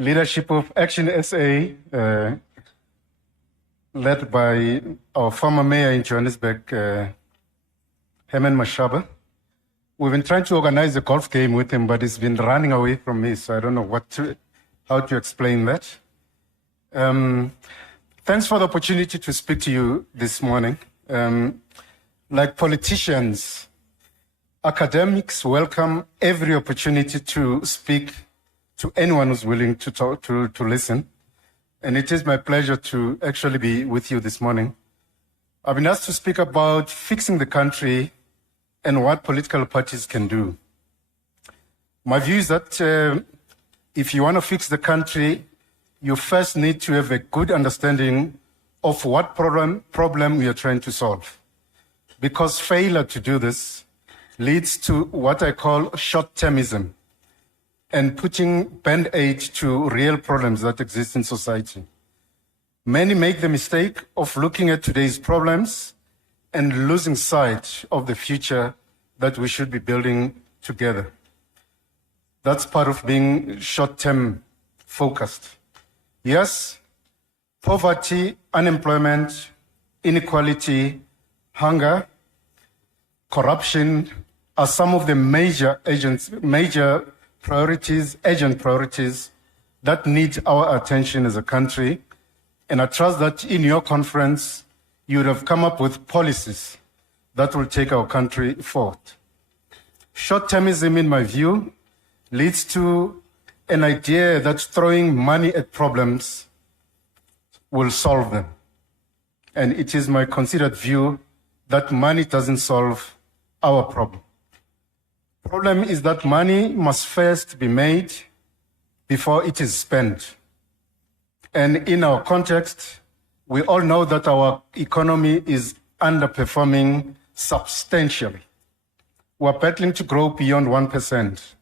leadership of ActionSA, led by our former mayor in Johannesburg, Herman Mashaba. We've been trying to organize a golf game with him, but he's been running away from me, so I don't know how to explain that. Thanks for the opportunity to speak to you this morning. Like politicians, academics welcome every opportunity to speak to anyone who's willing to talk, to listen. And it is my pleasure to actually be with you this morning. I've been asked to speak about fixing the country and what political parties can do. My view is that if you want to fix the country, you first need to have a good understanding of what problem we are trying to solve. Because failure to do this leads to what I call short-termism and putting band-aid to real problems that exist in society. Many make the mistake of looking at today's problems and losing sight of the future that we should be building together. That's part of being short-term focused. Yes, poverty, unemployment, inequality, hunger, corruption are some of the major urgent priorities that need our attention as a country. And I trust that in your conference, you would have come up with policies that will take our country forward. Short-termism, in my view, leads to an idea that throwing money at problems will solve them. And it is my considered view that money doesn't solve our problem. Problem is that money must first be made before it is spent. And in our context, we all know that our economy is underperforming substantially. We're battling to grow beyond 1%.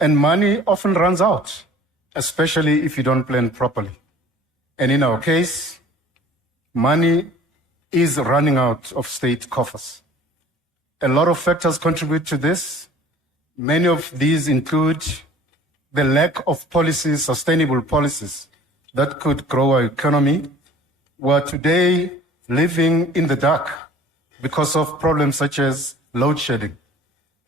And money often runs out, especially if you don't plan properly. And in our case, money is running out of state coffers. A lot of factors contribute to this. Many of these include the lack of policies, sustainable policies, that could grow our economy. We're today living in the dark because of problems such as load shedding.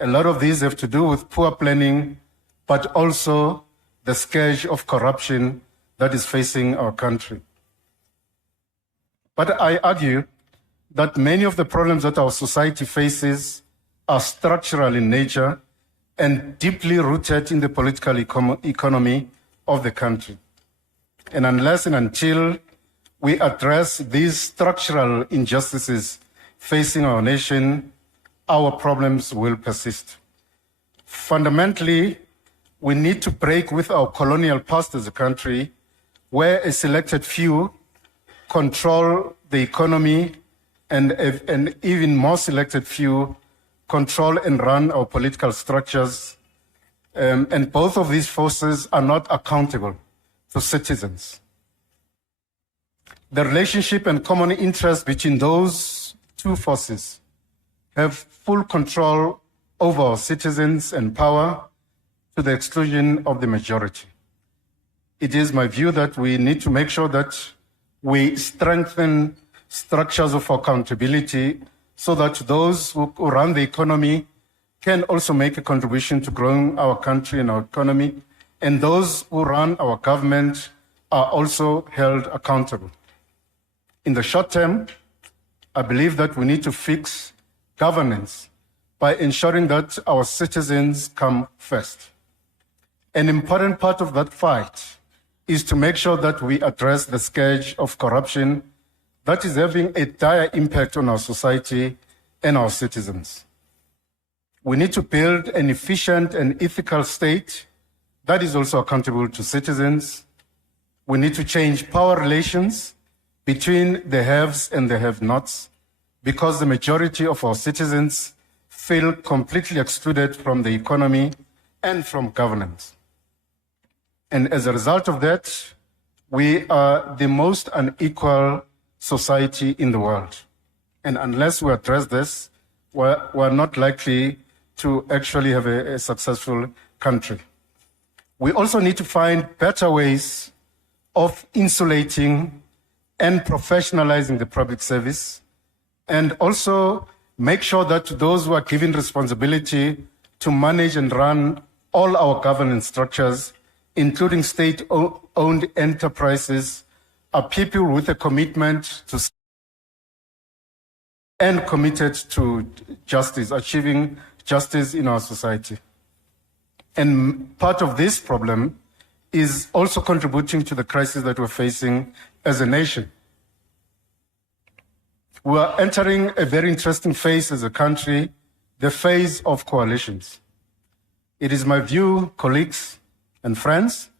A lot of these have to do with poor planning, but also the scourge of corruption that is facing our country. But I argue that many of the problems that our society faces are structural in nature and deeply rooted in the political economy of the country. And unless and until we address these structural injustices facing our nation, our problems will persist. Fundamentally, we need to break with our colonial past as a country, where a selected few control the economy and an even more selected few control and run our political structures. And both of these forces are not accountable to citizens. The relationship and common interest between those two forces have full control over our citizens and power to the exclusion of the majority. It is my view that we need to make sure that we strengthen structures of accountability so that those who run the economy can also make a contribution to growing our country and our economy, and those who run our government are also held accountable. In the short term, I believe that we need to fix governance by ensuring that our citizens come first. An important part of that fight is to make sure that we address the scourge of corruption that is having a dire impact on our society and our citizens. We need to build an efficient and ethical state that is also accountable to citizens. We need to change power relations between the haves and the have-nots, because the majority of our citizens feel completely excluded from the economy and from governance. And as a result of that, we are the most unequal society in the world. And unless we address this, we're not likely to actually have a successful country. We also need to find better ways of insulating and professionalizing the public service, and also make sure that those who are given responsibility to manage and run all our governance structures, including state-owned enterprises, are people with a commitment to and committed to justice, achieving justice in our society. And part of this problem is also contributing to the crisis that we're facing as a nation. We are entering a very interesting phase as a country, the phase of coalitions. It is my view, colleagues and friends,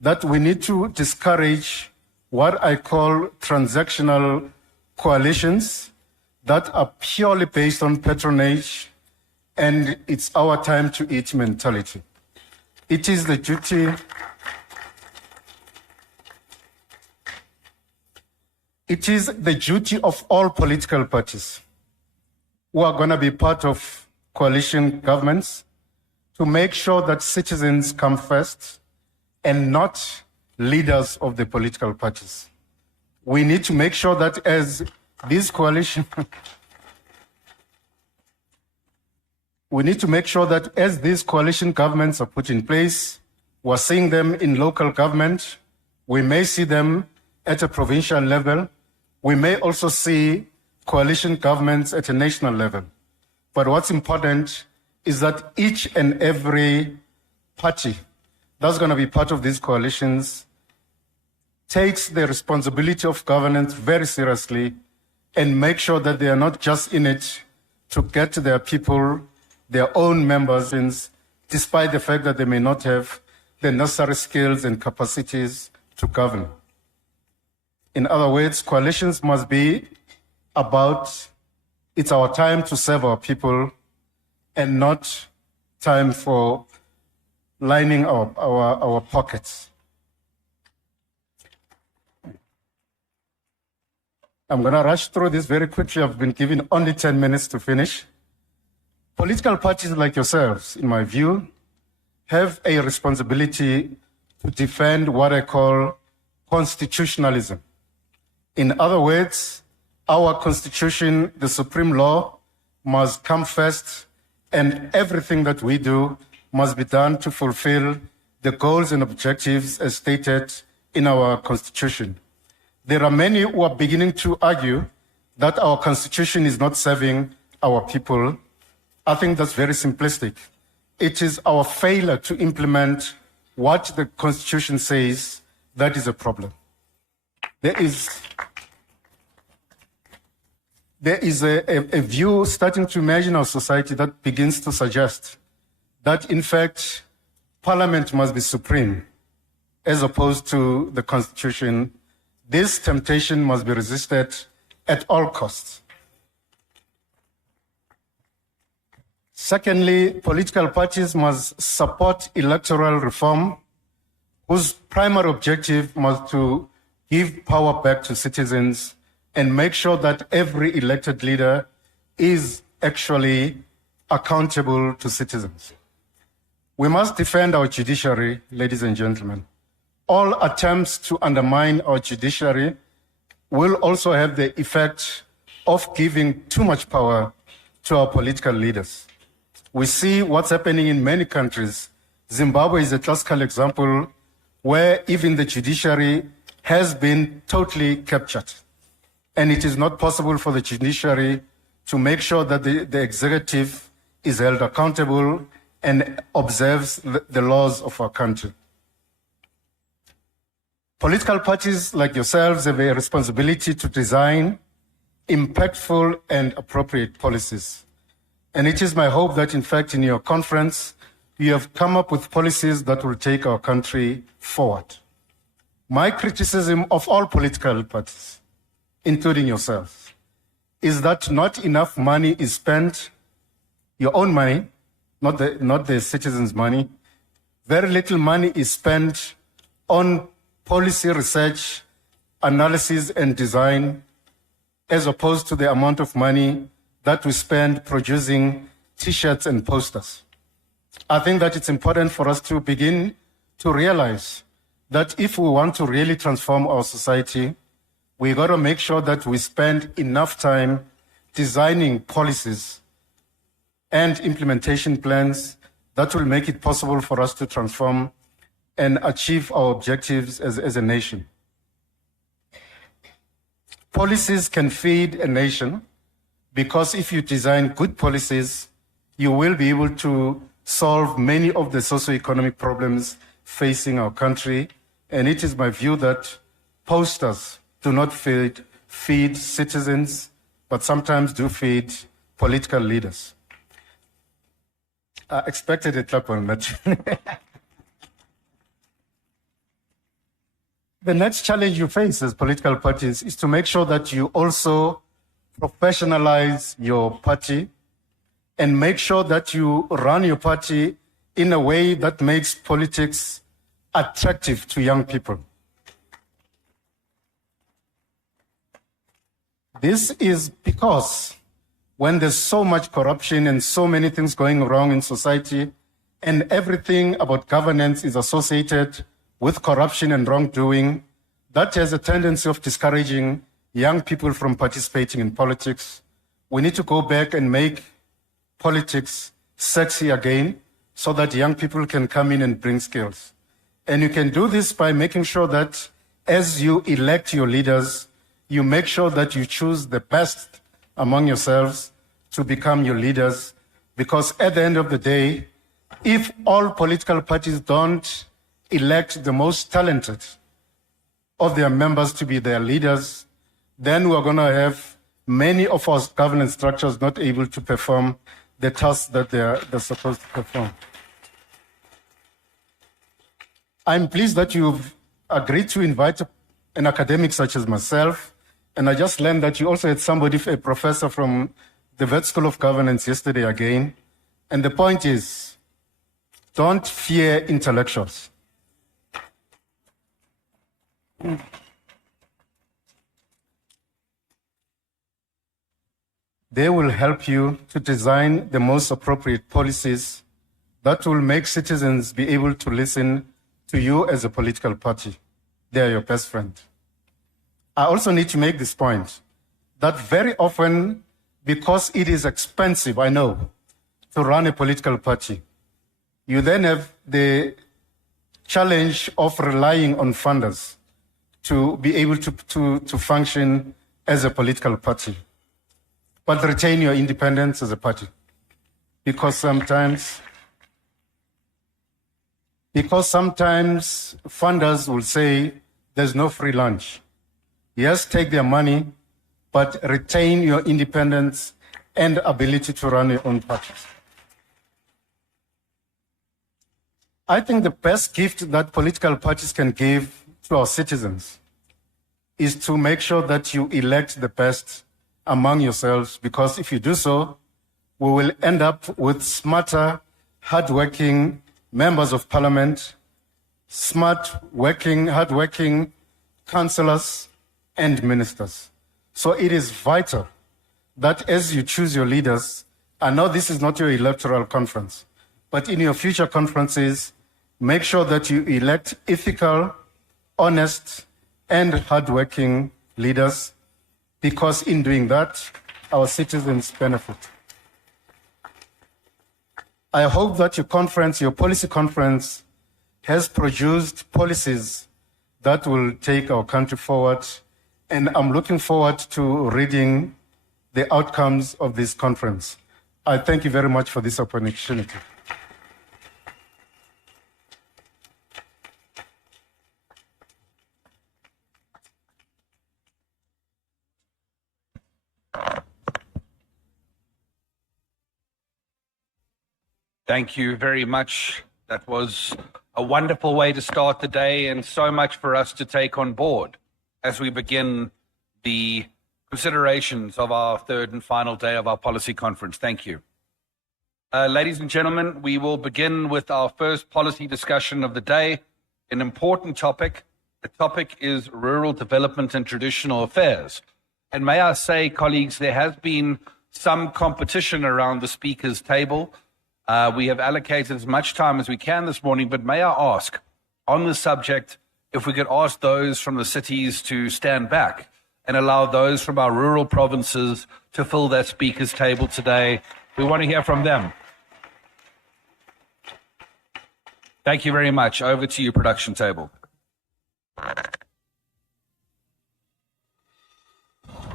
that we need to discourage what I call transactional coalitions that are purely based on patronage and it's our time to eat mentality. It is the duty of all political parties who are going to be part of coalition governments to make sure that citizens come first and not leaders of the political parties. We need to make sure that as these coalition governments are put in place, we're seeing them in local government, we may see them at a provincial level, we may also see coalition governments at a national level. But what's important is that each and every party that's going to be part of these coalitions takes the responsibility of governance very seriously and make sure that they are not just in it to get to their people, their own members, despite the fact that they may not have the necessary skills and capacities to govern. In other words, coalitions must be about, it's our time to serve our people and not time for lining our pockets. I'm going to rush through this very quickly. I've been given only 10 minutes to finish. Political parties like yourselves, in my view, have a responsibility to defend what I call constitutionalism. In other words, our constitution, the supreme law, must come first, and everything that we do must be done to fulfill the goals and objectives as stated in our constitution. There are many who are beginning to argue that our constitution is not serving our people. I think that's very simplistic. It is our failure to implement what the constitution says that is a problem. There is a view starting to emerge in our society that begins to suggest that, in fact, Parliament must be supreme as opposed to the Constitution. This temptation must be resisted at all costs. Secondly, political parties must support electoral reform, whose primary objective must to give power back to citizens and make sure that every elected leader is actually accountable to citizens. We must defend our judiciary, ladies and gentlemen. All attempts to undermine our judiciary will also have the effect of giving too much power to our political leaders. We see what's happening in many countries. Zimbabwe is a classical example where even the judiciary has been totally captured. And it is not possible for the judiciary to make sure that the executive is held accountable and observes the laws of our country. Political parties like yourselves have a responsibility to design impactful and appropriate policies. And it is my hope that, in fact, in your conference, you have come up with policies that will take our country forward. My criticism of all political parties, including yourselves, is that not enough money is spent, your own money, not the citizens' money. Very little money is spent on policy research, analysis, and design, as opposed to the amount of money that we spend producing T-shirts and posters. I think that it's important for us to begin to realize that if we want to really transform our society, we got to make sure that we spend enough time designing policies and implementation plans that will make it possible for us to transform and achieve our objectives as a nation. Policies can feed a nation because if you design good policies, you will be able to solve many of the socioeconomic problems facing our country. And it is my view that posters do not feed citizens, but sometimes do feed political leaders. I expected a clap on that. The next challenge you face as political parties is to make sure that you also professionalize your party and make sure that you run your party in a way that makes politics attractive to young people. This is because when there's so much corruption and so many things going wrong in society, and everything about governance is associated with corruption and wrongdoing, that has a tendency of discouraging young people from participating in politics. We need to go back and make politics sexy again so that young people can come in and bring skills. And you can do this by making sure that as you elect your leaders, you make sure that you choose the best among yourselves to become your leaders. Because at the end of the day, if all political parties don't elect the most talented of their members to be their leaders, then we're going to have many of our governance structures not able to perform the tasks that they're supposed to perform. I'm pleased that you've agreed to invite an academic such as myself, and I just learned that you also had somebody, a professor from the Vet School of Governance yesterday again, and the point is, don't fear intellectuals. They will help you to design the most appropriate policies that will make citizens be able to listen to you as a political party. They are your best friend. I also need to make this point that very often, because it is expensive, I know, to run a political party, you then have the challenge of relying on funders to be able to function as a political party, but retain your independence as a party. Because sometimes funders will say there's no free lunch. Yes, take their money, but retain your independence and ability to run your own parties. I think the best gift that political parties can give to our citizens is to make sure that you elect the best among yourselves, because if you do so, we will end up with smarter, hardworking members of parliament, hardworking councillors and ministers. So it is vital that as you choose your leaders, I know this is not your electoral conference, but in your future conferences, make sure that you elect ethical, honest, and hardworking leaders, because in doing that, our citizens benefit. I hope that your conference, your policy conference, has produced policies that will take our country forward, and I'm looking forward to reading the outcomes of this conference. I thank you very much for this opportunity. Thank you very much. That was a wonderful way to start the day, and so much for us to take on board as we begin the considerations of our third and final day of our policy conference. Thank you. Ladies and gentlemen, we will begin with our first policy discussion of the day, an important topic. The topic is rural development and traditional affairs. And may I say, colleagues, there has been some competition around the speaker's table. We have allocated as much time as we can this morning, but may I ask on the subject, if we could ask those from the cities to stand back and allow those from our rural provinces to fill that speaker's table today. We want to hear from them. Thank you very much. Over to you, production table.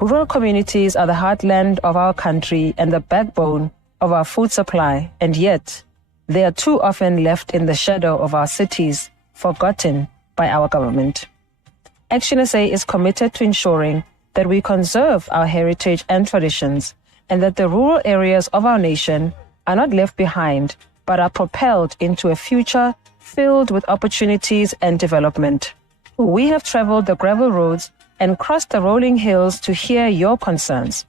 Rural communities are the heartland of our country and the backbone of our food supply, and yet they are too often left in the shadow of our cities, forgotten by our government. ActionSA is committed to ensuring that we conserve our heritage and traditions, and that the rural areas of our nation are not left behind, but are propelled into a future filled with opportunities and development. We have traveled the gravel roads and crossed the rolling hills to hear your concerns,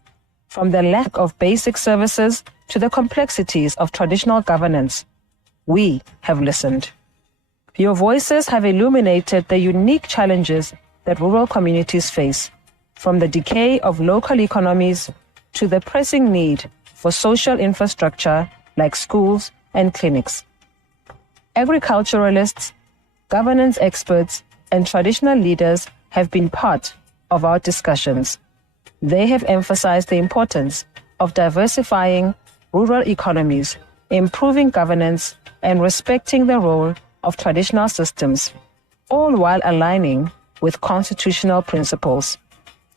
from the lack of basic services to the complexities of traditional governance. We have listened. Your voices have illuminated the unique challenges that rural communities face, from the decay of local economies to the pressing need for social infrastructure like schools and clinics. Agriculturalists, governance experts, and traditional leaders have been part of our discussions. They have emphasized the importance of diversifying rural economies, improving governance, and respecting the role of traditional systems, all while aligning with constitutional principles.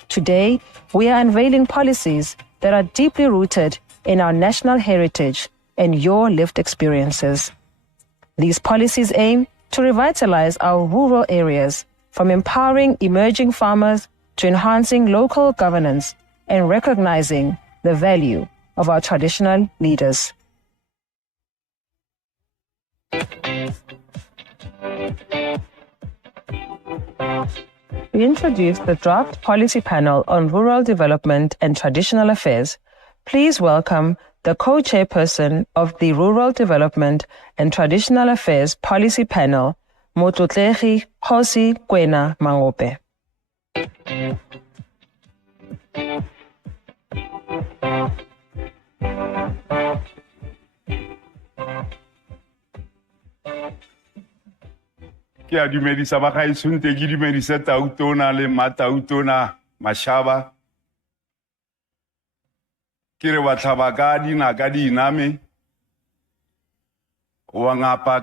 Today, we are unveiling policies that are deeply rooted in our national heritage and your lived experiences. These policies aim to revitalize our rural areas, from empowering emerging farmers to enhancing local governance and recognizing the value of our traditional leaders. We introduced the draft policy panel on rural development and traditional affairs. Please welcome the co-chairperson of the Rural Development and Traditional Affairs Policy Panel, Motlotlegi Kgosi Kwena Mangope. Ke a dumedisa ba gaetsho nte ke dumedise Tautona le Matautona Mashaba. Ke re wa tlhaba ka dinaka di iname, wa ngapa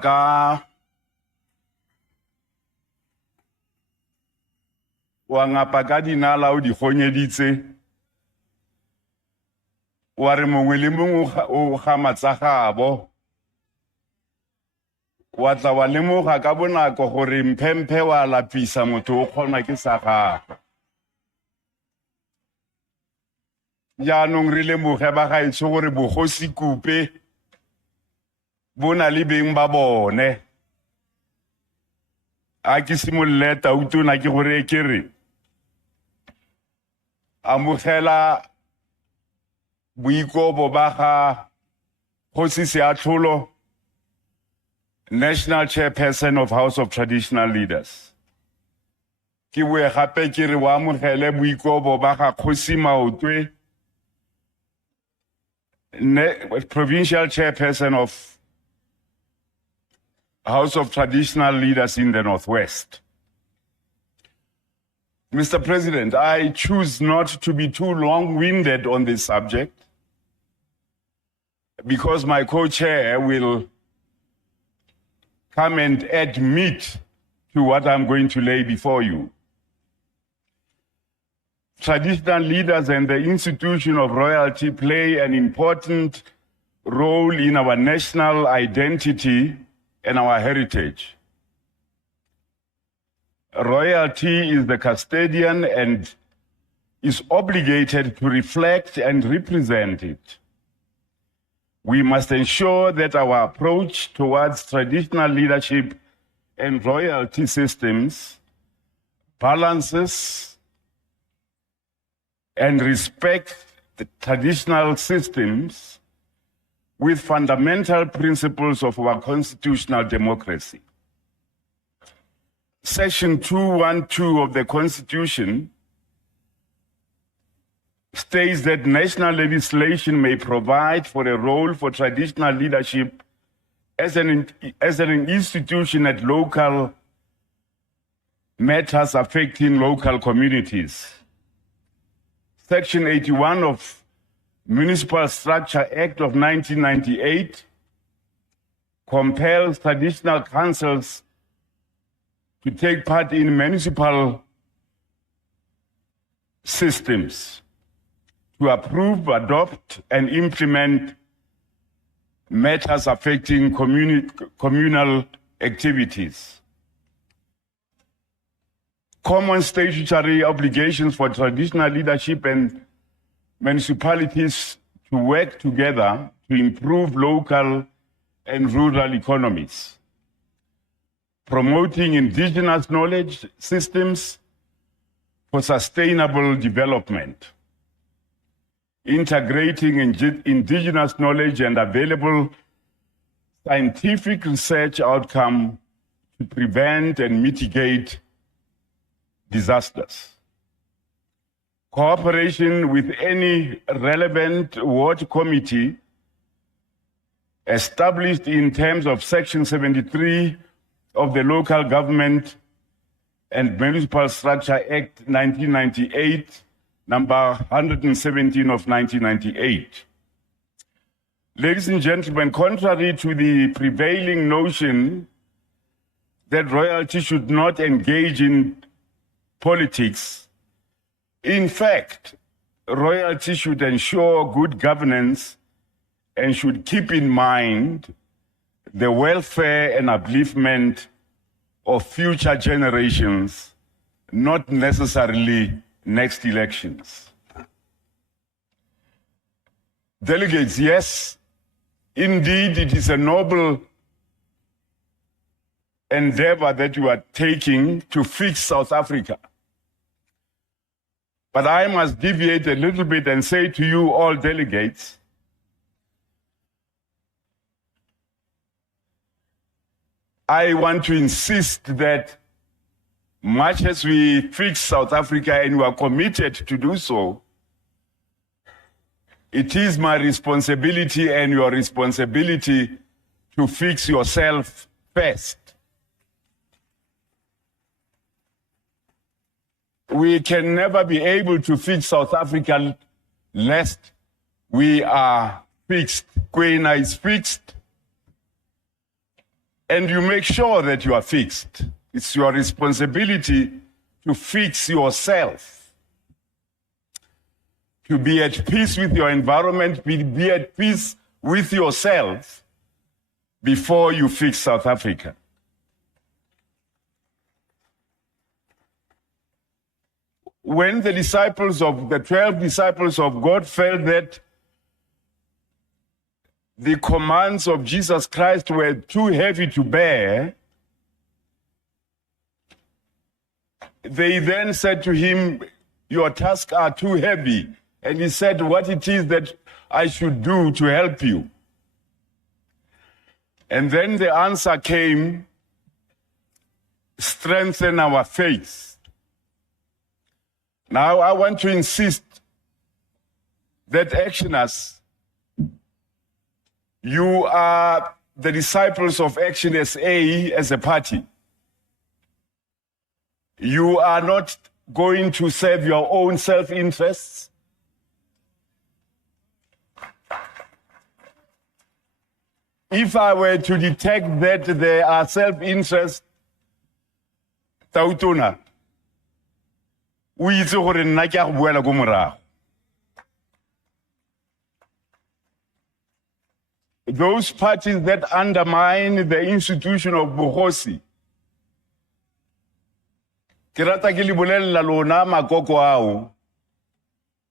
ka dinala o di gonyeditse, wa re mongwe le mongwe o ga matsagabo, wa tla wa lemoga ka bonako gore mphemphe wa lapisa motho o kgona ke sa gagwe. Jaanong re lemoge ba gaetsho gore bogosi kupe bo na le beng ba bone. A ke simolole Tautona ke gore ke re amogela boikobo ba ga Kgosi Seatlholo, National Chairperson of House of Traditional Leaders. Ke boe gape ke re wa amogele boikobo ba ga Kgosi Maotwe, Provincial Chairperson of House of Traditional Leaders in the Northwest. Mr. President, I choose not to be too long-winded on this subject because my co-chair will come and add meat to what I'm going to lay before you. Traditional leaders and the institution of royalty play an important role in our national identity and our heritage. Royalty is the custodian and is obligated to reflect and represent it. We must ensure that our approach towards traditional leadership and royalty systems balances and respects the traditional systems with fundamental principles of our constitutional democracy. Section 212 of the Constitution states that national legislation may provide for a role for traditional leadership as an institution at local matters affecting local communities. Section 81 of Municipal Structure Act of 1998 compels traditional councils to take part in municipal systems, to approve, adopt, and implement matters affecting communal activities. Common statutory obligations for traditional leadership and municipalities to work together to improve local and rural economies, promoting indigenous knowledge systems for sustainable development, integrating indigenous knowledge and available scientific research outcome to prevent and mitigate disasters. Cooperation with any relevant ward committee established in terms of Section 73 of the Local Government and Municipal Structure Act 1998, number 117 of 1998. Ladies and gentlemen, contrary to the prevailing notion that royalty should not engage in politics, in fact, royalty should ensure good governance and should keep in mind the welfare and upliftment of future generations, not necessarily next elections. Delegates, yes, indeed, it is a noble endeavor that you are taking to fix South Africa. But I must deviate a little bit and say to you all delegates, I want to insist that much as we fix South Africa and we are committed to do so, it is my responsibility and your responsibility to fix yourself first. We can never be able to fix South Africa lest we are fixed. Kwena is fixed, and you make sure that you are fixed. It's your responsibility to fix yourself, to be at peace with your environment, be at peace with yourself before you fix South Africa. When the 12 disciples of God felt that the commands of Jesus Christ were too heavy to bear, they then said to him, your tasks are too heavy. And he said what it is that I should do to help you. And then the answer came, strengthen our faith. Now I want to insist that ActionSA, you are the disciples of ActionSA as a party. You are not going to serve your own self-interests. If I were to detect that there are self-interests, Tautona, o itse gore nna ke a go buela go morago. Those parties that undermine the institution of bogosi, ke rata ke le bolella lona makoko ao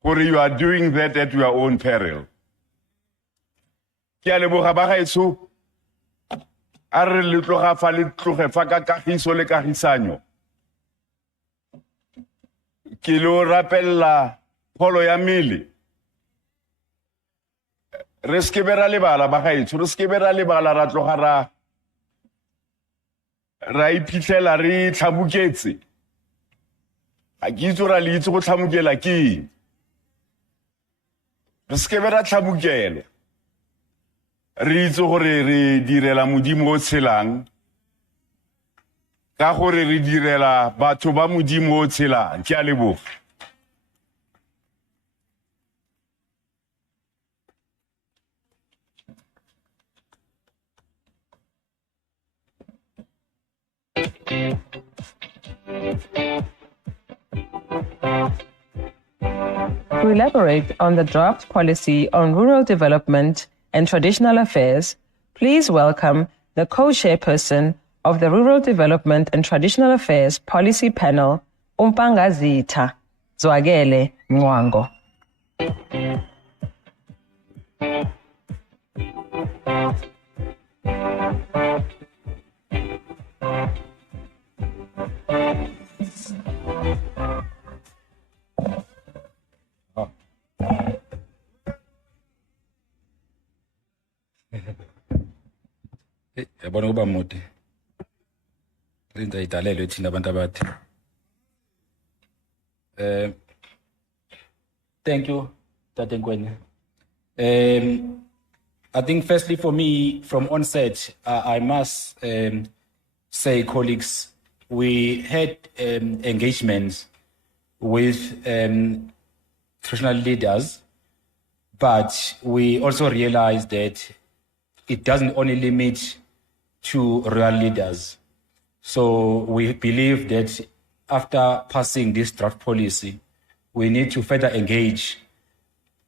gore you are doing that at your own peril. Ke a leboga ba gaetso a re le tloga fa le tloge fa ka kagiso le kagisanyo. Ke lo rapella pholo ya mmele. Re ske be ra lebala ba gaetso, re ske be ra lebala ra tloga ra iphitlhela re tlhabuketse. A ke itse ra le itse go tlhamukela ke. Re ske be ra tlhabukela. Re itse gore re direla modimo o tshelang ka gore re direla batho ba modimo o tshelang. Ke a leboga. To elaborate on the draft policy on rural development and traditional affairs, please welcome the co-chairperson of the Rural Development and Traditional Affairs Policy Panel, Umpangazitha Zwagele Mwango. Yabona kuba mude. Linda idalelwe thina abantu abathi. Thank you, Tate Nkweni. I think firstly for me, from onset, I must say, colleagues, we had engagements with traditional leaders, but we also realized that it doesn't only limit to rural leaders. So we believe that after passing this draft policy, we need to further engage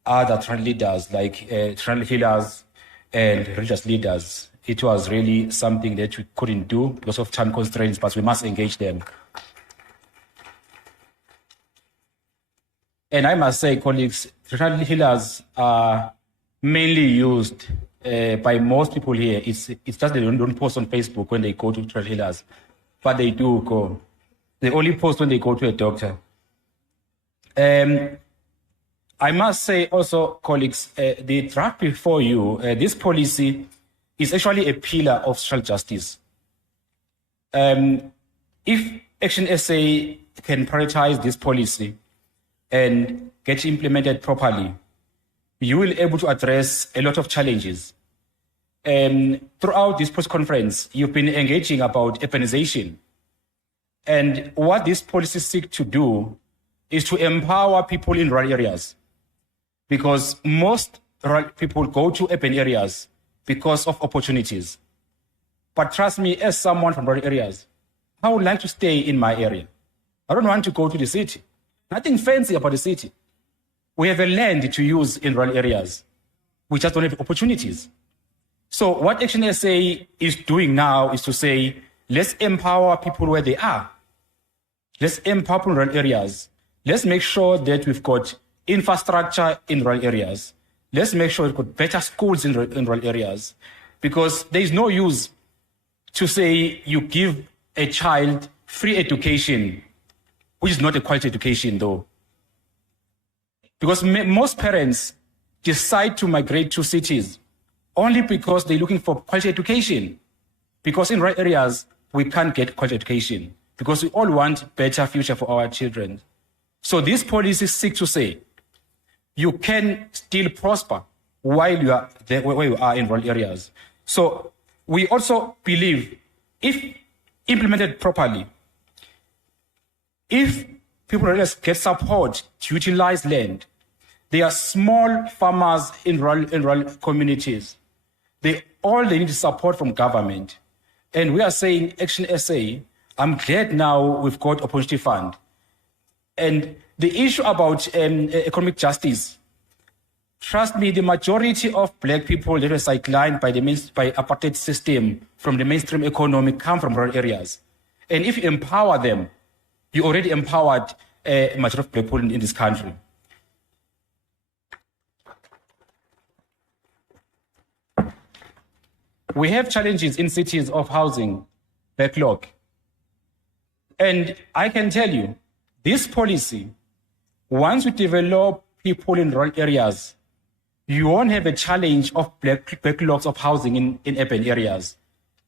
other traditional leaders like traditional healers and religious leaders. It was really something that we couldn't do because of time constraints, but we must engage them. And I must say, colleagues, traditional healers are mainly used by most people here. It's just they don't post on Facebook when they go to traditional healers, but they do go. They only post when they go to a doctor. I must say also, colleagues, the draft before you, this policy is actually a pillar of social justice. If ActionSA can prioritize this policy and get implemented properly, you will be able to address a lot of challenges. Throughout this press conference, you've been engaging about urbanization. And what this policy seeks to do is to empower people in rural areas. Because most rural people go to urban areas because of opportunities. But trust me, as someone from rural areas, I would like to stay in my area. I don't want to go to the city. Nothing fancy about the city. We have a land to use in rural areas. We just don't have opportunities. So what ActionSA is doing now is to say, let's empower people where they are. Let's empower people in rural areas. Let's make sure that we've got infrastructure in rural areas. Let's make sure we've got better schools in rural areas. Because there is no use to say you give a child free education, which is not a quality education though. Because most parents decide to migrate to cities only because they're looking for quality education. Because in rural areas, we can't get quality education because we all want better future for our children. So this policy seeks to say, you can still prosper while you are there, where you are in rural areas. So we also believe, if implemented properly, if people get support to utilize land, there are small farmers in rural communities. They need support from government. And we are saying, ActionSA, I'm glad now we've got Opportunity Fund. And the issue about economic justice, trust me, the majority of black people that were sidelined by apartheid system from the mainstream economy come from rural areas. And if you empower them, you already empowered a majority of black people in this country. We have challenges in cities of housing backlog. And I can tell you, this policy, once we develop people in rural areas, you won't have a challenge of backlogs of housing in urban areas,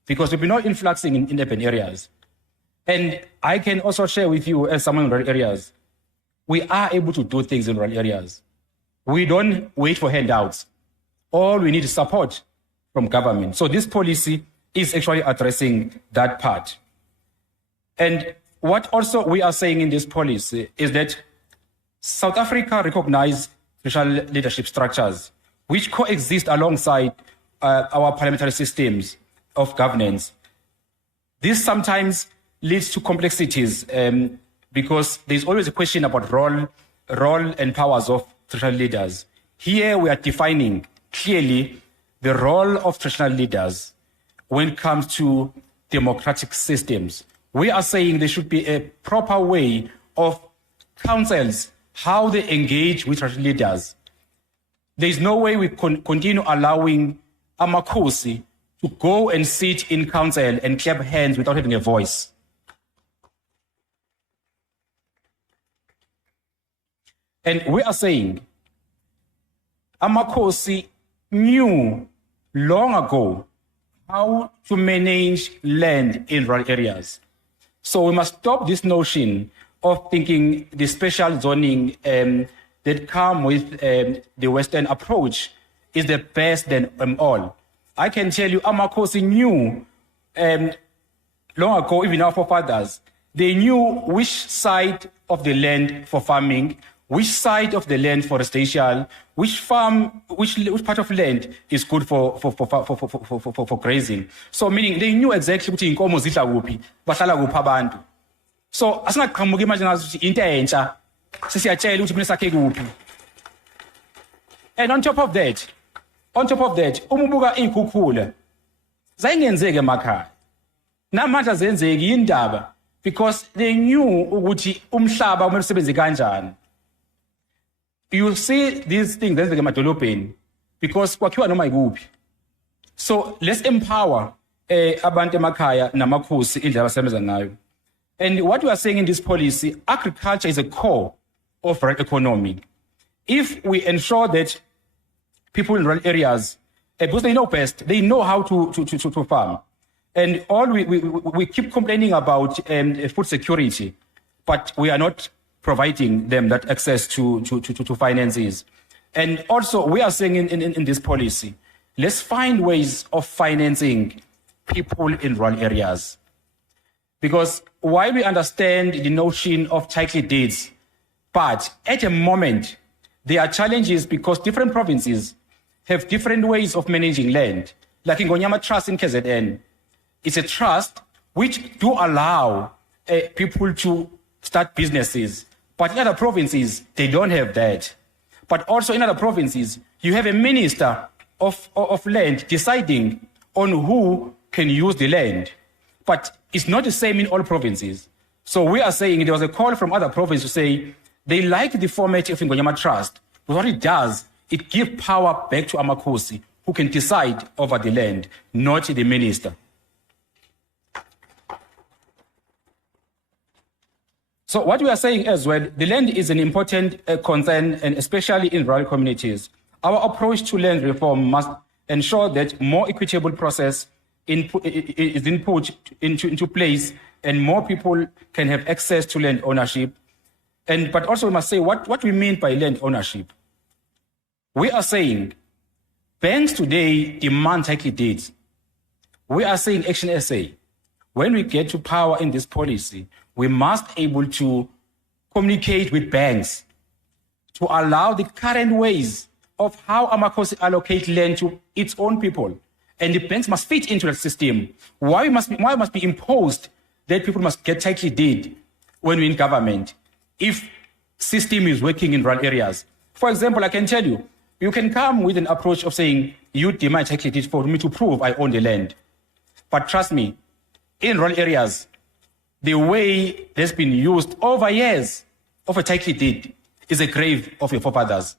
because there'll be no influxing in urban areas. And I can also share with you, as someone in rural areas, we are able to do things in rural areas. We don't wait for handouts. All we need is support from government. So this policy is actually addressing that part. And what also we are saying in this policy is that South Africa recognizes traditional leadership structures which coexist alongside our parliamentary systems of governance. This sometimes leads to complexities because there's always a question about role and powers of traditional leaders. Here we are defining clearly the role of traditional leaders when it comes to democratic systems. We are saying there should be a proper way of councils, how they engage with traditional leaders. There is no way we continue allowing Amakosi to go and sit in council and clap hands without having a voice. And we are saying Amakosi knew long ago how to manage land in rural areas. So we must stop this notion of thinking the special zoning that come with the Western approach is the best than all. I can tell you, Amakosi knew long ago, even our forefathers, they knew which side of the land for farming, which side of the land for residential, which part of land is good for grazing. So meaning they knew exactly ukuthi inkomo zidla kuphi, bahlala kuphi abantu. So asingaqhamuki manje ngathi into entsha sisiyatshela ukuthi mina sakhe kuphi. And on top of that, uma ubuka ikhukhula zayingenzeke emakhaya. Namandla zenzeki indaba because they knew ukuthi umhlaba kumele usebenze kanjani. You see these things zenzeke emadolobheni because kwakhiwa noma ikuphi. So let's empower abantu emakhaya namakhosi indlela abasebenza ngayo. And what we are saying in this policy, agriculture is a core of rural economy. If we ensure that people in rural areas, because they know best, they know how to farm. And all we keep complaining about food security, but we are not providing them that access to finances. And also we are saying in this policy, let's find ways of financing people in rural areas. Because while we understand the notion of title deeds, but at the moment, there are challenges because different provinces have different ways of managing land. Like in Ngonyama Trust in KZN, it's a trust which do allow people to start businesses. But in other provinces, they don't have that. But also in other provinces, you have a minister of land deciding on who can use the land. But it's not the same in all provinces. So we are saying there was a call from other provinces to say they like the format of Ngonyama Trust. But what it does, it gives power back to Amakosi, who can decide over the land, not the minister. So what we are saying as well, the land is an important concern, and especially in rural communities. Our approach to land reform must ensure that more equitable process is input into place and more people can have access to land ownership. But also we must say what we mean by land ownership. We are saying banks today demand title deeds. We are saying ActionSA, when we get to power in this policy, we must be able to communicate with banks to allow the current ways of how Amakosi allocate land to its own people. And the banks must fit into that system. Why must be imposed that people must get title deed when we're in government if system is working in rural areas? For example, I can tell you, you can come with an approach of saying, you demand title deed for me to prove I own the land. But trust me, in rural areas, the way that's been used over years of a title deed is a grave of your forefathers.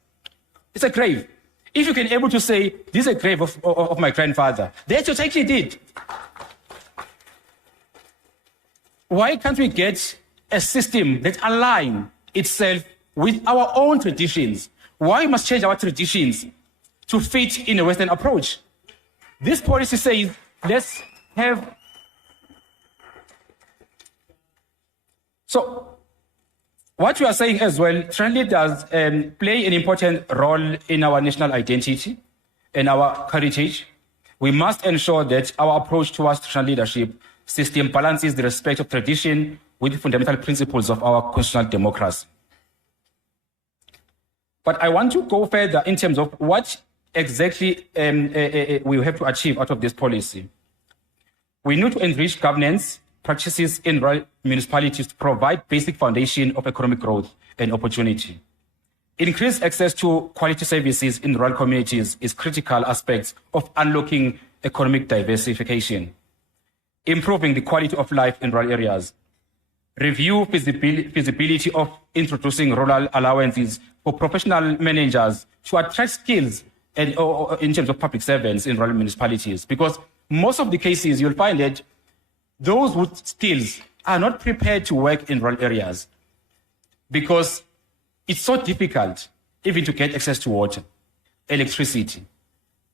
It's a grave. If you can able to say, this is a grave of my grandfather, that's your title deed. Why can't we get a system that aligns itself with our own traditions? Why must change our traditions to fit in a Western approach? This policy says, let's have. So, what we are saying as well, traditional leaders play an important role in our national identity and our heritage. We must ensure that our approach towards traditional leadership system balances the respect of tradition with the fundamental principles of our constitutional democracy. But I want to go further in terms of what exactly we have to achieve out of this policy. We need to enrich governance practices in rural municipalities to provide basic foundation of economic growth and opportunity. Increased access to quality services in rural communities is critical aspects of unlocking economic diversification. Improving the quality of life in rural areas. Review feasibility of introducing rural allowances for professional managers to attract skills and, in terms of public servants in rural municipalities. Because most of the cases, you'll find that those with skills are not prepared to work in rural areas because it's so difficult even to get access to water, electricity,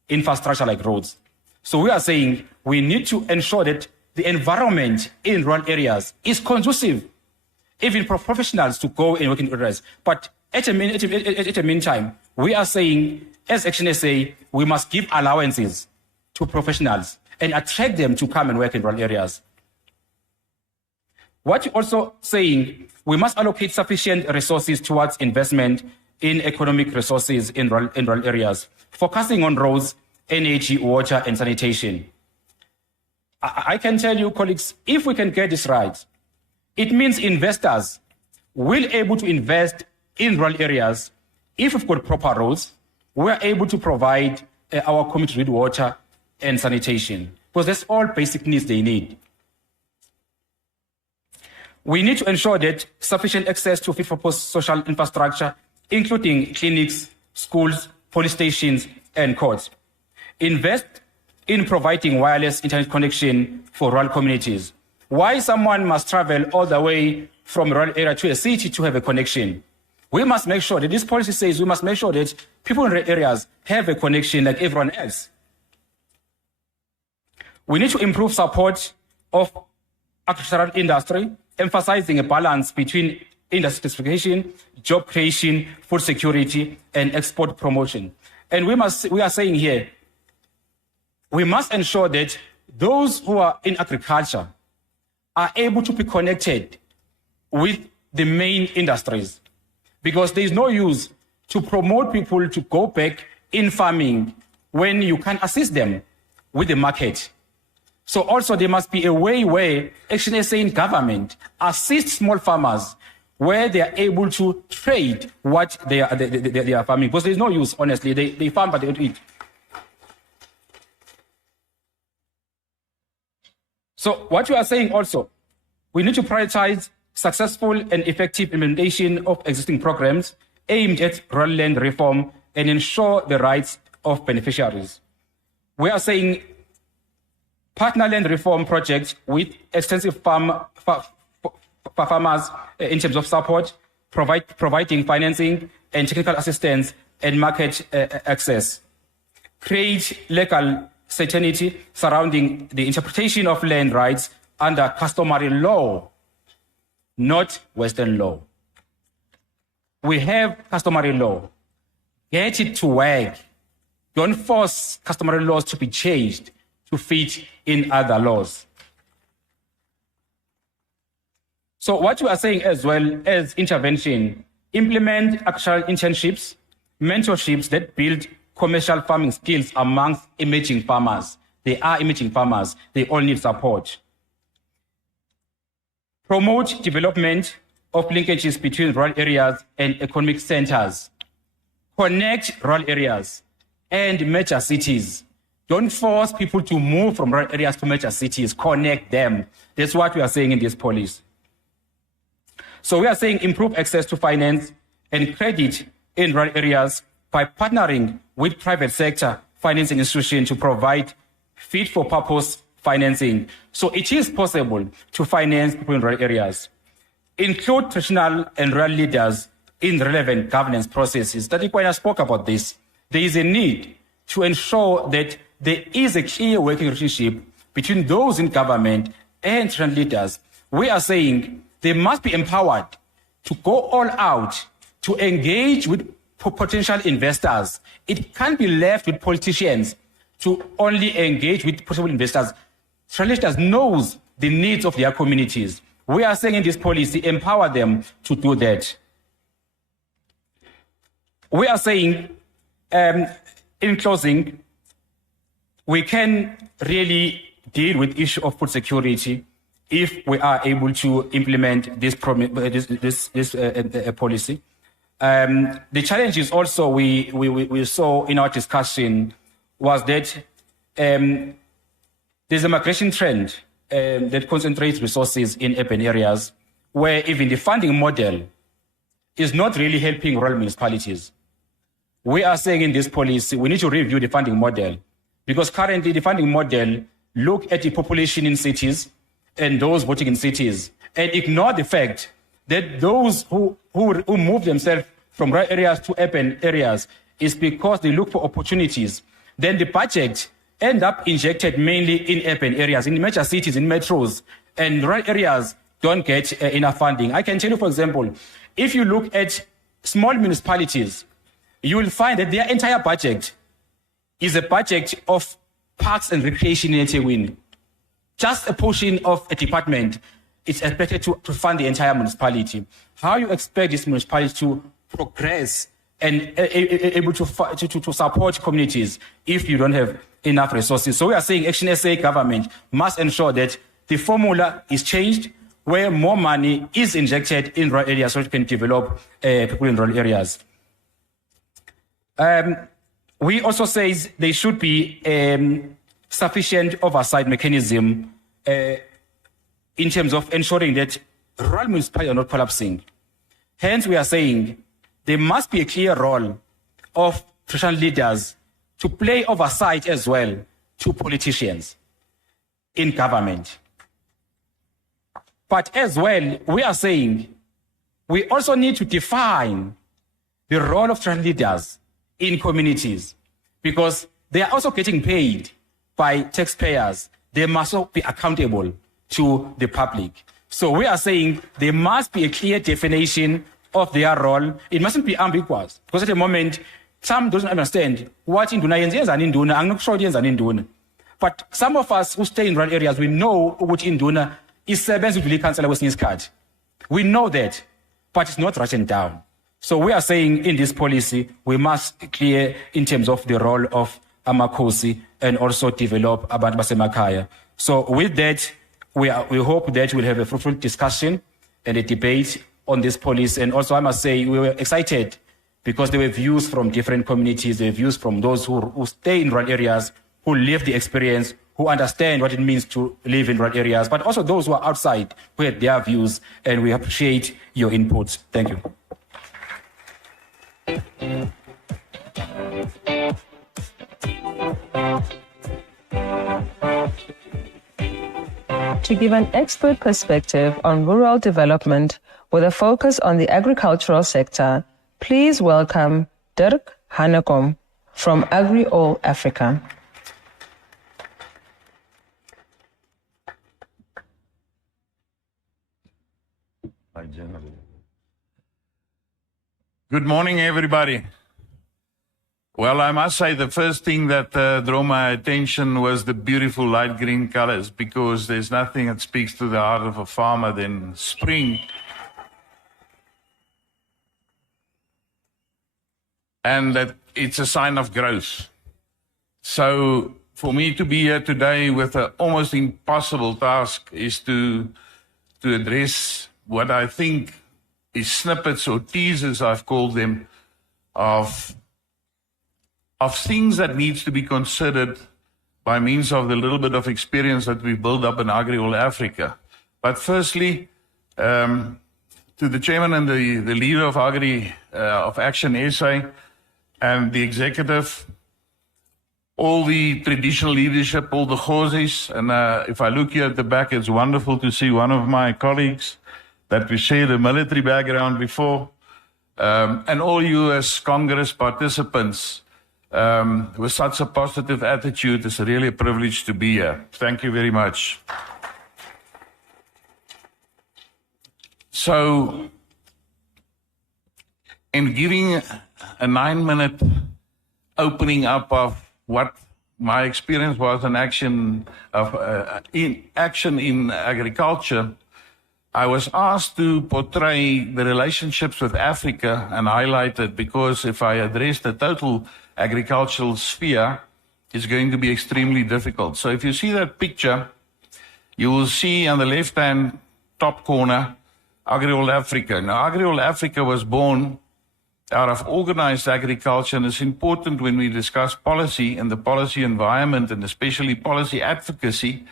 infrastructure like roads. So we are saying we need to ensure that the environment in rural areas is conducive, even for professionals to go and work in areas. But at the meantime, we are saying, as ActionSA, we must give allowances to professionals and attract them to come and work in rural areas. What you're also saying, we must allocate sufficient resources towards investment in economic resources in rural areas, focusing on roads, energy, water, and sanitation. I can tell you, colleagues, if we can get this right, it means investors will be able to invest in rural areas. If we've got proper roads, we're able to provide our community with water and sanitation, because that's all basic needs they need. We need to ensure that sufficient access to fit-for-purpose social infrastructure, including clinics, schools, police stations, and courts. Invest in providing wireless internet connection for rural communities. Why someone must travel all the way from a rural area to a city to have a connection? We must make sure that this policy says we must make sure that people in rural areas have a connection like everyone else. We need to improve support of agricultural industry, emphasizing a balance between industry diversification, job creation, food security, and export promotion. And we are saying here, we must ensure that those who are in agriculture are able to be connected with the main industries, because there is no use to promote people to go back in farming when you can assist them with the market. So also there must be a way where ActionSA in government assists small farmers where they are able to trade what they are farming, because there is no use, honestly. They farm, but they don't eat. So what we are saying also, we need to prioritize successful and effective implementation of existing programs aimed at rural land reform and ensure the rights of beneficiaries. We are saying partner land reform projects with extensive farmers in terms of support, providing financing and technical assistance and market access. Create legal certainty surrounding the interpretation of land rights under customary law, not Western law. We have customary law. Get it to work. Don't force customary laws to be changed to fit in other laws. So what we are saying as well as intervention, implement actual internships, mentorships that build commercial farming skills amongst emerging farmers. They are emerging farmers. They all need support. Promote development of linkages between rural areas and economic centers. Connect rural areas and major cities. Don't force people to move from rural areas to major cities. Connect them. That's what we are saying in this policy. So we are saying improve access to finance and credit in rural areas by partnering with private sector financing institutions to provide fit-for-purpose financing. So it is possible to finance people in rural areas. Include traditional and rural leaders in relevant governance processes. That when I spoke about this, there is a need to ensure that there is a clear working relationship between those in government and traditional leaders. We are saying they must be empowered to go all out to engage with potential investors. It can't be left with politicians to only engage with possible investors. Traditional leaders knows the needs of their communities. We are saying in this policy, empower them to do that. We are saying, in closing, we can really deal with the issue of food security if we are able to implement this policy. The challenges also we saw in our discussion was that there's a migration trend that concentrates resources in urban areas where even the funding model is not really helping rural municipalities. We are saying in this policy, we need to review the funding model because currently the funding model look at the population in cities and those voting in cities and ignore the fact that those who move themselves from rural areas to urban areas is because they look for opportunities. Then the budget end up injected mainly in urban areas, in major cities, in metros, and rural areas don't get enough funding. I can tell you, for example, if you look at small municipalities, you will find that their entire budget is a budget of parks and recreation in eThekwini. Just a portion of a department is expected to fund the entire municipality. How you expect this municipality to progress and able to support communities if you don't have enough resources? So we are saying ActionSA government must ensure that the formula is changed where more money is injected in rural areas so it can develop people in rural areas. We also say there should be sufficient oversight mechanism in terms of ensuring that rural municipalities are not collapsing. Hence, we are saying there must be a clear role of traditional leaders to play oversight as well to politicians in government. But as well, we are saying we also need to define the role of traditional leaders in communities because they are also getting paid by taxpayers. They must also be accountable to the public. So we are saying there must be a clear definition of their role. It mustn't be ambiguous because at the moment, some don't understand what Induna yenzani Induna, angikusho yenzani Induna. But some of us who stay in rural areas, we know what Induna is basically councillor Western Card. We know that, but it's not written down. So we are saying in this policy, we must clear in terms of the role of Amakosi and also develop Abantu Basemakaya. So with that, we hope that we'll have a fruitful discussion and a debate on this policy. And also I must say we were excited because there were views from different communities, there were views from those who stay in rural areas, who live the experience, who understand what it means to live in rural areas, but also those who are outside who had their views, and we appreciate your inputs. Thank you. To give an expert perspective on rural development with a focus on the agricultural sector, please welcome Dirk Hanekom from Agri All Africa. Good morning, everybody. Well, I must say the first thing that drew my attention was the beautiful light green colors, because there's nothing that speaks to the heart of a farmer than spring. And that it's a sign of growth. So for me to be here today with an almost impossible task is to address what I think is snippets or teasers, I've called them, of things that needs to be considered by means of the little bit of experience that we've built up in Agri All Africa. But firstly, to the chairman and the leader of of ActionSA and the executive, all the traditional leadership, all the Khozis, and if I look here at the back, it's wonderful to see one of my colleagues that we shared a military background before, and all you as Congress participants with such a positive attitude. It's really a privilege to be here. Thank you very much. So, in giving a 9-minute opening up of what my experience was in action in agriculture, I was asked to portray the relationships with Africa and highlight it, because if I address the total agricultural sphere, it's going to be extremely difficult. So if you see that picture, you will see on the left-hand top corner, Agri-All Africa. Now, Agri-All Africa was born out of organized agriculture, and it's important when we discuss policy and the policy environment, and especially policy advocacy,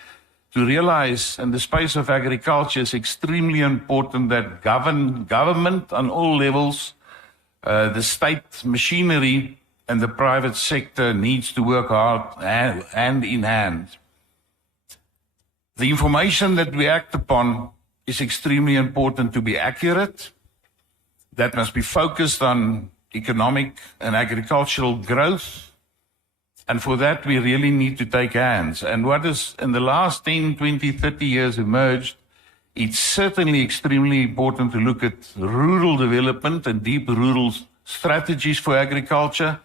to realize in the space of agriculture it's extremely important that government on all levels, the state machinery and the private sector needs to work hard hand in hand. The information that we act upon is extremely important to be accurate. That must be focused on economic and agricultural growth. And for that, we really need to take hands. And what is in the last 10, 20, 30 years emerged, it's certainly extremely important to look at rural development and deep rural strategies for agriculture.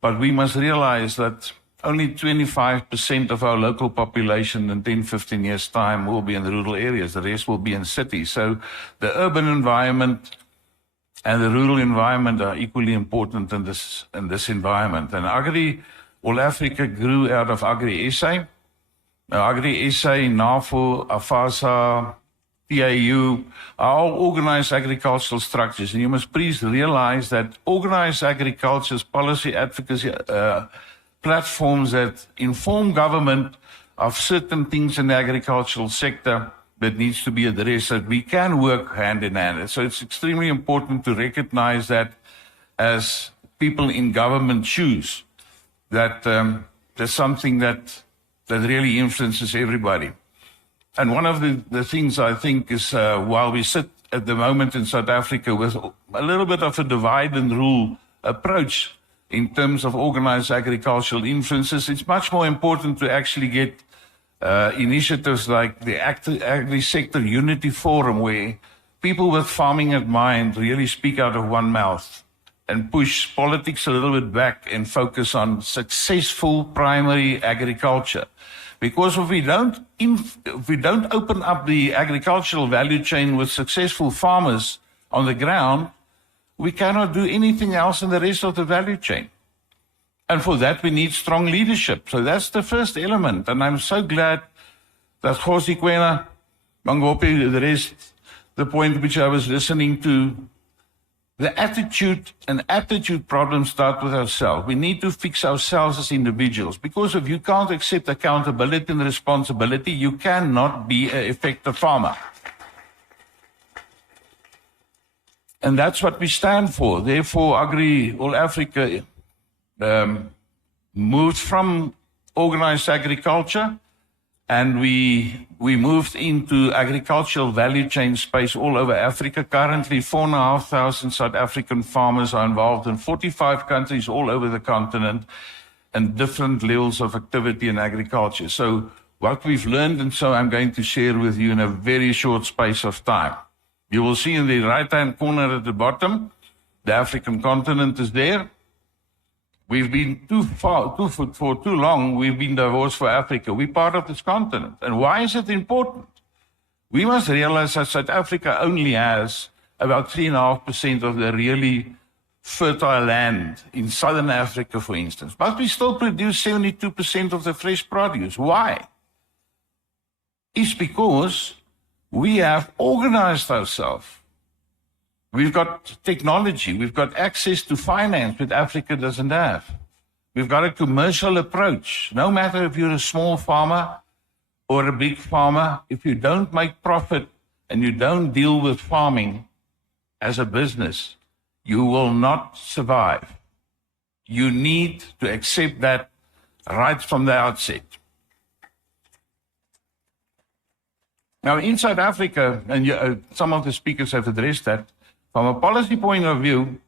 But we must realize that only 25% of our local population in 10, 15 years' time will be in the rural areas. The rest will be in cities. So the urban environment and the rural environment are equally important in this environment. And Agri-All Africa grew out of ActionSA. Now, ActionSA, NAFO, AFASA, TAU are all organized agricultural structures. And you must please realize that organized agriculture's policy advocacy platforms that inform government of certain things in the agricultural sector that needs to be addressed, that we can work hand in hand. So it's extremely important to recognize that as people in government shoes, that there's something that really influences everybody. And one of the things I think is while we sit at the moment in South Africa with a little bit of a divide and rule approach in terms of organized agricultural influences, it's much more important to actually get initiatives like the Agri-Sector Unity Forum, where people with farming at mind really speak out of one mouth and push politics a little bit back and focus on successful primary agriculture. Because if we don't open up the agricultural value chain with successful farmers on the ground, we cannot do anything else in the rest of the value chain. And for that, we need strong leadership. So that's the first element. And I'm so glad that Khosi Kwena, Mangope, the rest, the point which I was listening to, the attitude and aptitude problems start with ourselves. We need to fix ourselves as individuals, because if you can't accept accountability and responsibility, you cannot be an effective farmer. And that's what we stand for. Therefore, Agri-All Africa moved from organized agriculture, and we moved into agricultural value chain space all over Africa. Currently, 4,500 South African farmers are involved in 45 countries all over the continent and different levels of activity in agriculture. So what we've learned, and so I'm going to share with you in a very short space of time. You will see in the right-hand corner at the bottom, the African continent is there. We've been for too long, we've been divorced for Africa. We're part of this continent. And why is it important? We must realize that South Africa only has about 3.5% of the really fertile land in southern Africa, for instance. But we still produce 72% of the fresh produce. Why? It's because we have organized ourselves. We've got technology. We've got access to finance that Africa doesn't have. We've got a commercial approach. No matter if you're a small farmer or a big farmer, if you don't make profit and you don't deal with farming as a business, you will not survive. You need to accept that right from the outset. Now, in South Africa, and some of the speakers have addressed that, from a policy point of view,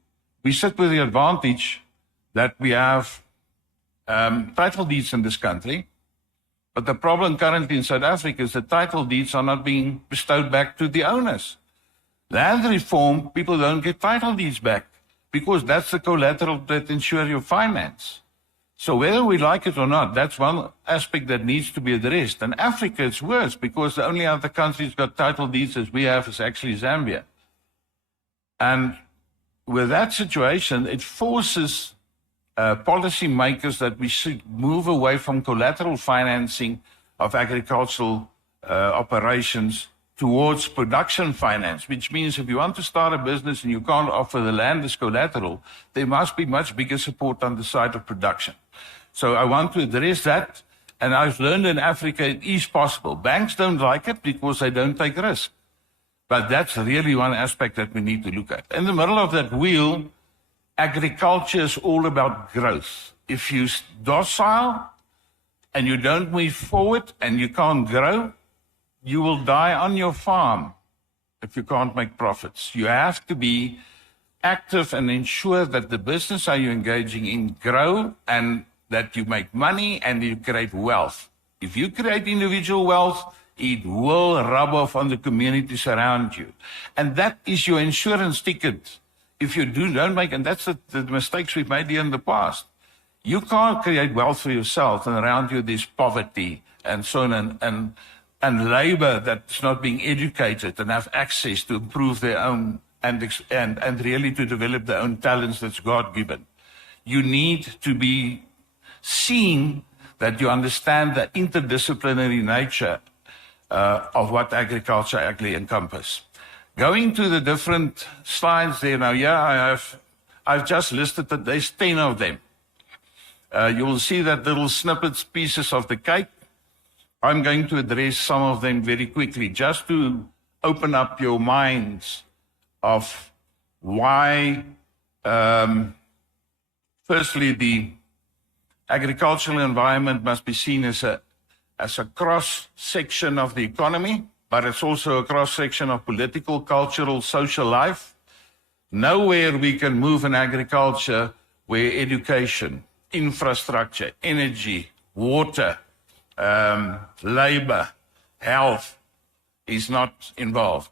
we sit with the advantage that we have title deeds in this country. But the problem currently in South Africa is that title deeds are not being bestowed back to the owners. Land reform, people don't get title deeds back because that's the collateral that ensure your finance. So whether we like it or not, that's one aspect that needs to be addressed. And Africa, it's worse because the only other country that's got title deeds as we have is actually Zambia. And with that situation, it forces policy makers that we should move away from collateral financing of agricultural operations towards production finance, which means if you want to start a business and you can't offer the land as collateral, there must be much bigger support on the side of production. So I want to address that, and I've learned in Africa it is possible. Banks don't like it because they don't take risk. But that's really one aspect that we need to look at. In the middle of that wheel, agriculture is all about growth. If you're docile and you don't move forward and you can't grow, you will die on your farm if you can't make profits. You have to be active and ensure that the business are you engaging in grow and that you make money and you create wealth. If you create individual wealth, it will rub off on the communities around you. And that is your insurance ticket. If you don't make, and that's the mistakes we've made here in the past. You can't create wealth for yourself and around you there's poverty and so on and labor that's not being educated and have access to improve their own and really to develop their own talents that's God-given. You need to be seen that you understand the interdisciplinary nature of what agriculture actually encompasses. Going to the different slides there now, I've just listed that there's 10 of them. You will see that little snippets, pieces of the cake. I'm going to address some of them very quickly, just to open up your minds of why, firstly, the agricultural environment must be seen as a cross-section of the economy, but it's also a cross-section of political, cultural, social life. Nowhere we can move in agriculture where education, infrastructure, energy, water, labor, health is not involved.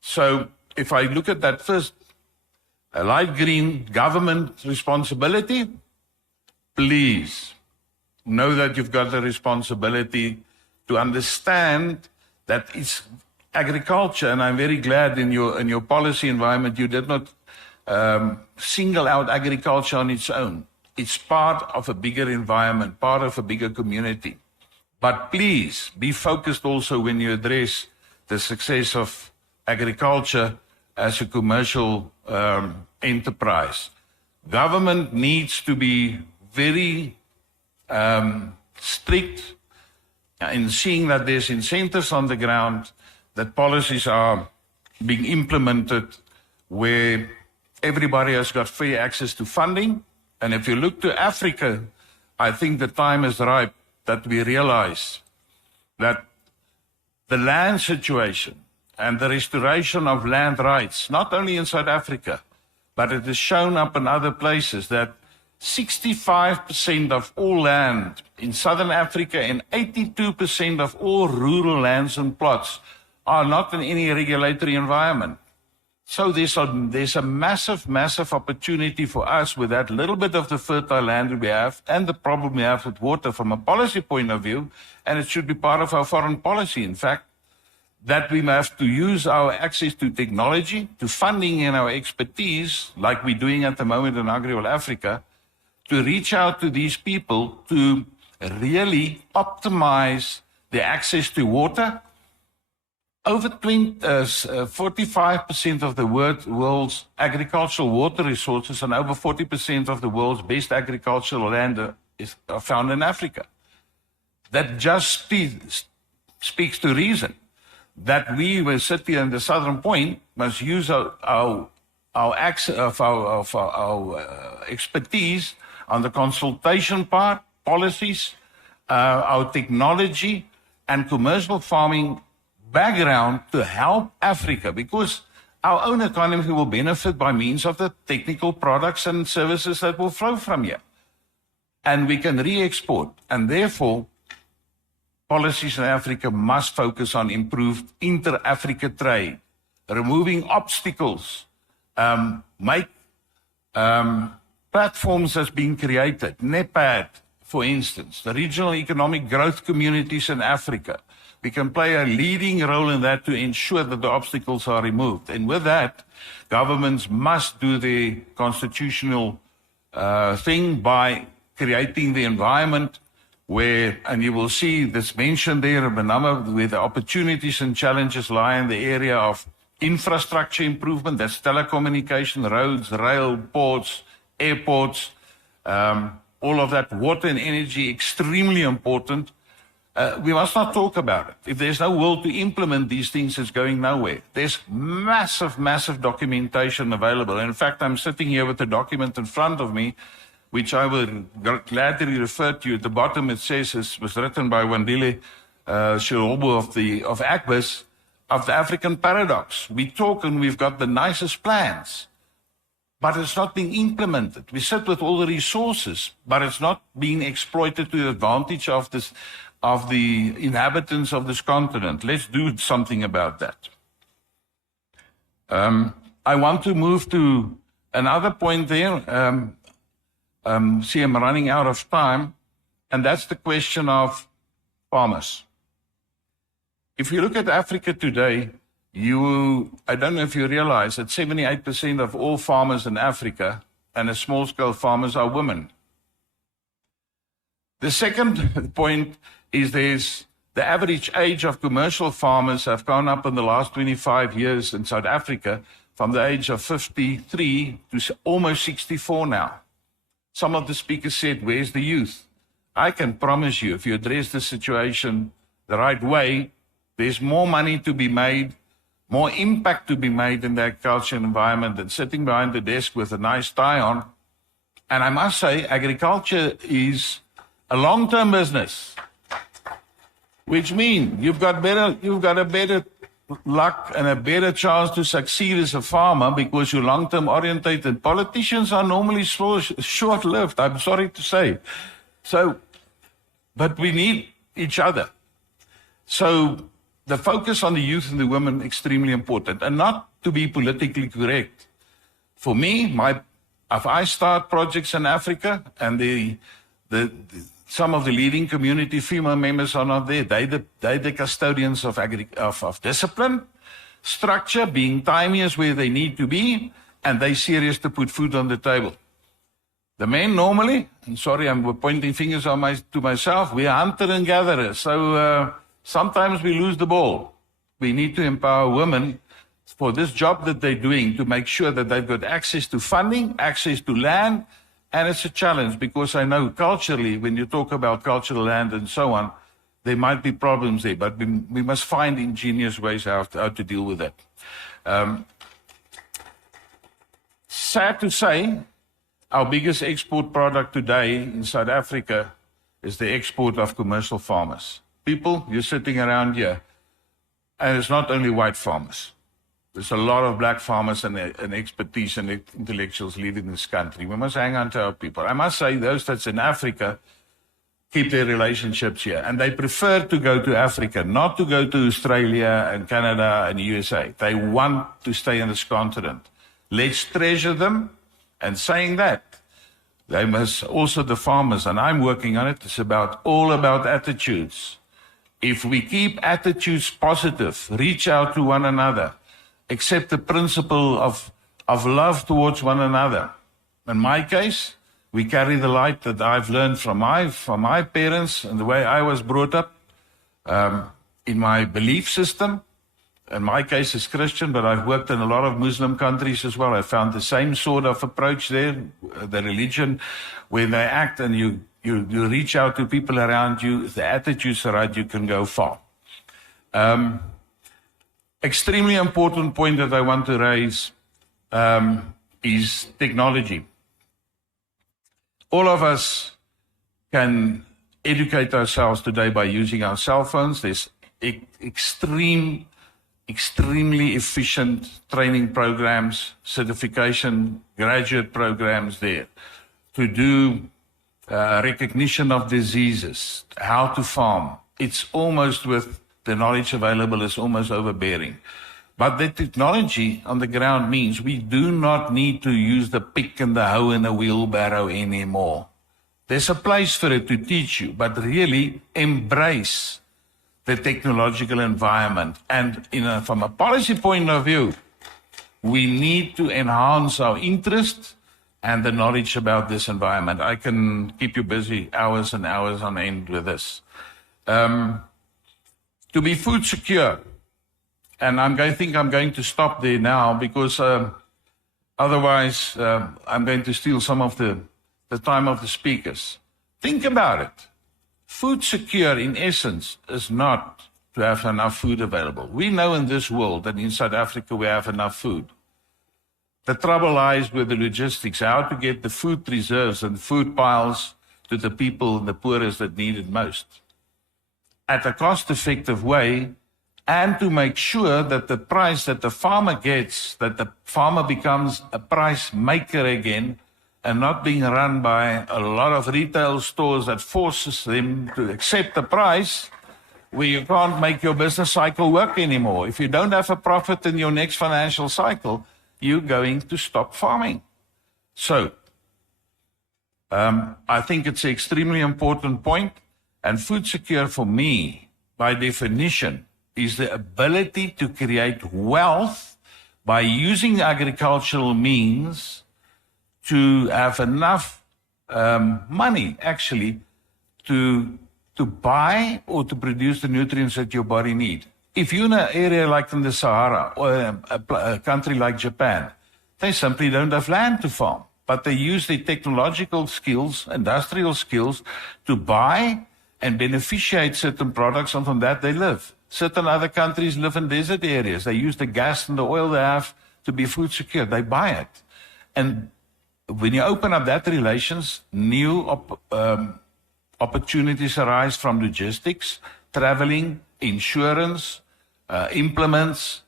So if I look at that first, a light green government responsibility, please know that you've got the responsibility to understand that it's agriculture, and I'm very glad in your policy environment you did not single out agriculture on its own. It's part of a bigger environment, part of a bigger community. But please be focused also when you address the success of agriculture as a commercial enterprise. Government needs to be very strict in seeing that there's incentives on the ground, that policies are being implemented where everybody has got free access to funding. And if you look to Africa, I think the time is ripe that we realize that the land situation and the restoration of land rights, not only in South Africa, but it is shown up in other places that 65% of all land in Southern Africa and 82% of all rural lands and plots are not in any regulatory environment. So there's a massive, massive opportunity for us with that little bit of the fertile land we have and the problem we have with water from a policy point of view, and it should be part of our foreign policy, in fact, that we have to use our access to technology, to funding and our expertise, like we're doing at the moment in Agri-World Africa, to reach out to these people to really optimize the access to water. Over 45% of the world's agricultural water resources and over 40% of the world's best agricultural land are found in Africa. That just speaks to reason. That we, who sit here in the southern point, must use our expertise on the consultation part, policies, our technology, and commercial farming background to help Africa, because our own economy will benefit by means of the technical products and services that will flow from here. And we can re-export. And therefore, policies in Africa must focus on improved inter-Africa trade, removing obstacles, make platforms that's been created, NEPAD, for instance, the regional economic growth communities in Africa. We can play a leading role in that to ensure that the obstacles are removed. And with that, governments must do the constitutional thing by creating the environment where, and you will see this mentioned there, a number where the opportunities and challenges lie in the area of infrastructure improvement, that's telecommunication, roads, rail, ports, airports, all of that, water and energy, extremely important. We must not talk about it. If there's no will to implement these things, it's going nowhere. There's massive, massive documentation available. In fact, I'm sitting here with a document in front of me, which I will gladly refer to. At the bottom, it says it was written by Wandile Shirobo of ACBIS, of the African paradox. We talk and we've got the nicest plans, but it's not being implemented. We sit with all the resources, but it's not being exploited to the advantage of the inhabitants of this continent. Let's do something about that. I want to move to another point there. See, I'm running out of time, and that's the question of farmers. If you look at Africa today, I don't know if you realize that 78% of all farmers in Africa and the small-scale farmers are women. The second point is the average age of commercial farmers have gone up in the last 25 years in South Africa from the age of 53 to almost 64 now. Some of the speakers said, where's the youth? I can promise you, if you address the situation the right way, there's more money to be made, more impact to be made in the agriculture environment than sitting behind the desk with a nice tie on. And I must say, agriculture is a long-term business, which means you've got a better luck and a better chance to succeed as a farmer because you're long-term orientated. Politicians are normally short-lived, I'm sorry to say. But we need each other. So the focus on the youth and the women, extremely important. And not to be politically correct. For me, if I start projects in Africa and some of the leading community female members are not there, they're the custodians of discipline, structure, being timely as where they need to be, and they're serious to put food on the table. The men normally, and sorry, I'm pointing fingers to myself, we're hunter and gatherer. So sometimes we lose the ball. We need to empower women for this job that they're doing to make sure that they've got access to funding, access to land, and it's a challenge because I know culturally, when you talk about cultural land and so on, there might be problems there, but we must find ingenious ways how to deal with that. Sad to say, our biggest export product today in South Africa is the export of commercial farmers. People, you're sitting around here, and it's not only white farmers. There's a lot of black farmers and expertise and intellectuals leading this country. We must hang on to our people. I must say, those that's in Africa keep their relationships here. And they prefer to go to Africa, not to go to Australia and Canada and USA. They want to stay in this continent. Let's treasure them. And saying that, they must also, the farmers, and I'm working on it, it's all about attitudes. If we keep attitudes positive, reach out to one another, accept the principle of love towards one another. In my case, we carry the light that I've learned from my parents and the way I was brought up in my belief system. In my case, it's Christian, but I've worked in a lot of Muslim countries as well. I found the same sort of approach there, the religion, where they act and you reach out to people around you. If the attitudes are right, you can go far. Extremely important point that I want to raise is technology. All of us can educate ourselves today by using our cell phones. There's extremely efficient training programs, certification, graduate programs there to do recognition of diseases, how to farm. It's almost with the knowledge available is almost overbearing. But the technology on the ground means we do not need to use the pick and the hoe and the wheelbarrow anymore. There's a place for it to teach you, but really embrace the technological environment. And from a policy point of view, we need to enhance our interest and the knowledge about this environment. I can keep you busy hours and hours on end with this. To be food secure, and I think I'm going to stop there now because otherwise I'm going to steal some of the time of the speakers. Think about it. Food secure, in essence, is not to have enough food available. We know in this world that in South Africa we have enough food. The trouble lies with the logistics, how to get the food reserves and food piles to the people and the poorest that need it most at a cost-effective way, and to make sure that the price that the farmer gets, that the farmer becomes a price maker again, and not being run by a lot of retail stores that forces them to accept the price where you can't make your business cycle work anymore. If you don't have a profit in your next financial cycle, you're going to stop farming. So, I think it's an extremely important point, and food secure for me, by definition, is the ability to create wealth by using agricultural means to have enough money, actually, to buy or to produce the nutrients that your body needs. If you're in an area like in the Sahara or a country like Japan, they simply don't have land to farm, but they use their technological skills, industrial skills, to buy and beneficiate certain products, and from that they live. Certain other countries live in desert areas. They use the gas and the oil they have to be food secure. They buy it. And when you open up that relations, new opportunities arise from logistics, traveling, insurance, implements,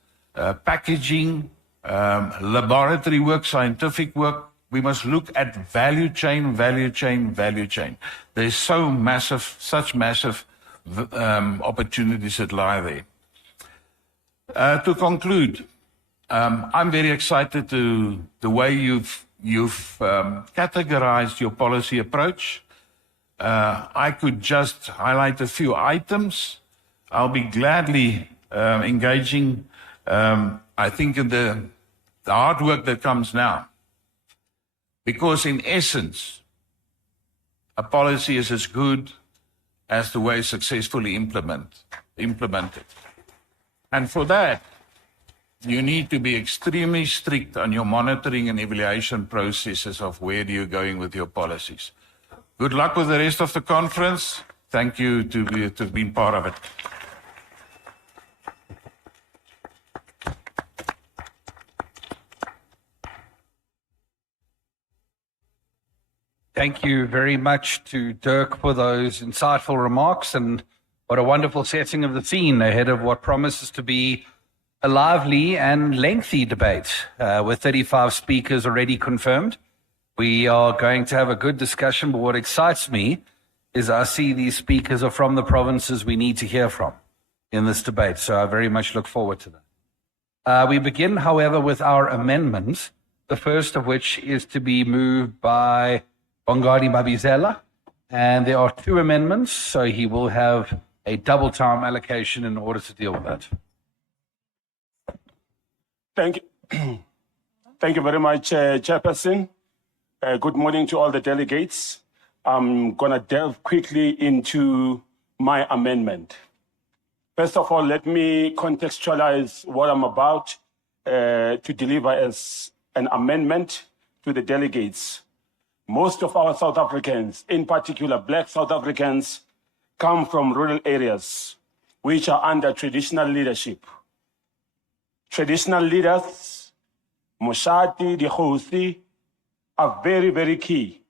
packaging, laboratory work, scientific work. We must look at value chain, value chain, value chain. There's such massive opportunities that lie there. To conclude, I'm very excited to the way you've categorized your policy approach. I could just highlight a few items. I'll be gladly engaging, I think, in the hard work that comes now. Because in essence, a policy is as good as the way successfully implemented. And for that, you need to be extremely strict on your monitoring and evaluation processes of where you're going with your policies. Good luck with the rest of the conference. Thank you to have been part of it. Thank you very much to Dirk for those insightful remarks, and what a wonderful setting of the scene ahead of what promises to be a lively and lengthy debate with 35 speakers already confirmed. We are going to have a good discussion, but what excites me is I see these speakers are from the provinces we need to hear from in this debate, so I very much look forward to that. We begin, however, with our amendments, the first of which is to be moved by Bongani Mabizela, and there are two amendments, so he will have a double time allocation in order to deal with that. Thank you. Thank you very much, Chairperson. Good morning to all the delegates. I'm going to delve quickly into my amendment. First of all, let me contextualize what I'm about to deliver as an amendment to the delegates. Most of our South Africans, in particular Black South Africans, come from rural areas which are under traditional leadership. Traditional leaders, Moshati, the Kgosi, are very, very key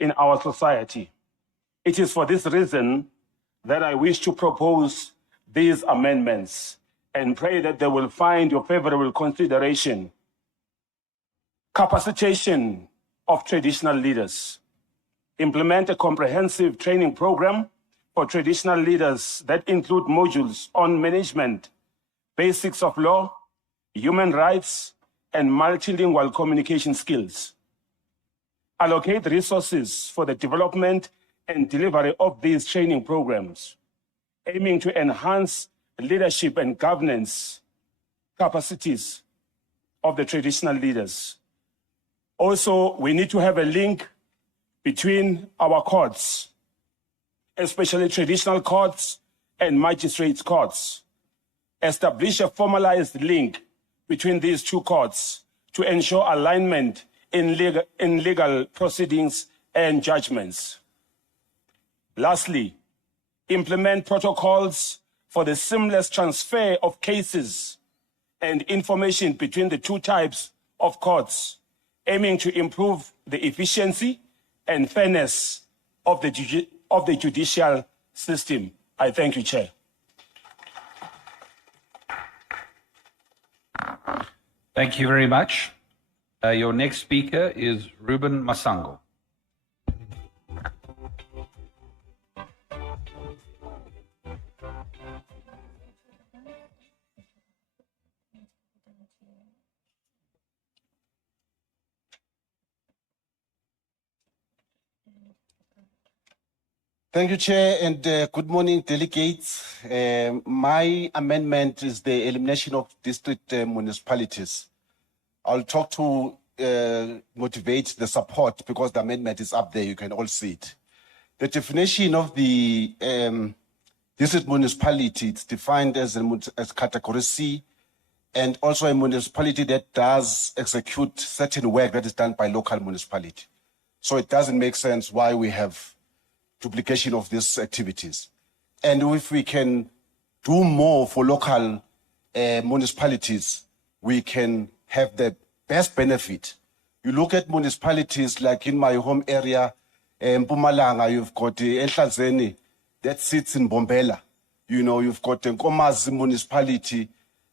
in our society. It is for this reason that I wish to propose these amendments and pray that they will find your favorable consideration. Capacitation of traditional leaders. Implement a comprehensive training program for traditional leaders that include modules on management, basics of law, human rights, and multilingual communication skills. Allocate resources for the development and delivery of these training programs, aiming to enhance leadership and governance capacities of the traditional leaders. Also, we need to have a link between our courts, especially traditional courts and magistrates' courts. Establish a formalized link between these two courts to ensure alignment in legal proceedings and judgments. Lastly, implement protocols for the seamless transfer of cases and information between the two types of courts, aiming to improve the efficiency and fairness of the judicial system. I thank you, Chair. Thank you very much. Your next speaker is Ruben Masango. Thank you, Chair, and good morning, delegates. My amendment is the elimination of district municipalities. I'll talk to motivate the support because the amendment is up there, you can all see it. The definition of the district municipality, it's defined as category C, and also a municipality that does execute certain work that is done by local municipality. So it doesn't make sense why we have duplication of these activities. And if we can do more for local municipalities, we can have the best benefit. You look at municipalities like in my home area, Mpumalanga, you've got Enhlanzeni that sits in Bombela. You know, you've got Nkomazi municipality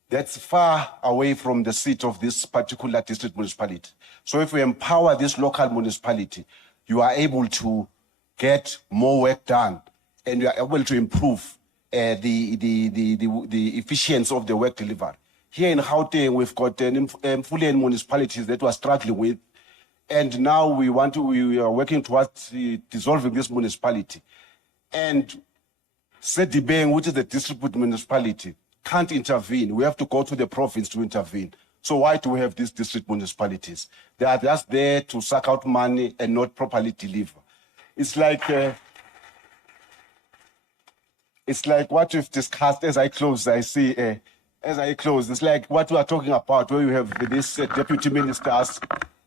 that's far away from the seat of this particular district municipality. So if we empower this local municipality, you are able to get more work done, and we are able to improve the efficiency of the work delivered. Here in Gauteng, we've got Mfulian municipalities that we're struggling with, and now we are working towards dissolving this municipality. And Sedibeng, which is the district municipality, can't intervene. We have to go to the province to intervene. So why do we have these district municipalities? They are just there to suck out money and not properly deliver. It's like what we've discussed as I close, it's like what we are talking about where you have these deputy ministers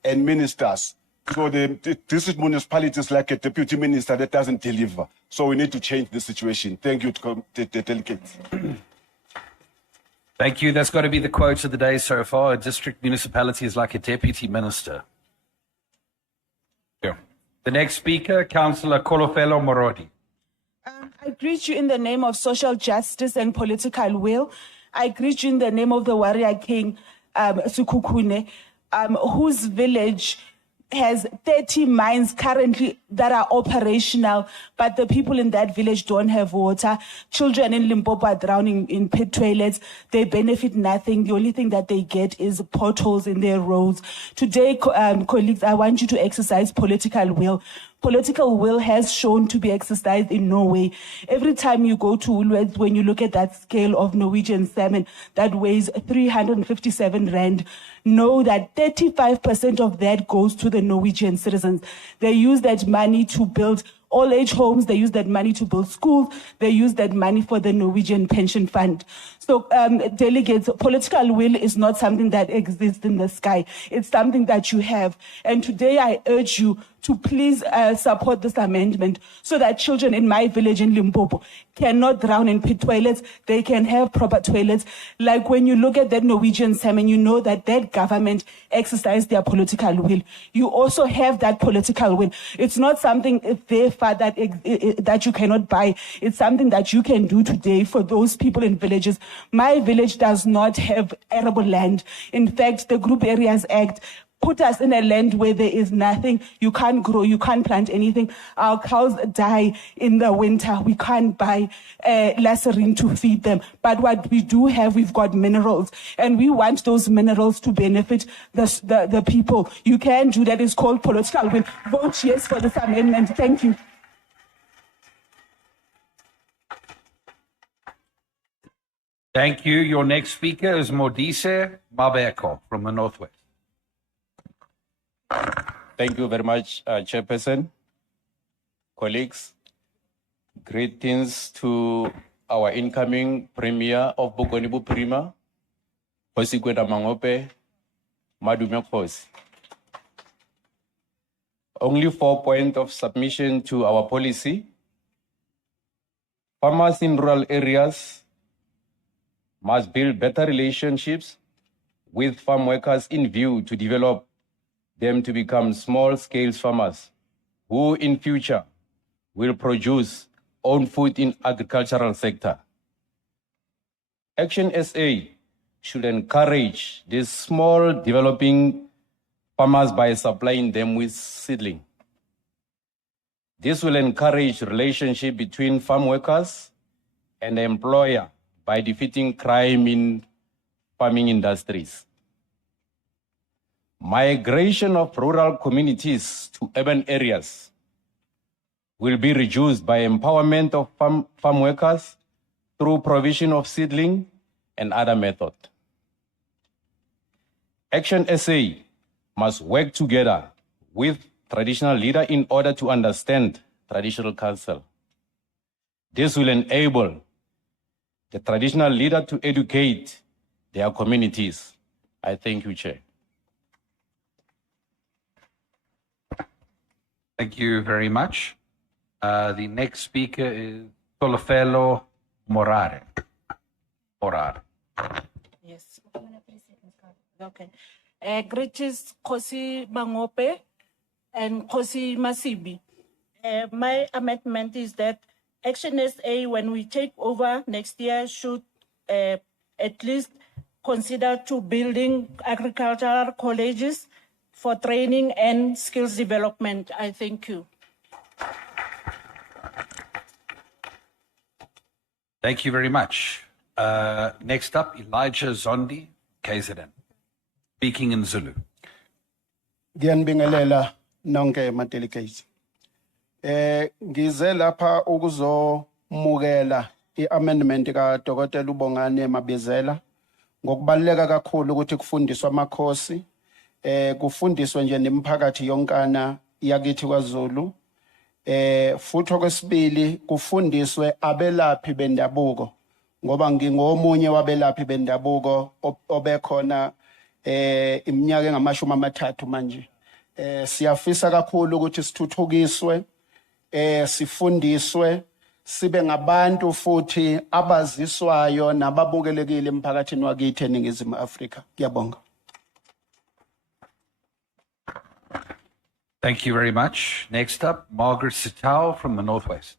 and ministers. So the district municipality is like a deputy minister that doesn't deliver. So we need to change the situation. Thank you, the delegates. Thank you. That's got to be the quote of the day so far. A district municipality is like a deputy minister. Yeah. The next speaker, Councillor Kolofelo Morodi. I greet you in the name of social justice and political will. I greet you in the name of the warrior king, Sukukune, whose village has 30 mines currently that are operational, but the people in that village don't have water. Children in Limpopo are drowning in pit toilets. They benefit nothing. The only thing that they get is potholes in their roads. Today, colleagues, I want you to exercise political will. Political will has shown to be exercised in Norway. Every time you go to Woolworths, when you look at that scale of Norwegian salmon that weighs 357 rand, know that 35% of that goes to the Norwegian citizens. They use that money to build all-age homes. They use that money to build schools. They use that money for the Norwegian pension fund. So, delegates, political will is not something that exists in the sky. It's something that you have. And today I urge you to please support this amendment so that children in my village in Limpopo cannot drown in pit toilets. They can have proper toilets. Like when you look at that Norwegian salmon, you know that that government exercised their political will. You also have that political will. It's not something there that you cannot buy. It's something that you can do today for those people in villages. My village does not have arable land. In fact, the Group Areas Act put us in a land where there is nothing. You can't grow, you can't plant anything. Our cows die in the winter. We can't buy lacerine to feed them. But what we do have, we've got minerals, and we want those minerals to benefit the people. You can do that. It's called political will. Vote yes for this amendment. Thank you. Thank you. Your next speaker is Modise Mabeko from the Northwest. Thank you very much, Chairperson. Colleagues, greetings to our incoming Premier of Bokoni Buphirima, Hosikweda Mangope, Madume Khosi. Only 4 points of submission to our policy. Farmers in rural areas must build better relationships with farm workers in view to develop them to become small-scale farmers who in future will produce own food in agricultural sector. ActionSA should encourage these small developing farmers by supplying them with seedling. This will encourage relationship between farm workers and the employer by defeating crime in farming industries. Migration of rural communities to urban areas will be reduced by empowerment of farm workers through provision of seedling and other methods. ActionSA must work together with traditional leaders in order to understand traditional council. This will enable the traditional leader to educate their communities. I thank you, Chair. Thank you very much. The next speaker is Tolofelo Morare. Yes. Okay. Greetings, Khosi Mangope and Khosi Masibi. My amendment is that ActionSA, when we take over next year, should at least consider to building agricultural colleges for training and skills development. I thank you. Thank you very much. Next up, Elijah Zondi, KZN, speaking in Zulu. Ngiyanibingelela nonke ma-delegates. Ngize lapha ukuzomukela i-amendment kaDokotela uBongani Mabizela ngokubaluleka kakhulu ukuthi kufundiswe amakhosi, kufundiswe nje nemiphakathi yonkana yakithi kwaZulu. Futhi okwesibili kufundiswe abelaphi bendabuko ngoba ngingomunye wabelaphi bendabuko obekhona iminyaka engama-30 manje. Siyafisa kakhulu ukuthi sithuthukiswe, sifundiswe, sibe ngabantu futhi abaziswayo nababukelekile emphakathini wakithi eNingizimu Afrika. Ngiyabonga. Thank you very much. Next up, Margaret Sitao from the Northwest.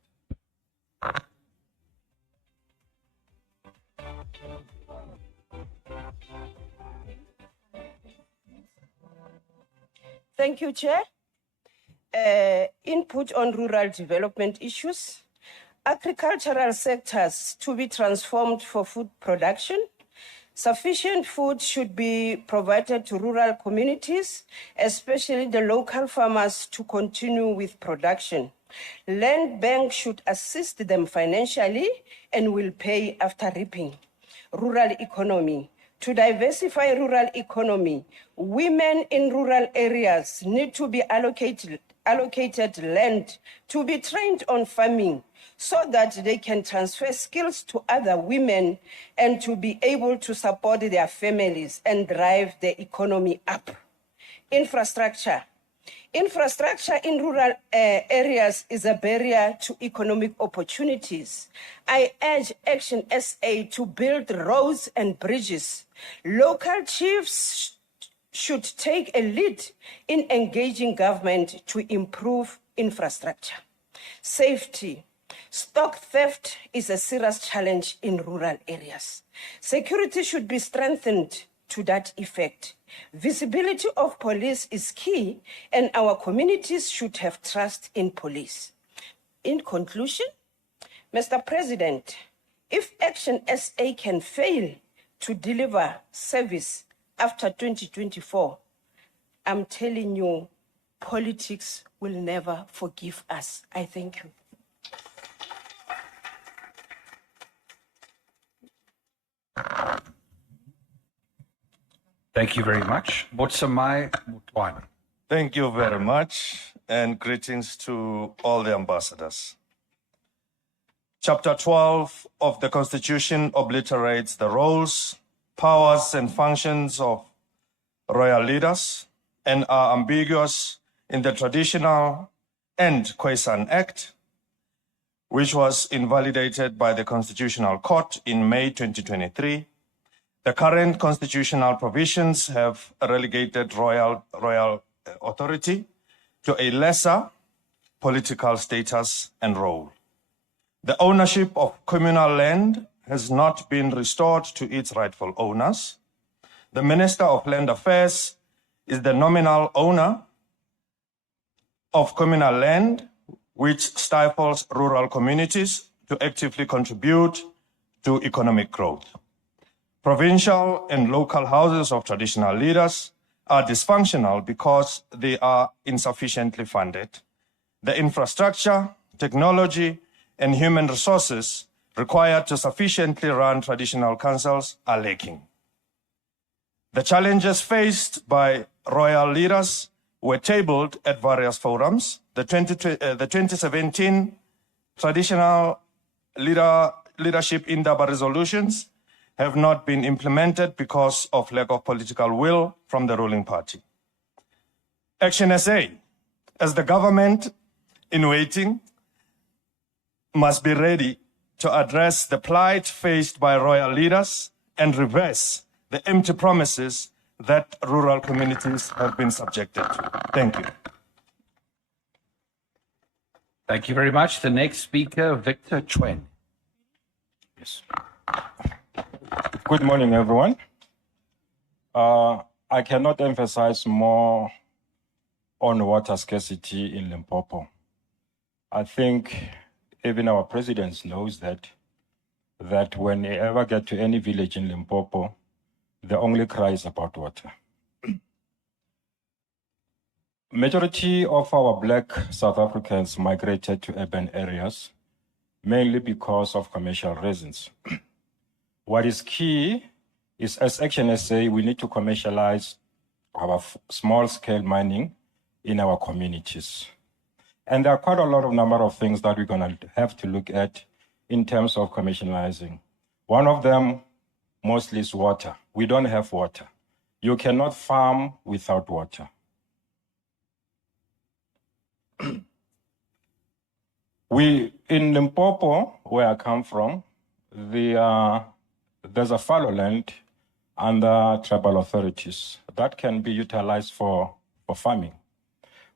Thank you, Chair. Input on rural development issues. Agricultural sectors to be transformed for food production. Sufficient food should be provided to rural communities, especially the local farmers, to continue with production. Land bank should assist them financially and will pay after reaping. Rural economy. To diversify rural economy, women in rural areas need to be allocated land to be trained on farming so that they can transfer skills to other women and to be able to support their families and drive the economy up. Infrastructure. Infrastructure in rural areas is a barrier to economic opportunities. I urge ActionSA to build roads and bridges. Local chiefs should take a lead in engaging government to improve infrastructure. Safety. Stock theft is a serious challenge in rural areas. Security should be strengthened to that effect. Visibility of police is key, and our communities should have trust in police. In conclusion, Mr. President, if Action SA can fail to deliver service after 2024, I'm telling you, politics will never forgive us. I thank you. Thank you very much. Motsamai Mutwana. Thank you very much, and greetings to all the ambassadors. Chapter 12 of the Constitution obliterates the roles, powers, and functions of royal leaders and are ambiguous in the Traditional and Quaison Act, which was invalidated by the Constitutional Court in May 2023. The current constitutional provisions have relegated royal authority to a lesser political status and role. The ownership of communal land has not been restored to its rightful owners. The Minister of Land Affairs is the nominal owner of communal land, which stifles rural communities to actively contribute to economic growth. Provincial and local houses of traditional leaders are dysfunctional because they are insufficiently funded. The infrastructure, technology, and human resources required to sufficiently run traditional councils are lacking. The challenges faced by royal leaders were tabled at various forums. The 2017 Traditional Leadership Indaba resolutions have not been implemented because of lack of political will from the ruling party. ActionSA, as the government in waiting, must be ready to address the plight faced by royal leaders and reverse the empty promises that rural communities have been subjected to. Thank you. Thank you very much. The next speaker, Victor Chwen. Yes. Good morning, everyone. I cannot emphasize more on water scarcity in Limpopo. I think even our president knows that when you ever get to any village in Limpopo, the only cry is about water. Majority of our Black South Africans migrated to urban areas, mainly because of commercial reasons. What is key is, as ActionSA, we need to commercialize our small-scale mining in our communities. And there are quite a lot of number of things that we're going to have to look at in terms of commercializing. One of them mostly is water. We don't have water. You cannot farm without water. In Limpopo, where I come from, there's a fallow land under tribal authorities that can be utilized for farming.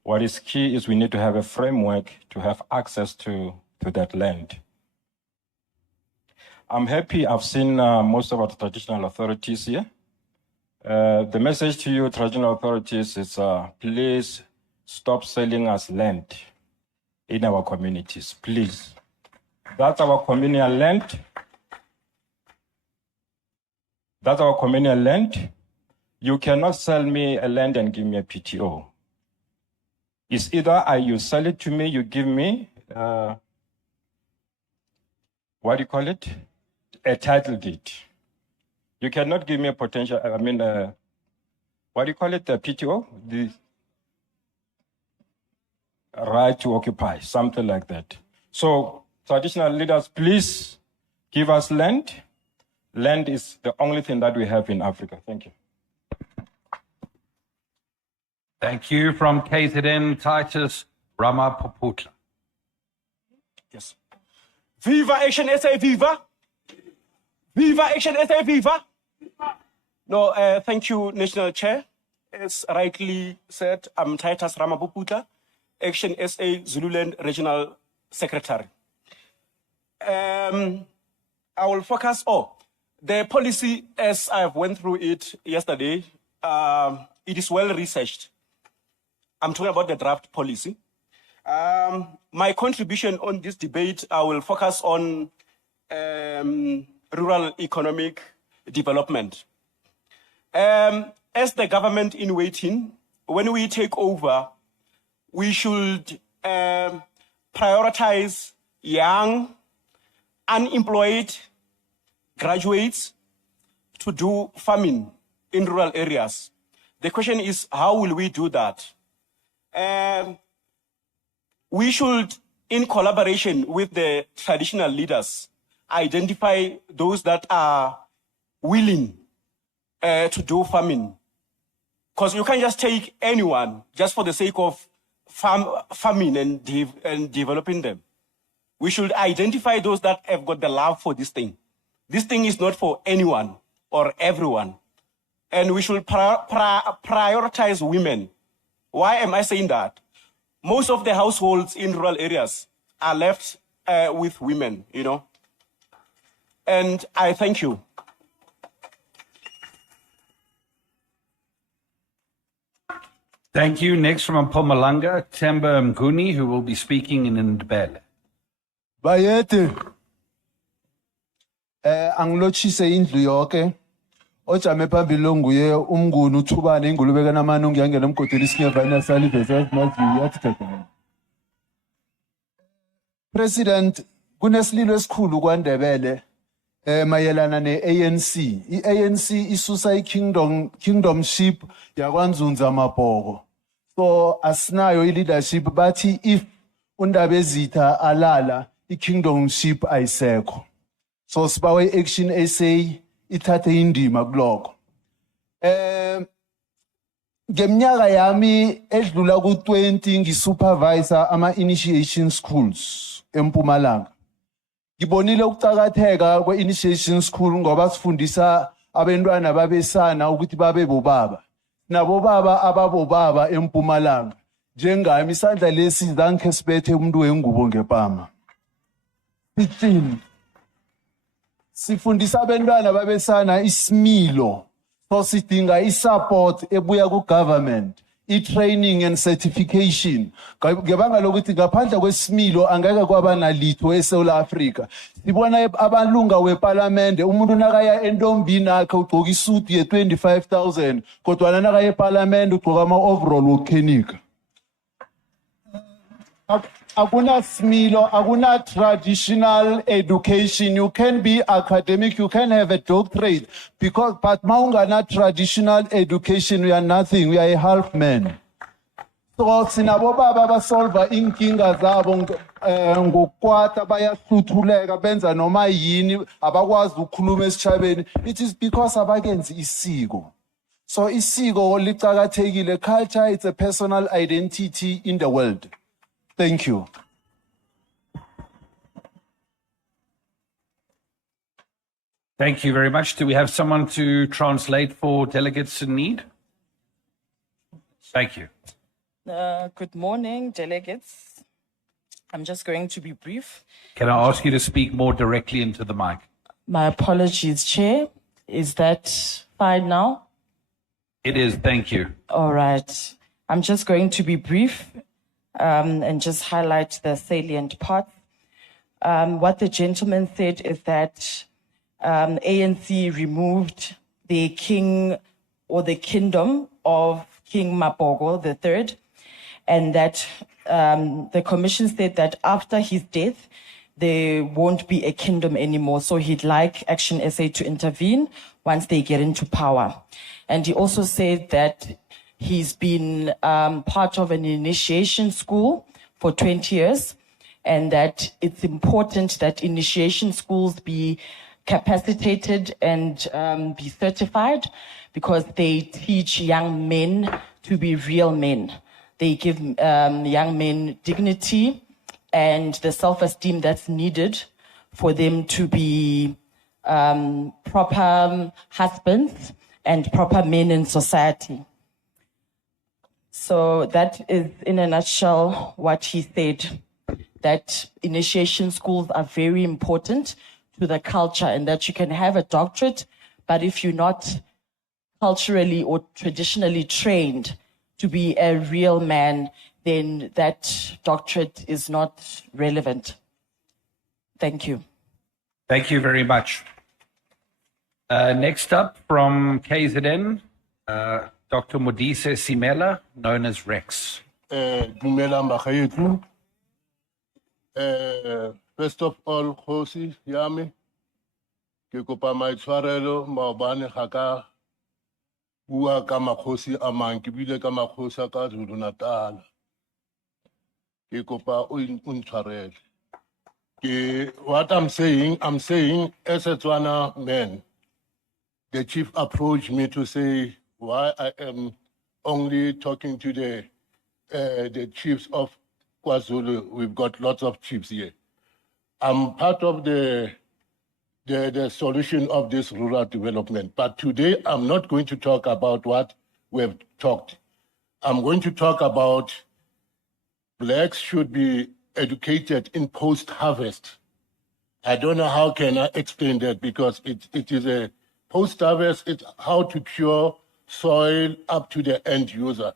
What is key is we need to have a framework to have access to that land. I'm happy I've seen most of our traditional authorities here. The message to you, traditional authorities, is please stop selling us land in our communities, please. That's our communal land. That's our communal land. You cannot sell me a land and give me a PTO. It's either you sell it to me, you give me, what do you call it? A title deed. You cannot give me a potential, what do you call it, a PTO? The right to occupy, something like that. So traditional leaders, please give us land. Land is the only thing that we have in Africa. Thank you. Thank you. From KZN, Titus Ramaphosa. Yes. Viva ActionSA, viva! Viva ActionSA, viva! No, thank you, National Chair. As rightly said, I'm Titus Ramaphosa, ActionSA Zululand Regional Secretary. I will focus on The policy, as I went through it yesterday, it is well researched. I'm talking about the draft policy. My contribution on this debate, I will focus on rural economic development. As the government in waiting, when we take over, we should prioritize young, unemployed graduates to do farming in rural areas. The question is, how will we do that? We should, in collaboration with the traditional leaders, identify those that are willing to do farming. Because you can't just take anyone just for the sake of farming and developing them. We should identify those that have got the love for this thing. This thing is not for anyone or everyone. And we should prioritize women. Why am I saying that? Most of the households in rural areas are left with women, you know. And I thank you. Thank you. Next from Mpumalanga, Temba Mguni, who will be speaking in Ndebele. Bayete. Angilotshise indlu yonke. Ojame phambili longuye umnguni uthubane ingulubeka namani ungiyangena emgodini isinyevana salive sasimazi yathi thethana. President, kunesililo esikhulu kwaNdebele mayelana neANC. iANC isusa ikingdomship yakwaNzunza Mabhoko. So asinayo ileadership bathi if uNdabezitha alala ikingdomship ayisekho. So sibawe ActionSA ithathe indima kuloko. Ngeminyaka yami edlula ku20 ngisupervisor ama-initiation schools eMpumalanga. Ngibonile ukucakatheka kwe-initiation school ngoba sifundisa abantwana babesana ukuthi babe bobaba. Nabo baba ababobaba eMpumalanga. Njengami isandla lesi zange sibethe umuntu wengubo ngepama. 15. Sifundisa abantwana babesana isimilo. So sidinga i-support ebuya ku-government, i-training and certification. Ngebanga lokuthi ngaphandle kwesimilo angeke kwaba nalitho eSouth Africa. Sibona abalunga weparlamente umuntu nakaya entombini akhe ugqoka isuit ye 25,000 kodwa nakaya eparlamente ugqoka ama-overall wokukhenika. Akuna smilo, akuna traditional education. You can be academic, you can have a doctorate, but maungana traditional education, we are nothing, we are a half man. So sinabo baba basolva inkinga zabo ngokwata bayahluthuleka benza noma yini abakwazi ukukhuluma esichabeni. It is because abakenzi isiko. So isiko licakathekile. Culture, it's a personal identity in the world. Thank you. Thank you very much. Do we have someone to translate for delegates in need? Thank you. Good morning, delegates. I'm just going to be brief. Can I ask you to speak more directly into the mic? My apologies, Chair. Is that fine now? It is. Thank you. All right. I'm just going to be brief and just highlight the salient parts. What the gentleman said is that ANC removed the king or the kingdom of King Mabhoko III, and that the commission said that after his death, there won't be a kingdom anymore. So he'd like ActionSA to intervene once they get into power. And he also said that he's been part of an initiation school for 20 years, and that it's important that initiation schools be capacitated and be certified because they teach young men to be real men. They give young men dignity and the self-esteem that's needed for them to be proper husbands and proper men in society. So that is, in a nutshell, what he said, that initiation schools are very important to the culture, and that you can have a doctorate, but if you're not culturally or traditionally trained to be a real man, then that doctorate is not relevant. Thank you. Thank you very much. Next up from KZN, Dr. Modise Simela, known as Rex. Dumela magaetlo. First of all, Khosi yami, ke kopa maitshwarelo maobane ga ka bua ka makgosi a mang, ke buile ka makgosi a ka Zulu Natal. Ke kopa o ntshwarele. What I'm saying as a Tswana man, the chief approached me to say why I am only talking to the chiefs of KwaZulu. We've got lots of chiefs here. I'm part of the solution of this rural development. But today, I'm not going to talk about what we've talked. I'm going to talk about blacks should be educated in post-harvest. I don't know how can I explain that, because it is a post-harvest, it's how to cure soil up to the end user.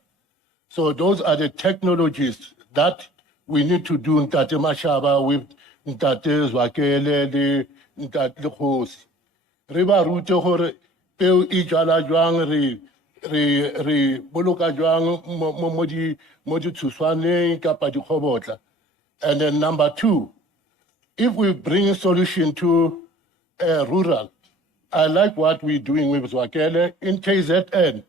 So those are the technologies that we need to do in Ntate Mashaba with Ntate Zwakele, Ntate Khosi. Re ba rute gore peo e jala jwang, re boloka jwang mo di tshuswaneng kapa dikgobotla. And then number two, if we bring a solution to rural, I like what we're doing with Zwakele. In KZN,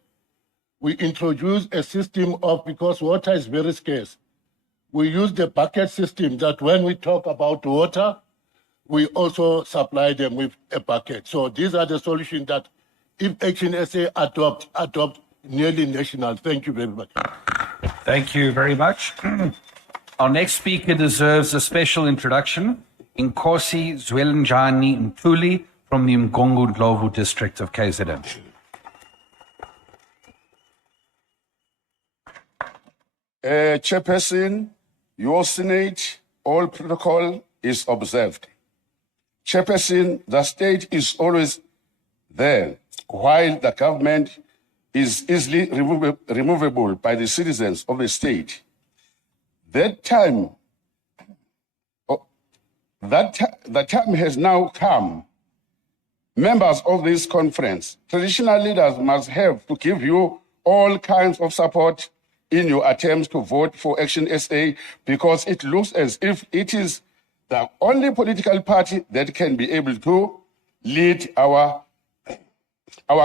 we introduce a system of, because water is very scarce, we use the bucket system that when we talk about water, we also supply them with a bucket. So these are the solutions that if ActionSA adopt nearly national. Thank you very much. Thank you very much. Our next speaker deserves a special introduction. Nkosi Zwelinjani Mtuli from the Mgongo Ndlovu district of KZN. Chairperson, your Senate, all protocol is observed. Chairperson, the state is always there, while the government is easily removable by the citizens of the state. The time has now come. Members of this conference, traditional leaders must have to give you all kinds of support in your attempts to vote for ActionSA, because it looks as if it is the only political party that can be able to lead our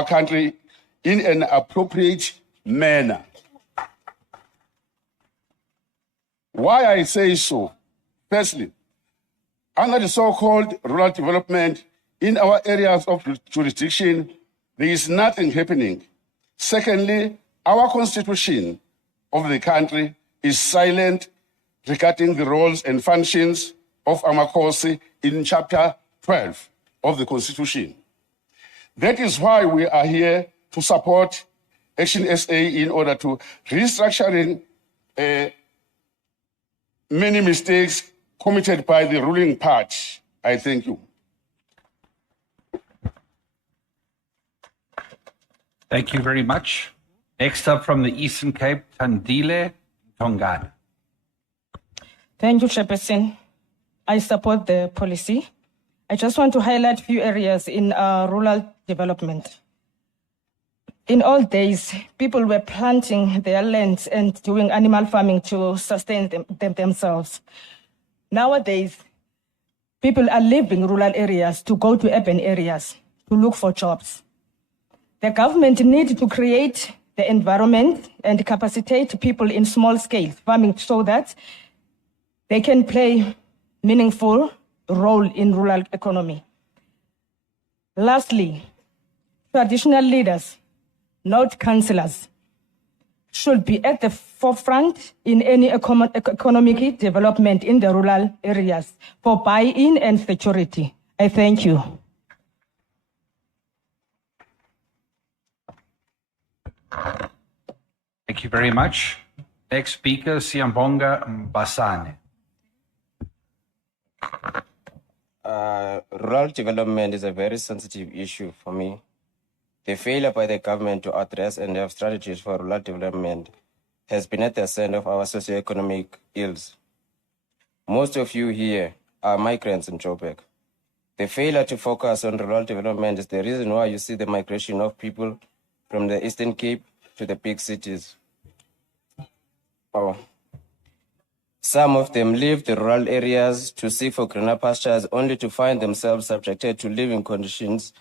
country in an appropriate manner. Why I say so? Firstly, under the so-called rural development in our areas of jurisdiction, there is nothing happening. Secondly, our constitution of the country is silent regarding the roles and functions of Amakosi in chapter 12 of the constitution. That is why we are here to support ActionSA in order to restructuring many mistakes committed by the ruling party. I thank you. Thank you very much. Next up from the Eastern Cape, Tandile Tongana. Thank you, Chairperson. I support the policy. I just want to highlight a few areas in rural development. In old days, people were planting their lands and doing animal farming to sustain themselves. Nowadays, people are leaving rural areas to go to urban areas to look for jobs. The government needs to create the environment and capacitate people in small-scale farming so that they can play meaningful role in rural economy. Lastly, traditional leaders, not councillors, should be at the forefront in any economic development in the rural areas for buy-in and security. I thank you. Thank you very much. Next speaker, Siyambonga Mbasane. rural development is a very sensitive issue for me. The failure by the government to address and have strategies for rural development has been at the center of our socioeconomic ills. Most of you here are migrants in Joburg. The failure to focus on rural development is the reason why you see the migration of people from the Eastern Cape to the big cities. Some of them leave the rural areas to seek for greener pastures only to find themselves subjected to living conditions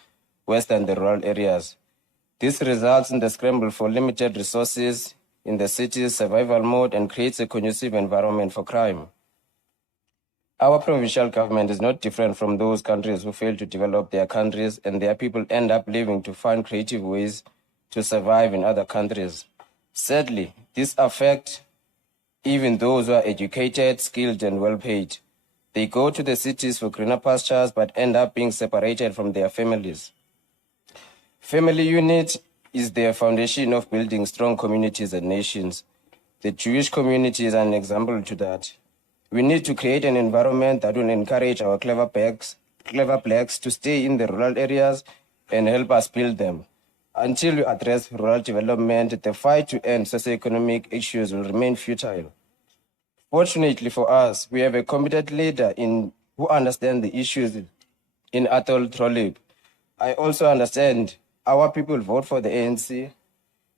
worse than the rural areas. This results in the scramble for limited resources in the city's survival mode and creates a conducive environment for crime. Our provincial government is not different from those countries who fail to develop their countries, and their people end up living to find creative ways to survive in other countries. Sadly, this affects even those who are educated, skilled, and well-paid. They go to the cities for greener pastures but end up being separated from their families. Family unit is the foundation of building strong communities and nations. The Jewish community is an example to that. We need to create an environment that will encourage our clever blacks to stay in the rural areas and help us build them. Until we address rural development, the fight to end socioeconomic issues will remain futile. Fortunately for us, we have a competent leader who understands the issues in Athol Trollip. I also understand our people vote for the ANC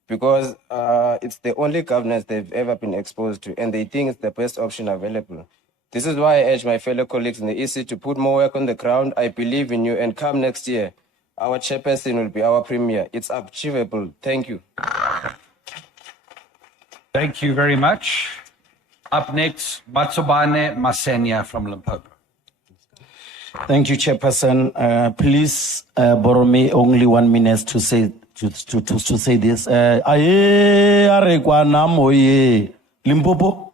because it's the only governance they've ever been exposed to, and they think it's the best option available. This is why I urge my fellow colleagues in the EC to put more work on the ground. I believe in you, and come next year, our chairperson will be our premier. It's achievable. Thank you. Thank you very much. Up next, Matsobane Masenya from Limpopo. Thank you, Chairperson. Please borrow me only 1 minute to say this. Aye, arekwana moye Limpopo.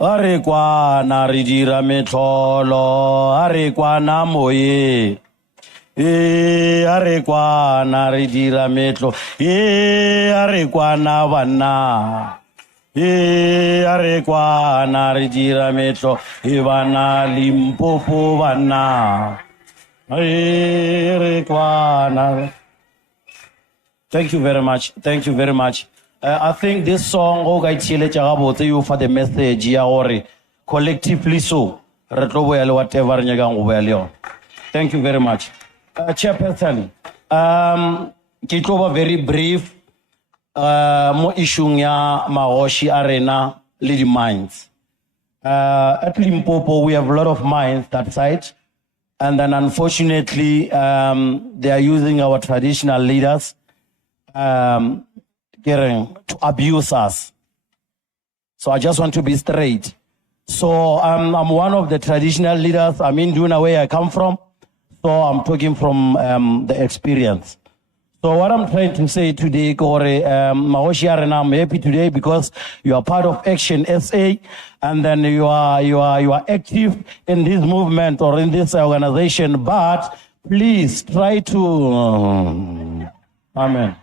Arekwana ridira metlolo, arekwana moye. Arekwana ridira metlo. Arekwana vana. Arekwana ridira metlo. Ivana Limpopo vana. Arekwana. Thank you very much. Thank you very much. I think this song, you for the message, or collectively so. Whatever. Thank you very much. Chairperson, very brief. Mo issue ya Maoshi Arena lead mines. At Limpopo, we have a lot of mines that side. And then unfortunately, they are using our traditional leaders to abuse us. So I just want to be straight. So I'm one of the traditional leaders. I'm in Duna, where I come from. So I'm talking from the experience. So what I'm trying to say today, Kore, Maoshi Arena, I'm happy today because you are part of ActionSA, and then you are active in this movement or in this organization. But please try to, Amen.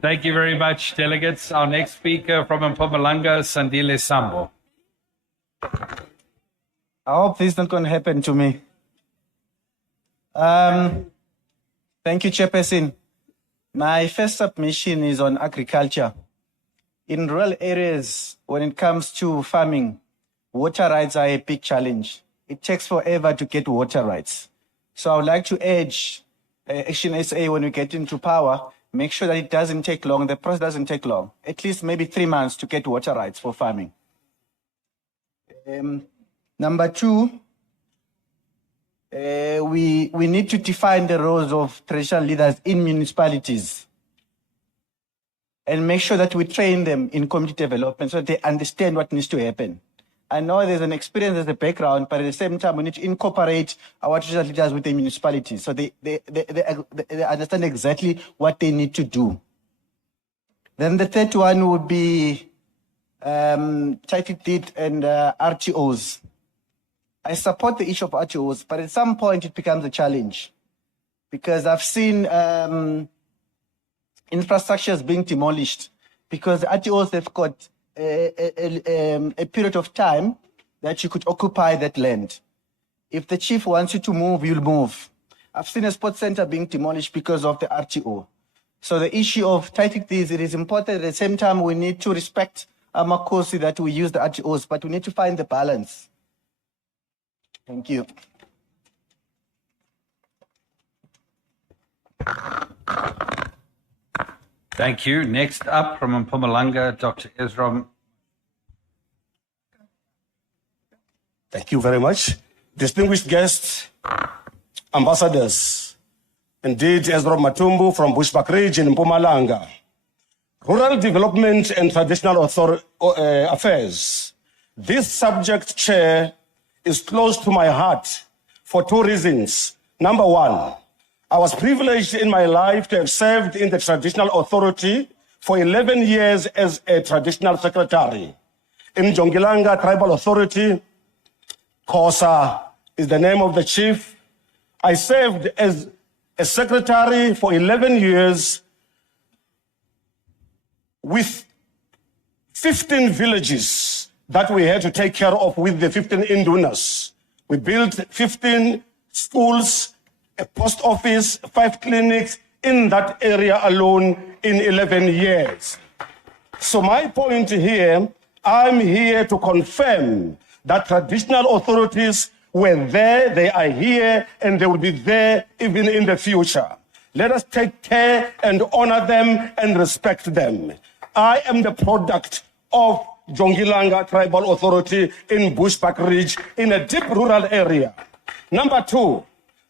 Thank you very much, delegates. Our next speaker from Mpumalanga, Sandile Sambo. I hope this is not going to happen to me. Thank you, Chairperson. My first submission is on agriculture. In rural areas, when it comes to farming, water rights are a big challenge. It takes forever to get water rights. So I would like to urge ActionSA, when we get into power, make sure that it doesn't take long, the process doesn't take long, at least maybe 3 months to get water rights for farming. Number two, we need to define the roles of traditional leaders in municipalities and make sure that we train them in community development so that they understand what needs to happen. I know there's an experience, there's a background, but at the same time, we need to incorporate our traditional leaders with the municipalities so they understand exactly what they need to do. Then the third one would be title deed and RTOs. I support the issue of RTOs, but at some point it becomes a challenge because I've seen infrastructures being demolished because RTOs have got a period of time that you could occupy that land. If the chief wants you to move, you'll move. I've seen a sports center being demolished because of the RTO. So the issue of title deeds, it is important. At the same time, we need to respect Amakosi that we use the RTOs, but we need to find the balance. Thank you. Thank you. Next up from Mpumalanga, Dr. Ezra. Thank you very much. Distinguished guests, ambassadors, indeed Ezra Matumbu from Bushbuck Ridge in Mpumalanga. Rural development and traditional affairs. This subject, Chair, is close to my heart for two reasons. Number one, I was privileged in my life to have served in the traditional authority for 11 years as a traditional secretary. In Jongilanga Tribal Authority, Kosa is the name of the chief. I served as a secretary for 11 years with 15 villages that we had to take care of with the 15 indunas. We built 15 schools, a post office, 5 clinics in that area alone in 11 years. So my point here, I'm here to confirm that traditional authorities were there, they are here, and they will be there even in the future. Let us take care and honor them and respect them. I am the product of Jongilanga Tribal Authority in Bushbuck Ridge in a deep rural area. Number two,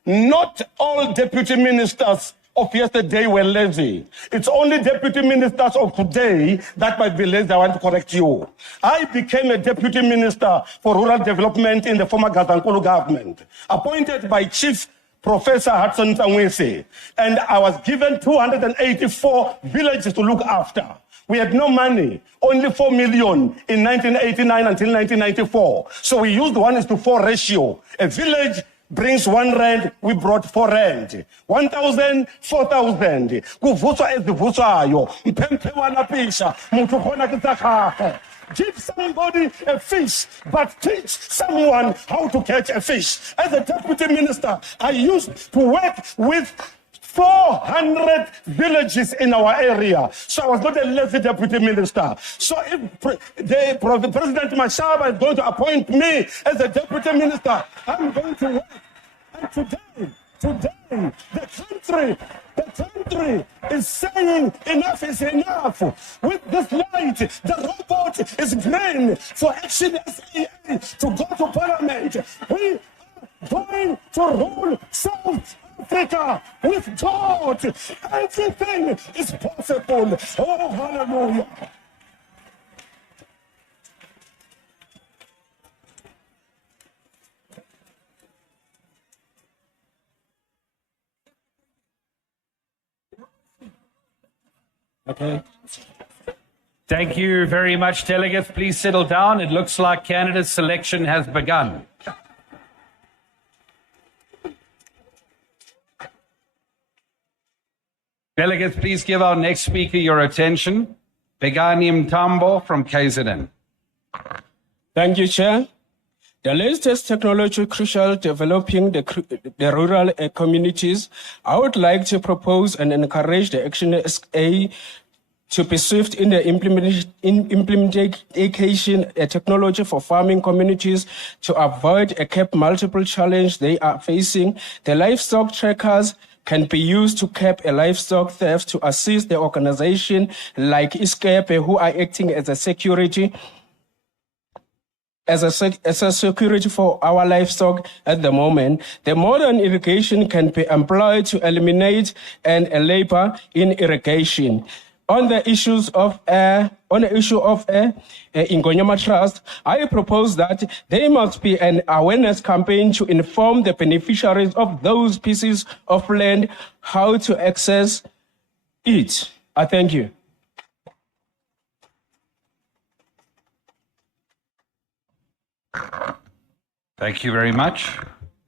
not all deputy ministers of yesterday were lazy. It's only deputy ministers of today that might be lazy. I want to correct you. I became a deputy minister for rural development in the former Gazankulu government, appointed by Chief Professor Hudson Tangwese, and I was given 284 villages to look after. We had no money, only 4 million in 1989 until 1994. So we used 1:4 ratio. A village brings 1 rand, we brought 4 rand. 1,000, 4,000. Kuvutswa ezivutsayo. Mpempe wanapisha. Muthu khona kitsakhakhe. Give somebody a fish, but teach someone how to catch a fish. As a deputy minister, I used to work with 400 villages in our area. So I was not a lazy deputy minister. So if President Mashaba is going to appoint me as a deputy minister, I'm going to work. And today, the country is saying enough is enough. With this light, the robot is green for ActionSA to go to parliament. We are going to rule South Africa with God. Everything is possible. Oh, hallelujah. Okay. Thank you very much, delegates. Please settle down. It looks like candidate selection has begun. Delegates, please give our next speaker your attention. Begani Mtambo from KZN. Thank you, Chair. The latest technology crucial developing the rural communities. I would like to propose and encourage the ActionSA to be swift in the implementation technology for farming communities to avoid a cap multiple challenge they are facing. The livestock trackers can be used to cap a livestock theft to assist the organization like ISCAPE, who are acting as a security as a security for our livestock at the moment. The modern irrigation can be employed to eliminate and labor in irrigation. On the issue of in Ngonyama Trust, I propose that there must be an awareness campaign to inform the beneficiaries of those pieces of land how to access it. I thank you. Thank you very much.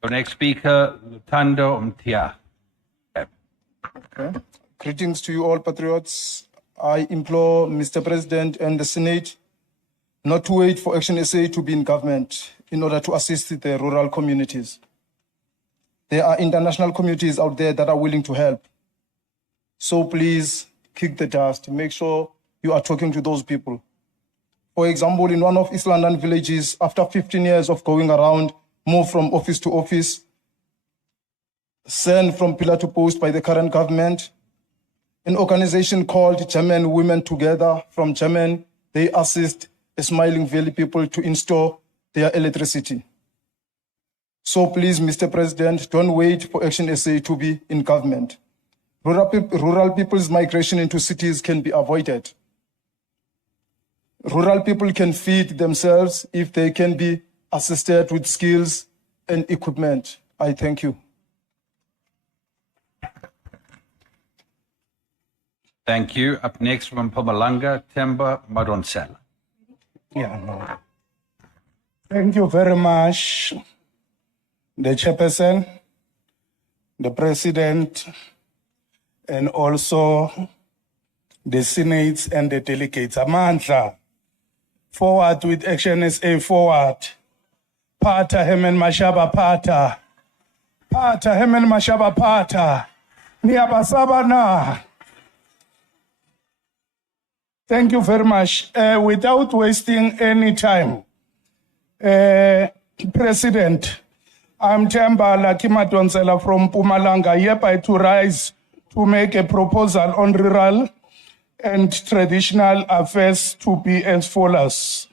Your next speaker, Lutando Mtia. Okay. Greetings to you all, patriots. I implore Mr. President and the Senate not to wait for ActionSA to be in government in order to assist the rural communities. There are international communities out there that are willing to help. So please kick the dust. Make sure you are talking to those people. For example, in one of East London villages, after 15 years of going around, move from office to office, sent from pillar to post by the current government, an organization called German Women Together from German, they assist the Smiling Valley people to install their electricity. So please, Mr. President, don't wait for ActionSA to be in government. Rural people's migration into cities can be avoided. Rural people can feed themselves if they can be assisted with skills and equipment. I thank you. Thank you. Up next from Mpumalanga, Temba Madonsela. Yeah, no. Thank you very much, the chairperson, the president, and also the senates and the delegates. Amandla, forward with ActionSA, forward. Pata Hemen Mashaba Pata. Pata Hemen Mashaba Pata. Niabasaba na. Thank you very much. Without wasting any time, President, I'm Temba Madonsela from Mpumalanga, hereby to rise to make a proposal on rural and traditional affairs to be as follows.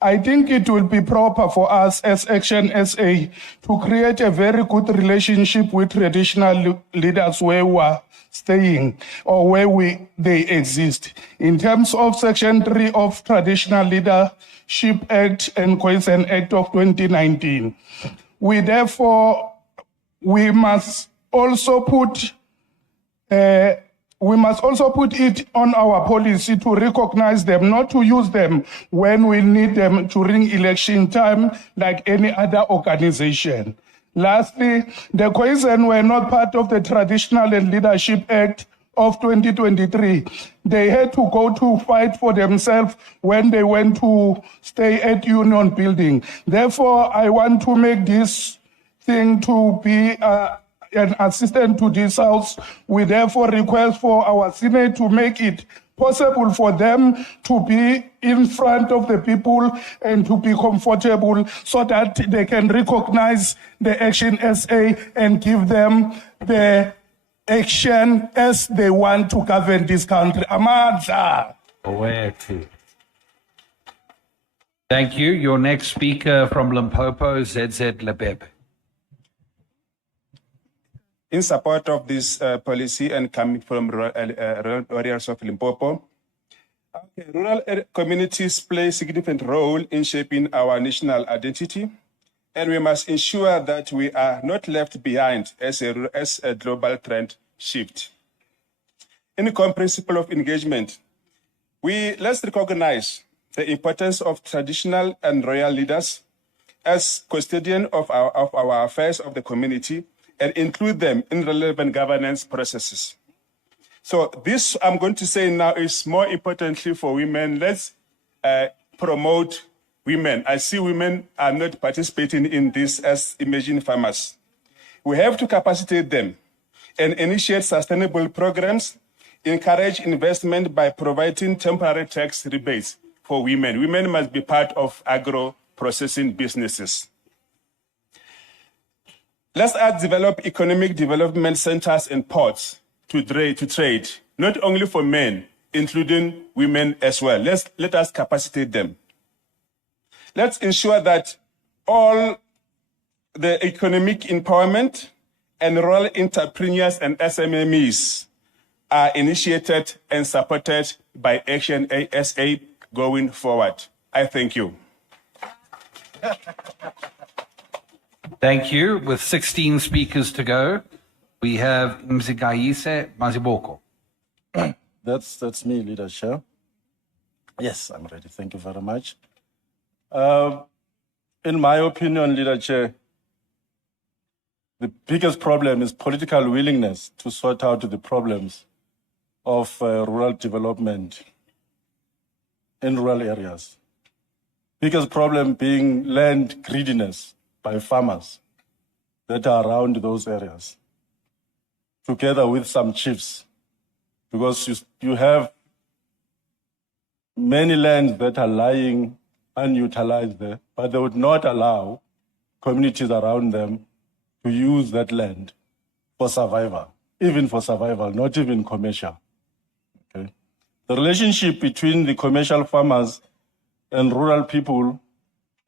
I think it will be proper for us as ActionSA to create a very good relationship with traditional leaders where we are staying or where they exist. In terms of Section 3 of Traditional Leadership Act and Cohesion Act of 2019, we must also put it on our policy to recognize them, not to use them when we need them during election time like any other organization. Lastly, the Khoisan were not part of the Traditional and Leadership Act of 2023. They had to go to fight for themselves when they went to stay at Union Building. Therefore, I want to make this thing to be an assistant to this House. We therefore request for our Senate to make it possible for them to be in front of the people and to be comfortable so that they can recognize the ActionSA and give them the action as they want to govern this country. Amandla. Thank you. Your next speaker from Limpopo, ZZ Lebebe. In support of this policy and coming from rural areas of Limpopo, rural communities play a significant role in shaping our national identity, and we must ensure that we are not left behind as a global trend shift. In the core principle of engagement, let's recognize the importance of traditional and royal leaders as custodian of our affairs of the community and include them in relevant governance processes. So this I'm going to say now is more importantly for women. Let's promote women. I see women are not participating in this as emerging farmers. We have to capacitate them and initiate sustainable programs, encourage investment by providing temporary tax rebates for women. Women must be part of agro-processing businesses. Let's develop economic development centers and ports to trade, not only for men, including women as well. Let us capacitate them. Let's ensure that all the economic empowerment and rural entrepreneurs and SMMEs are initiated and supported by ActionSA going forward. I thank you. Thank you. With 16 speakers to go, we have Mzigayise Maziboko. That's me, Leader Chair. Yes, I'm ready. Thank you very much. In my opinion, Leader Chair, the biggest problem is political willingness to sort out the problems of rural development in rural areas. Biggest problem being land greediness by farmers that are around those areas, together with some chiefs, because you have many lands that are lying unutilized there, but they would not allow communities around them to use that land for survival, not even commercial. Okay? The relationship between the commercial farmers and rural people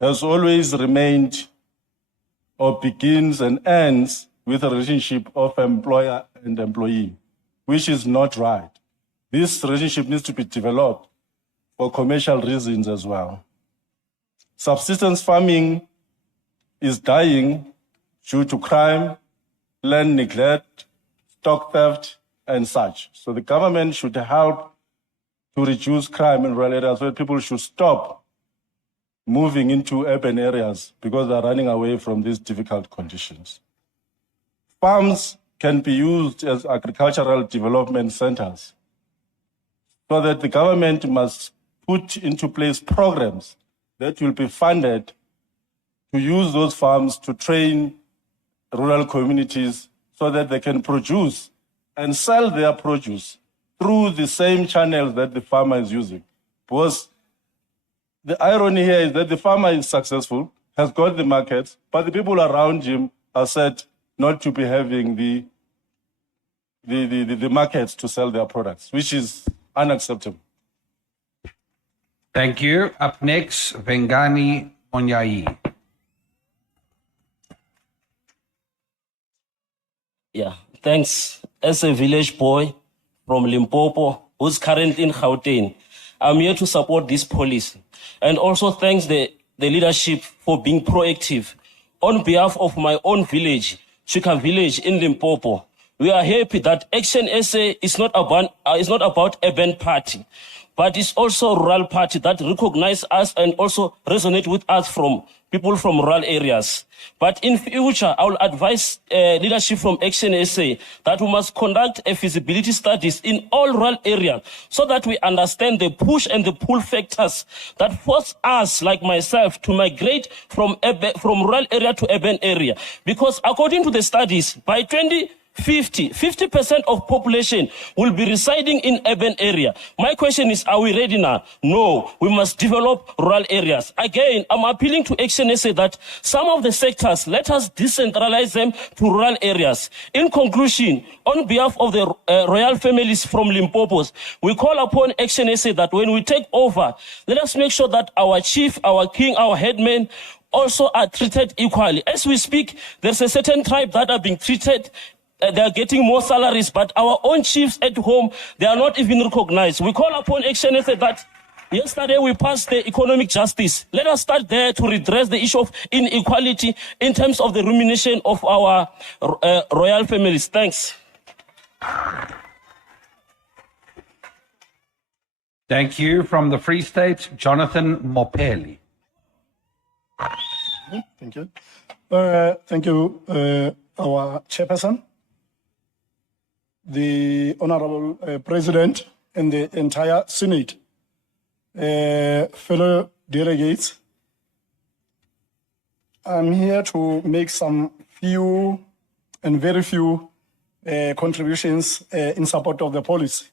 has always remained or begins and ends with a relationship of employer and employee, which is not right. This relationship needs to be developed for commercial reasons as well. Subsistence farming is dying due to crime, land neglect, stock theft, and such. So the government should help to reduce crime in rural areas, where people should stop moving into urban areas because they're running away from these difficult conditions. Farms can be used as agricultural development centers, so that the government must put into place programs that will be funded to use those farms to train rural communities so that they can produce and sell their produce through the same channels that the farmer is using. Because the irony here is that the farmer is successful, has got the markets, but the people around him are said not to be having the markets to sell their products, which is unacceptable. Thank you. Up next, Vengani Onyai. Yeah, thanks. As a village boy from Limpopo, who's currently in Gauteng, I'm here to support this policy. And also thanks the leadership for being proactive. On behalf of my own village, Chika village in Limpopo, we are happy that ActionSA is not about urban party, but it's also a rural party that recognize us and also resonate with us from people from rural areas. But in future, I will advise leadership from ActionSA that we must conduct a feasibility studies in all rural areas so that we understand the push and the pull factors that force us, like myself, to migrate from rural area to urban area. Because according to the studies, by 50% of population will be residing in urban area. My question is, are we ready now? No, we must develop rural areas. Again, I'm appealing to ActionSA that some of the sectors, let us decentralize them to rural areas. In conclusion, on behalf of the royal families from Limpopo, we call upon ActionSA that when we take over, let us make sure that our chief, our king, our headmen also are treated equally. As we speak, there's a certain tribe that are being treated they are getting more salaries, but our own chiefs at home, they are not even recognized. We call upon ActionSA that yesterday we passed the economic justice. Let us start there to redress the issue of inequality in terms of the remuneration of our royal families. Thanks. Thank you. From the Free State, Jonathan Mopeli. Thank you. Thank you, our chairperson, the Honorable President, and the entire Senate, fellow delegates. I'm here to make some few and very few contributions in support of the policy.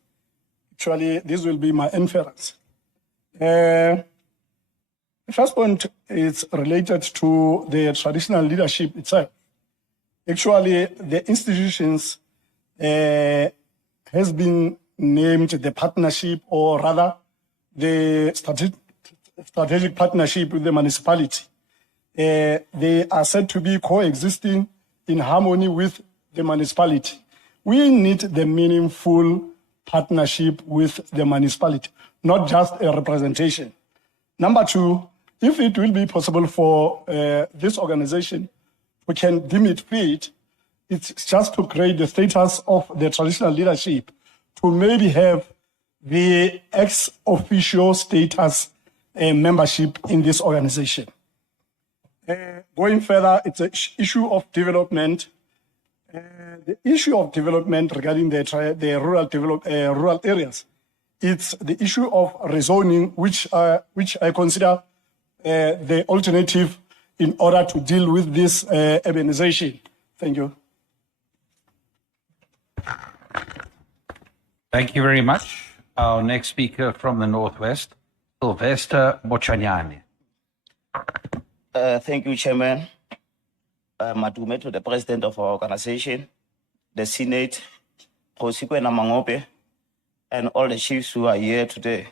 Actually, this will be my inference. The first point is related to the traditional leadership itself. Actually, the institutions has been named the partnership, or rather the strategic partnership with the municipality. They are said to be coexisting in harmony with the municipality. We need the meaningful partnership with the municipality, not just a representation. Number two, if it will be possible for this organization, we can deem it fit. It's just to create the status of the traditional leadership to maybe have the ex-officio status membership in this organization. Going further, it's an issue of development. The issue of development regarding the rural areas, it's the issue of rezoning, which I consider the alternative in order to deal with this urbanization. Thank you. Thank you very much. Our next speaker from the Northwest, Sylvester Mochanyane. Thank you, Chairman. Madume to the President of our organization, the Senate, Kosikwe Namangope, and all the chiefs who are here today.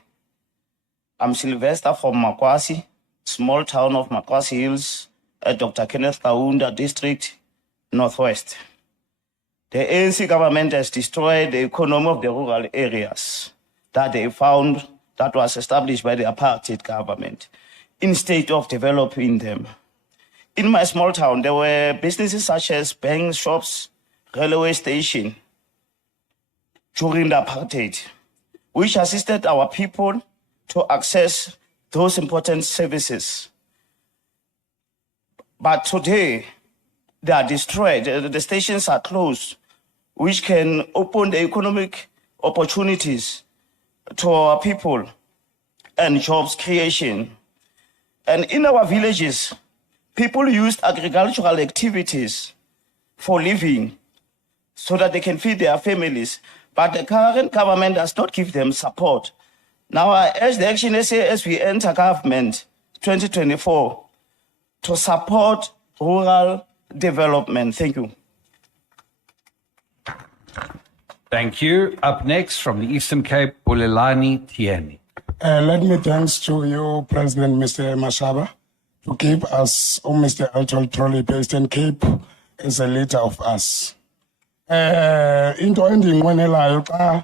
I'm Sylvester from Makwasi, small town of Makwasi Hills, Dr. Kenneth Kaunda district, Northwest. The ANC government has destroyed the economy of the rural areas that they found that was established by the apartheid government instead of developing them. In my small town, there were businesses such as banks, shops, railway station during the apartheid, which assisted our people to access those important services. But today, they are destroyed. The stations are closed, which can open the economic opportunities to our people and jobs creation. And in our villages, people used agricultural activities for living so that they can feed their families. But the current government does not give them support. Now I urge the ActionSA as we enter government 2024 to support rural development. Thank you. Thank you. Up next from the Eastern Cape, Bulelani Tieni. Let me thanks to you, President Mr. Mashaba, to keep us, Mr. Altol Trolley, Eastern Cape, as a leader of us. Into endinqwenelayo xa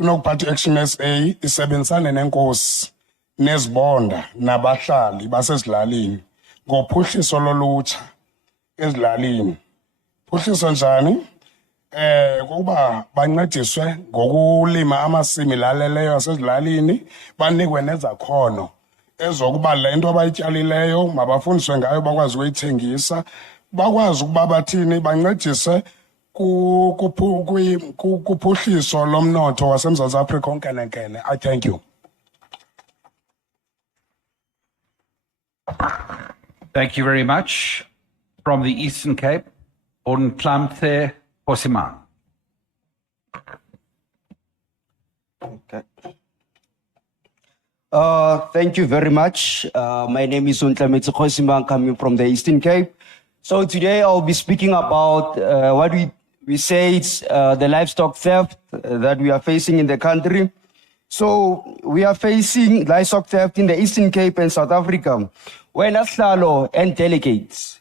kunokuphatha ActionSA isebenzisane nenkosi nezibonda nabahlali basezilalini ngophuhliso lolutsha ezilalini. Phuhliso njani? Kuba bancediswe ngokulima amasimi laleleyo asezilalini, banikwe nezakhono ezokuba le nto abayityalileyo mabafundiswe ngayo bakwazi ukuyithengisa, bakwazi ukuba bathini bancedise kuphuhliso lomnotho waseMzantsi Afrika onkenenkene. I thank you. Thank you very much. From the Eastern Cape, Onhlamthe Posiman. Okay. Thank you very much. My name is Onhlamthe Posiman, coming from the Eastern Cape. So today I'll be speaking about what we say it's the livestock theft that we are facing in the country. So we are facing livestock theft in the Eastern Cape and South Africa. When Aslalo and delegates,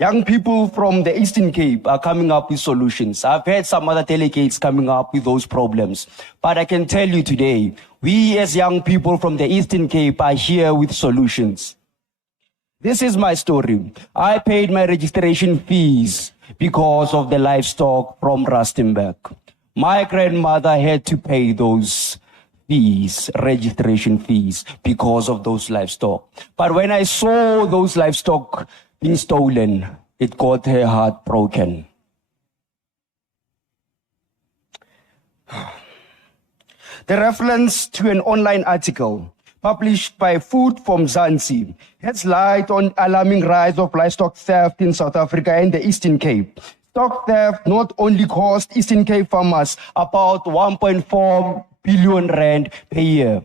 young people from the Eastern Cape are coming up with solutions. I've heard some other delegates coming up with those problems. But I can tell you today, we as young people from the Eastern Cape are here with solutions. This is my story. I paid my registration fees because of the livestock from Rustenburg. My grandmother had to pay those fees, registration fees, because of those livestock. But when I saw those livestock being stolen, it got her heart broken. The reference to an online article published by Food from Zanzi has light on alarming rise of livestock theft in South Africa and the Eastern Cape. Stock theft not only cost Eastern Cape farmers about 1.4 billion rand per year.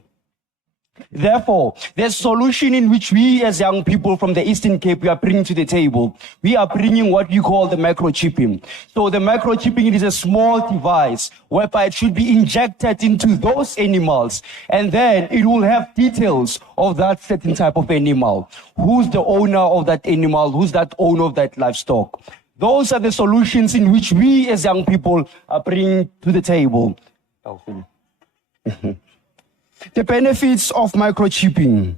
Therefore, the solution in which we as young people from the Eastern Cape, we are bringing to the table, we are bringing what we call the microchipping. So the microchipping is a small device whereby it should be injected into those animals, and then it will have details of that certain type of animal. Who's the owner of that animal? Who's that owner of that livestock? Those are the solutions in which we as young people are bringing to the table. The benefits of microchipping.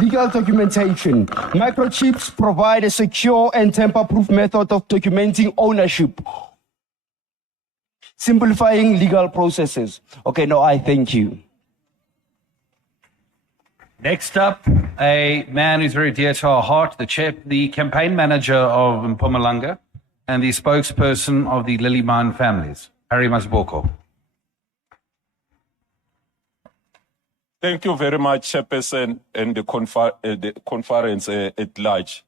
Legal documentation. Microchips provide a secure and tamper-proof method of documenting ownership, simplifying legal processes. Okay, no, I thank you. Next up, a man who's very dear to our heart, the campaign manager of Mpumalanga and the spokesperson of the Liliman families, Harry Masboko. Thank you very much, Chairperson, and the conference at large.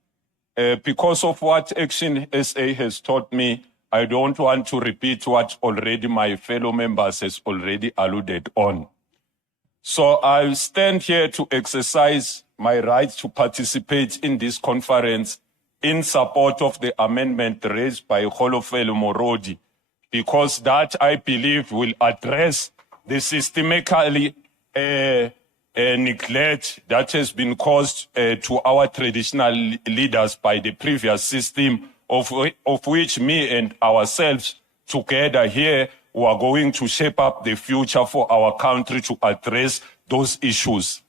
Because of what ActionSA has taught me, I don't want to repeat what already my fellow members has already alluded on. So I stand here to exercise my right to participate in this conference in support of the amendment raised by Kholofelo Morodi, because that, I believe, will address the systemically neglect that has been caused to our traditional leaders by the previous system, of which me and ourselves together here who are going to shape up the future for our country to address those issues.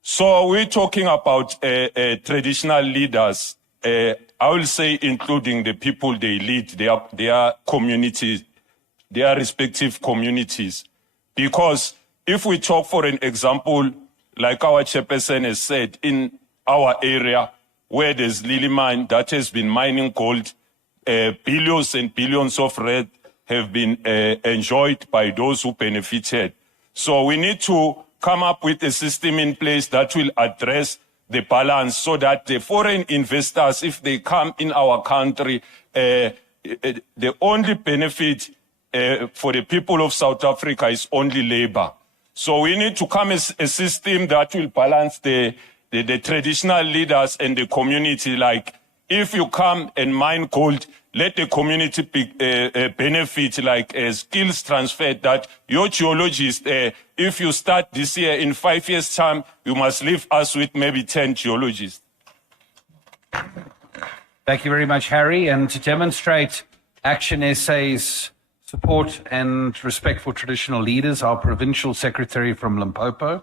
So we're talking about traditional leaders, I will say including the people they lead, their communities, their respective communities. Because if we talk, for an example, like our chairperson has said, in our area where there's Lily mine that has been mining gold, billions and billions of rand have been enjoyed by those who benefited. So we need to come up with a system in place that will address the balance so that the foreign investors, if they come in our country, the only benefit for the people of South Africa is only labor. So we need to come as a system that will balance the traditional leaders and the community. Like, if you come and mine gold, let the community benefit, like skills transferred, that your geologist, if you start this year, in 5 years' time, you must leave us with maybe 10 geologists. Thank you very much, Harry. And to demonstrate ActionSA's support and respect for traditional leaders, our provincial secretary from Limpopo,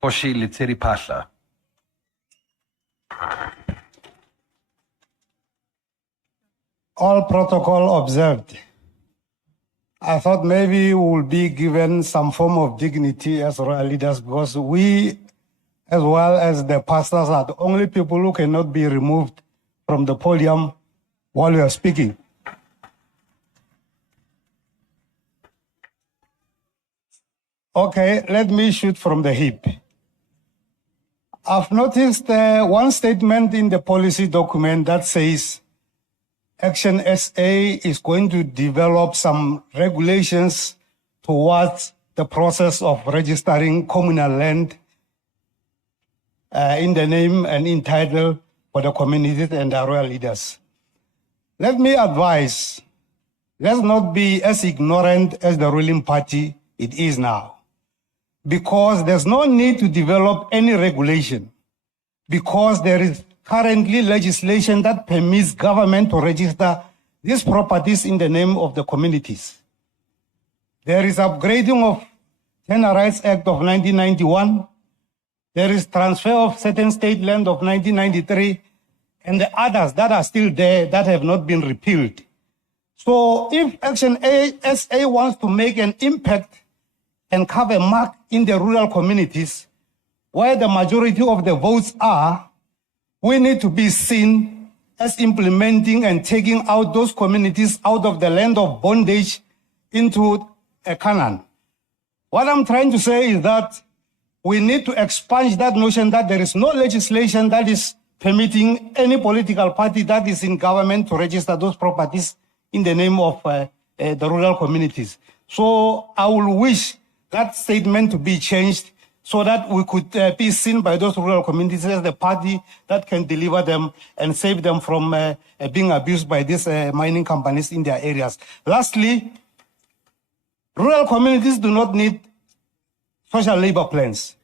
Poshi Litiri Pasha. All protocol observed. I thought maybe we will be given some form of dignity as royal leaders, because we, as well as the pastors, are the only people who cannot be removed from the podium while we are speaking. Okay, let me shoot from the hip. I've noticed one statement in the policy document that says ActionSA is going to develop some regulations towards the process of registering communal land in the name and in title for the communities and the royal leaders. Let me advise, let's not be as ignorant as the ruling party it is now, because there's no need to develop any regulation, because there is currently legislation that permits government to register these properties in the name of the communities. There is upgrading of Tenure Rights Act of 1991. There is transfer of certain state land of 1993, and the others that are still there that have not been repealed. So if ActionSA wants to make an impact and carve a mark in the rural communities where the majority of the votes are, we need to be seen as implementing and taking out those communities out of the land of bondage into a Canaan. What I'm trying to say is that we need to expunge that notion that there is no legislation that is permitting any political party that is in government to register those properties in the name of the rural communities. So I will wish that statement to be changed so that we could be seen by those rural communities as the party that can deliver them and save them from being abused by these mining companies in their areas. Lastly, rural communities do not need social labor plans.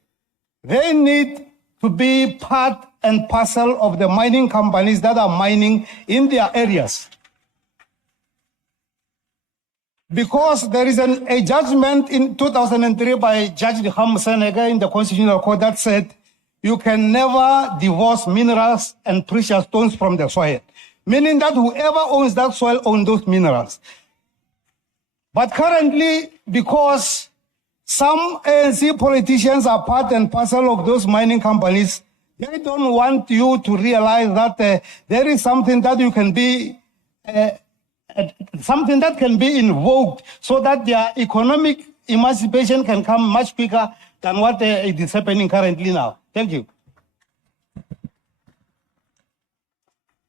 They need to be part and parcel of the mining companies that are mining in their areas. Because there is a judgment in 2003 by Judge Ham Senega in the Constitutional Court that said you can never divorce minerals and precious stones from the soil, meaning that whoever owns that soil owns those minerals. But currently, because Some ANC politicians are part and parcel of those mining companies. They don't want you to realize that there is something that you can be, something that can be invoked so that their economic emancipation can come much quicker than what it is happening currently now. Thank you.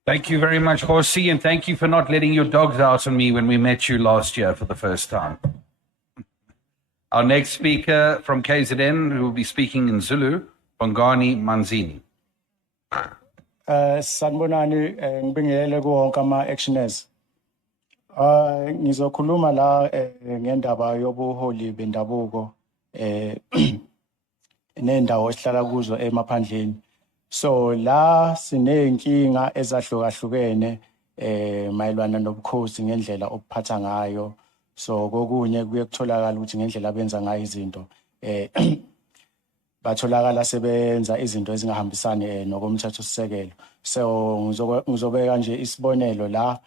Thank you very much, Horsey, and thank you for not letting your dogs out on me when we met you last year for the first time. Our next speaker from KZN, who will be speaking in Zulu, Bongani Manzini. Sanibonani, ngibingelele kuwonke ama-actioners. Ngizokhuluma la ngendaba yobuholi bendabuko nendawo esihlala kuzo emaphandleni. So la siney'nkinga ezahlukahlukene mayelana nobukhosi ngendlela obuphatha ngayo. So kokunye kuye kutholakala ukuthi ngendlela abenza ngayo izinto batholakala sebenza izinto ezingahambisani nokomthethosisekelo. So ngizobeka nje isibonelo la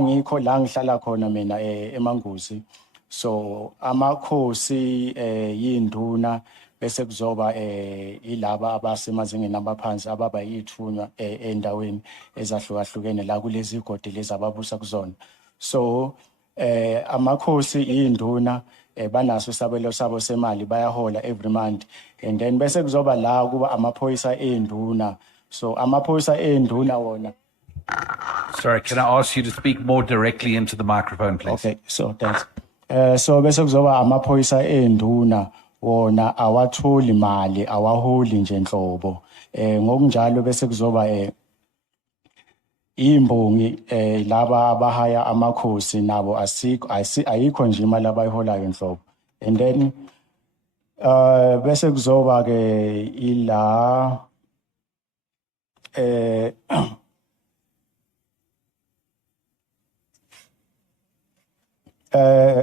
ngikho la ngihlala khona mina eMangusi. So amakhosi yinduna bese kuzoba ilaba abasemazingeni abaphansi ababa yithunywa endaweni ezahlukahlukene la kulezi igodi lezi ababusa kuzona. So amakhosi yinduna banaso isabelo sabo semali bayahola every month, and then bese kuzoba la kuba amaphoyisa enduna. So amaphoyisa enduna wona. Sorry, can I ask you to speak more directly into the microphone, please? Okay, so thanks. So bese kuzoba amaphoyisa enduna wona awatholi mali, awaholi nje nhlobo. Ngokunjalo bese kuzoba imbongi laba abahaya amakhosi nabo ayikho nje imali abayiholayo nhlobo. And then bese kuzoba ke ila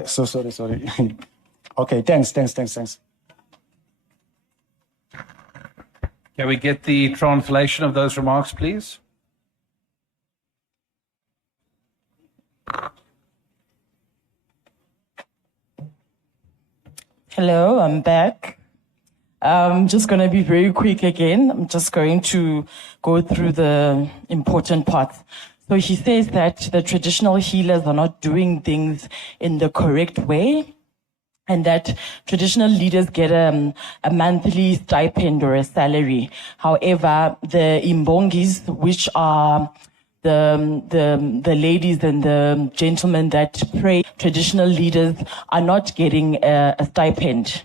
so sorry. Okay, thanks. Can we get the translation of those remarks, please? Hello, I'm back. I'm just going to be very quick again. I'm just going to go through the important parts. So he says that the traditional healers are not doing things in the correct way, and that traditional leaders get a monthly stipend or a salary. However, the imbongis, which are the ladies and the gentlemen that pray, traditional leaders are not getting a stipend,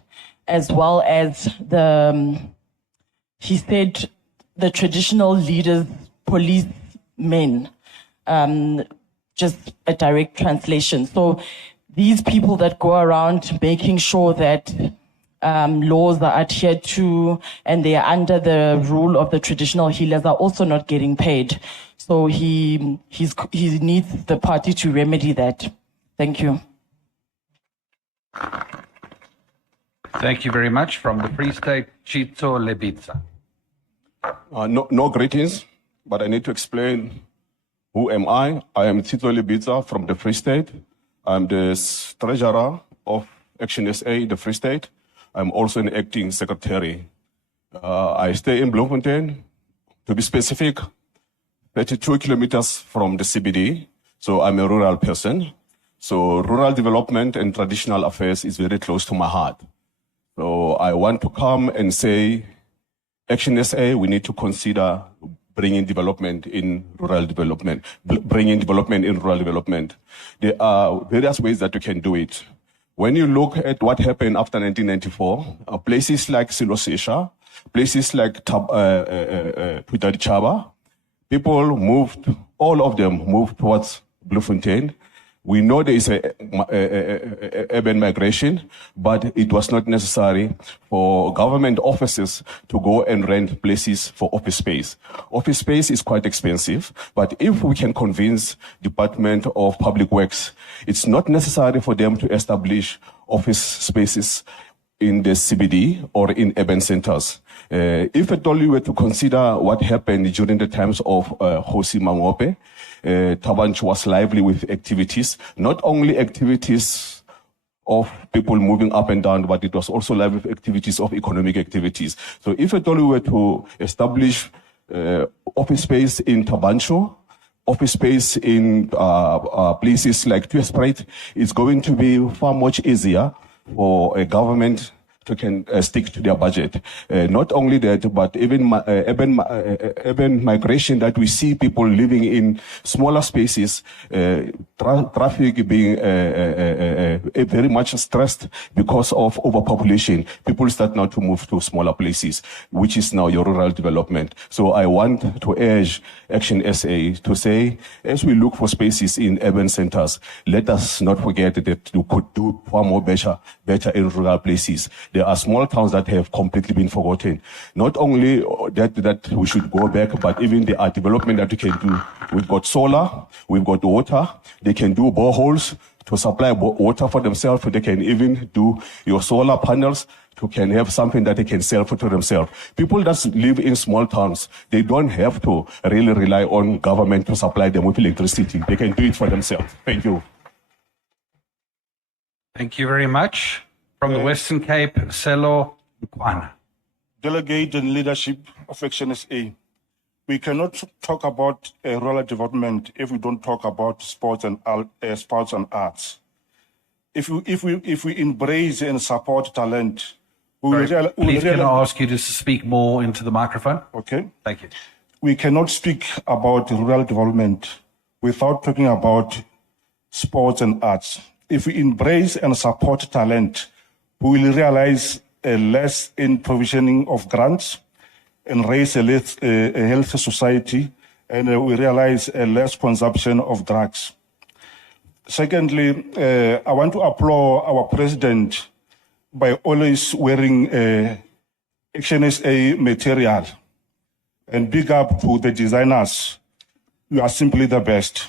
as well as he said the traditional leaders, policemen, just a direct translation. So these people that go around making sure that laws are adhered to and they are under the rule of the traditional healers are also not getting paid. So he needs the party to remedy that. Thank you. Thank you very much. From the Free State, Chito Lebitsa. No greetings, but I need to explain who am I. I am Chito Lebitsa from the Free State. I'm the treasurer of ActionSA, the Free State. I'm also an acting secretary. I stay in Bloemfontein, to be specific, 32 kilometers from the CBD. So I'm a rural person. So rural development and traditional affairs is very close to my heart. So I want to come and say, ActionSA, we need to consider bringing development in rural development, There are various ways that we can do it. When you look at what happened after 1994, places like Silosesha, places like Chaba, people moved, all of them moved towards Bloemfontein. We know there is a urban migration, but it was not necessary for government offices to go and rent places for office space. Office space is quite expensive, but if we can convince Department of Public Works, it's not necessary for them to establish office spaces in the CBD or in urban centers. If at all you were to consider what happened during the times of Hosi Mangope, Tabanch was lively with activities, not only activities of people moving up and down, but it was also live activities of economic activities. So if at all we were to establish office space in Tabancho, office space in places like Tuesprite, it's going to be far much easier for a government to can stick to their budget. Not only that, but even urban migration that we see people living in smaller spaces, traffic being very much stressed because of overpopulation. People start now to move to smaller places, which is now your rural development. So I want to urge ActionSA to say, as we look for spaces in urban centers, let us not forget that we could do far more better in rural places. There are small towns that have completely been forgotten. Not only that we should go back, but even the development that we can do. We've got solar, we've got water, they can do boreholes to supply water for themselves. They can even do your solar panels to can have something that they can sell for to themselves. People that live in small towns, they don't have to really rely on government to supply them with electricity. They can do it for themselves. Thank you. Thank you very much. From the Western Cape, Selo Nkwana. Delegate and leadership of ActionSA. We cannot talk about rural development if we don't talk about sports and arts. If we embrace and support talent, Please can I ask you to speak more into the microphone? Okay. Thank you. We cannot speak about rural development without talking about sports and arts. If we embrace and support talent, we will realize less in provisioning of grants and raise a healthy society, and we realize less consumption of drugs. Secondly, I want to applaud our president by always wearing ActionSA material, and big up to the designers. You are simply the best.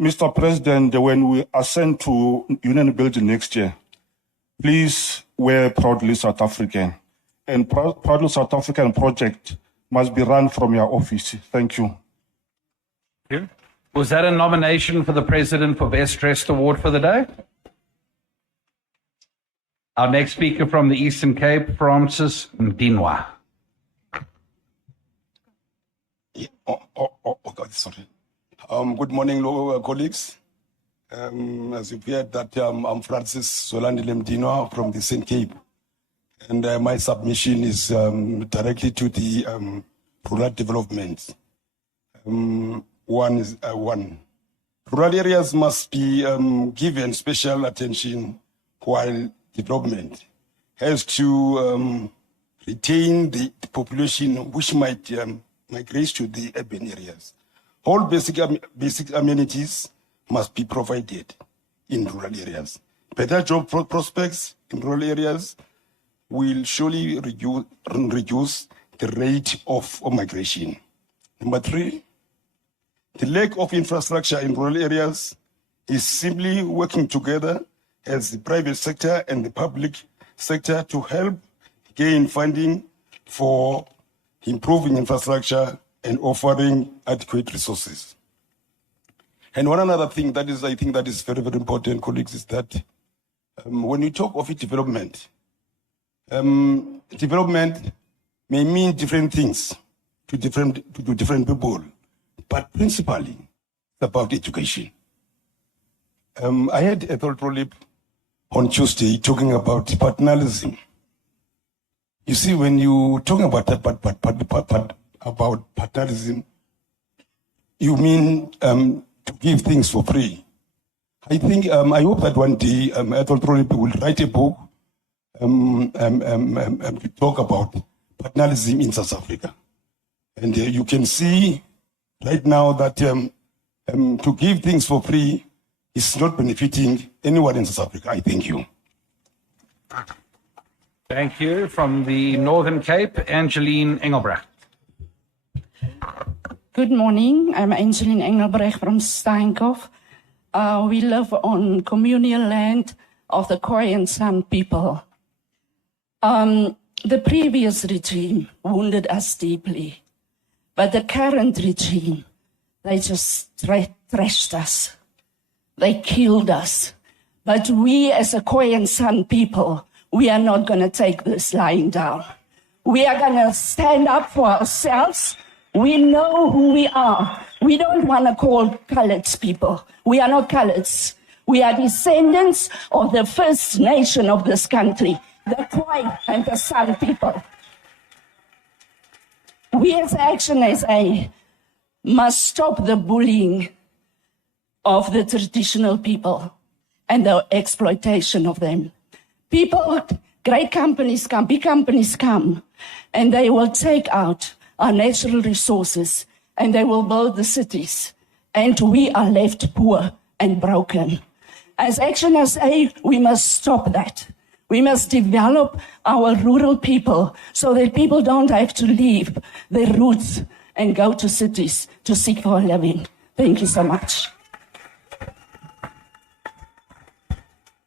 Mr. President, when we ascend to Union Building next year, please wear Proudly South African. And Proudly South African project must be run from your office. Thank you. Thank you. Was that a nomination for the President for Best Dressed Award for the day? Our next speaker from the Eastern Cape, Francis Ndinwa. God, sorry. Good morning, colleagues. As you've heard, that I'm Francis Zolani Lemdinwa from the Eastern Cape, and my submission is directly to the rural development. One. Rural areas must be given special attention, while development has to retain the population which might migrate to the urban areas. All basic amenities must be provided in rural areas. Better job prospects in rural areas will surely reduce the rate of migration. Number 3, the lack of infrastructure in rural areas is simply working together as the private sector and the public sector to help gain funding for improving infrastructure and offering adequate resources. And one another thing that is, I think that is very, very important, colleagues, is that when we talk of development, development may mean different things to different people, but principally it's about education. I had Ethel Prolip on Tuesday talking about paternalism. You see, when you talk about that, about paternalism, you mean to give things for free. I think, I hope that one day Ethel Prolip will write a book to talk about paternalism in South Africa. And you can see right now that to give things for free is not benefiting anyone in South Africa. I thank you. Thank you. From the Northern Cape, Angeline Engelbrecht. Good morning. I'm Angeline Engelbrecht from Steenkop. We live on communal land of the Khoi and San people. The previous regime wounded us deeply, but the current regime, they just trashed us. They killed us. But we as a Khoi and San people, we are not going to take this lying down. We are going to stand up for ourselves. We know who we are. We don't want to call coloureds people. We are not coloureds. We are descendants of the first nation of this country, the Khoi and the San people. We as ActionSA must stop the bullying of the traditional people and the exploitation of them. People, great companies come, big companies come, and they will take out our natural resources and they will build the cities. And we are left poor and broken. As ActionSA, we must stop that. We must develop our rural people so that people don't have to leave their roots and go to cities to seek for a living. Thank you so much.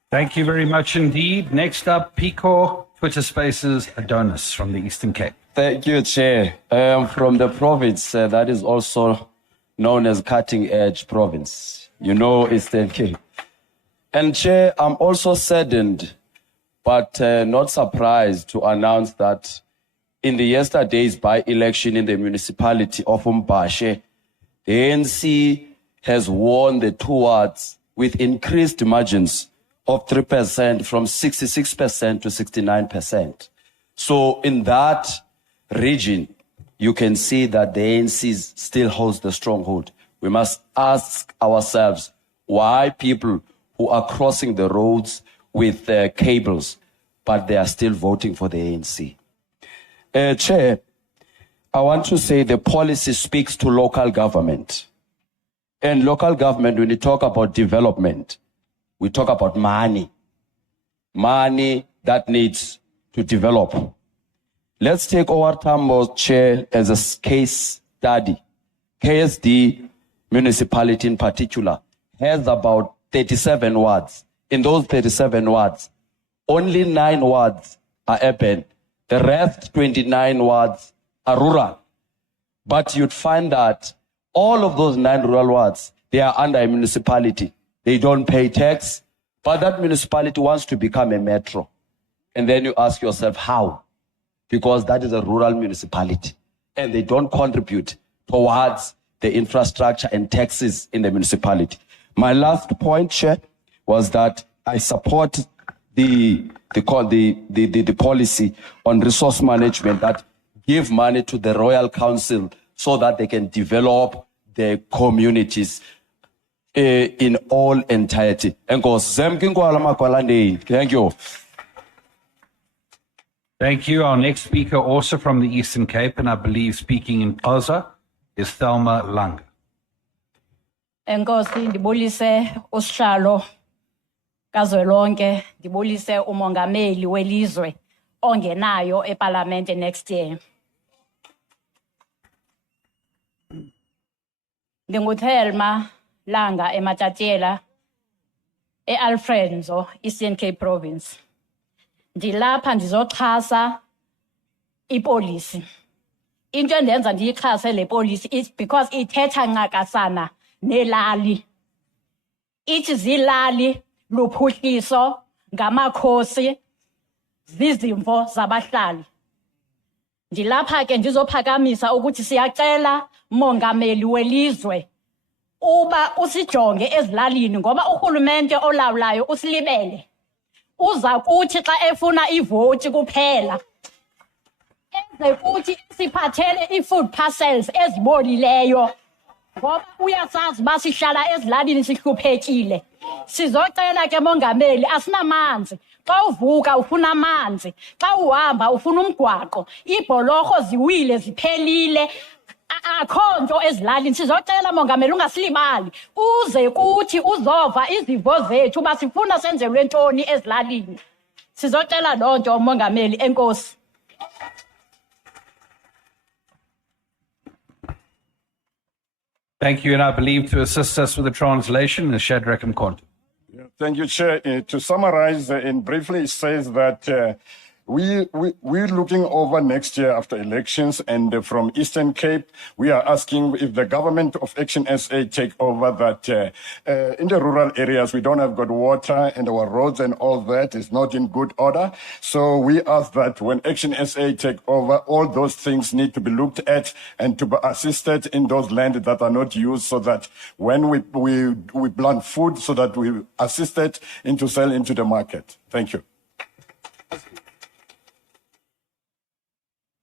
Thank you very much indeed. Next up, Pico, Twitter Spaces, Adonis from the Eastern Cape. Thank you, Chair. I am from the province that is also known as Cutting Edge Province. You know, Eastern Cape. And Chair, I'm also saddened, but not surprised to announce that in the yesterday's by-election in the municipality of Umbashe, the ANC has won the two wards with increased margins of 3% from 66% to 69%. So in that region, you can see that the ANC still holds the stronghold. We must ask ourselves why people who are crossing the roads with cables, but they are still voting for the ANC. Chair, I want to say the policy speaks to local government. And local government, when you talk about development, we talk about money. Money that needs to develop. Let's take our Tambo, Chair, as a case study. KSD municipality in particular has about 37 wards. In those 37 wards, only 9 wards are urban. The rest 29 wards are rural. But you'd find that all of those 9 rural wards, they are under a municipality. They don't pay tax, but that municipality wants to become a metro. And then you ask yourself, how? Because that is a rural municipality. And they don't contribute towards the infrastructure and taxes in the municipality. My last point, Chair, was that I support the policy on resource management that give money to the Royal Council so that they can develop their communities in all entirety. Thank you. Thank you. Our next speaker, also from the Eastern Cape, and I believe speaking in Xhosa, is Thelma Langa. Enkosi ndibulise usihlalo kazwelonke, ndibulise umongameli welizwe ongenayo eParliament next year. Ndinguthelma Langa eMatatiela eAlfredo, Eastern Cape Province. Ndilapha ndizoxhasa ipolisi. Into endenza ndiyixhase le policy is because ithetha ncakasana nelali. Ithi zilali luphuhliso ngamakhosi zizimvo zabahlali. Ndilapha ke ndizophakamisa ukuthi siyacela mongameli welizwe uba usijonge ezilalini ngoba urhulumente olawulayo usilibele. Uza kuthi xa efuna ivoti kuphela. Enze kuthi siphathele i-food parcels ezibolileyo. Ngoba uyasazi uba sihlala ezilalini sihluphekile. Sizocela ke mongameli asinamanzi. Xa uvuka ufuna amanzi. Xa uhamba ufuna umgwaqo. Iibholorho ziwile ziphelile. Akho nto ezilalini. Sizocela mongameli ungasilibali. Uze kuthi uzova izivo zethu uba sifuna senzelwe ntoni ezilalini. Sizocela loo nto mongameli. Enkosi. Thank you, and I believe to assist us with the translation is Shadrach Mkhonto. Thank you, Chair. To summarize and briefly, it says that we're looking over next year after elections, and from Eastern Cape, we are asking if the government of Action SA take over that in the rural areas, we don't have good water and our roads and all that is not in good order. So we ask that when Action SA take over, all those things need to be looked at and to be assisted in those lands that are not used, so that when we plant food, so that we assist it into sell into the market. Thank you.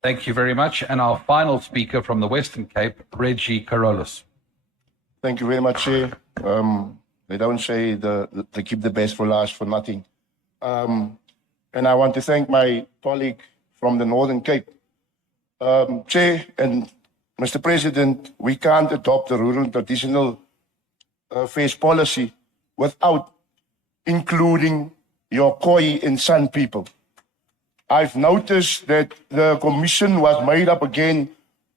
Thank you very much. And our final speaker from the Western Cape, Reggie Carolus. Thank you very much, Chair. They don't say they keep the best for last for nothing. And I want to thank my colleague from the Northern Cape. Chair and Mr. President, we can't adopt the rural traditional affairs policy without including your Khoi and San people. I've noticed that the commission was made up again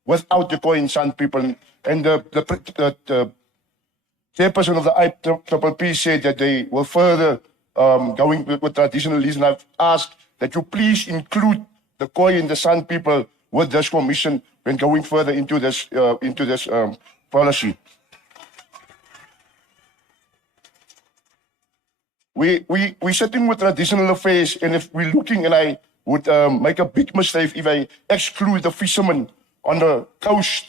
without the Khoi and San people, and the chairperson of the IPPP said that they were further going with traditionalism. And I've asked that you please include the Khoi and the San people with this commission when going further into this policy. We're sitting with traditional affairs, and if we're looking, and I would make a big mistake if I exclude the fishermen on the coast,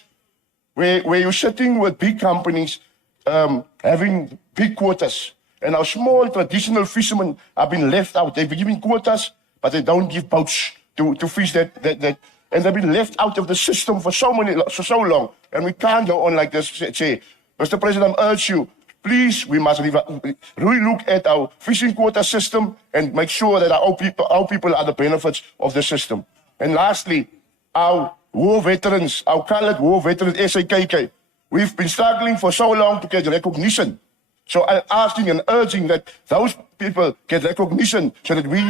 where you're sitting with big companies having big quotas, and our small traditional fishermen have been left out. They've been giving quotas, but they don't give boats to fish that, and they've been left out of the system for so long, and we can't go on like this. Say, Mr. President, I urge you, please, we must really look at our fishing quota system and make sure that our people are the benefits of the system. And lastly, our war veterans, our colored war veterans, SAKK, we've been struggling for so long to get recognition. So I'm asking and urging that those people get recognition so that we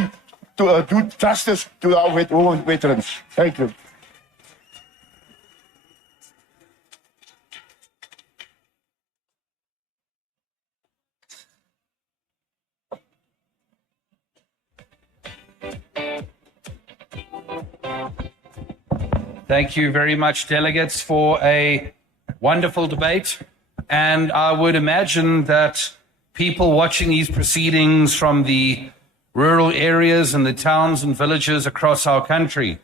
do justice to our war veterans. Thank you. Thank you very much, delegates, for a wonderful debate. And I would imagine that people watching these proceedings from the rural areas and the towns and villages across our country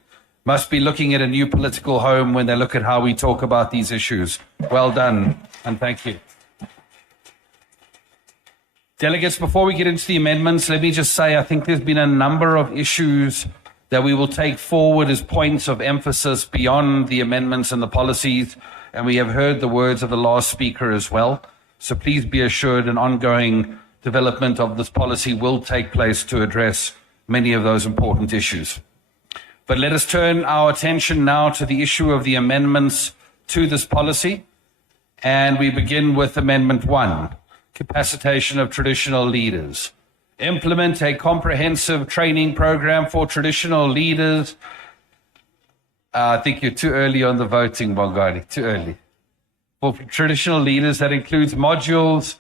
must be looking at a new political home when they look at how we talk about these issues. Well done, and thank you. Delegates, before we get into the amendments, let me just say I think there's been a number of issues that we will take forward as points of emphasis beyond the amendments and the policies, and we have heard the words of the last speaker as well. So please be assured an ongoing development of this policy will take place to address many of those important issues. But let us turn our attention now to the issue of the amendments to this policy, and we begin with Amendment 1, capacitation of traditional leaders. Implement a comprehensive training program for traditional leaders. I think you're too early on the voting, Bongani, too early. For traditional leaders, that includes modules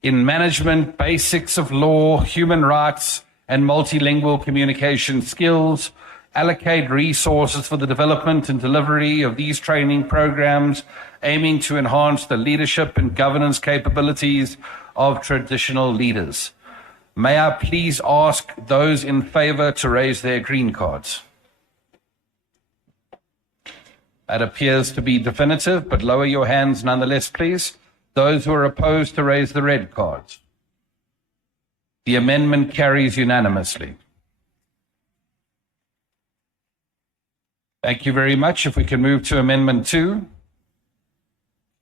in management, basics of law, human rights, and multilingual communication skills. Allocate resources for the development and delivery of these training programs, aiming to enhance the leadership and governance capabilities of traditional leaders. May I please ask those in favor to raise their green cards? That appears to be definitive, but lower your hands nonetheless, please. Those who are opposed to raise the red cards. The amendment carries unanimously. Thank you very much. If we can move to Amendment 2.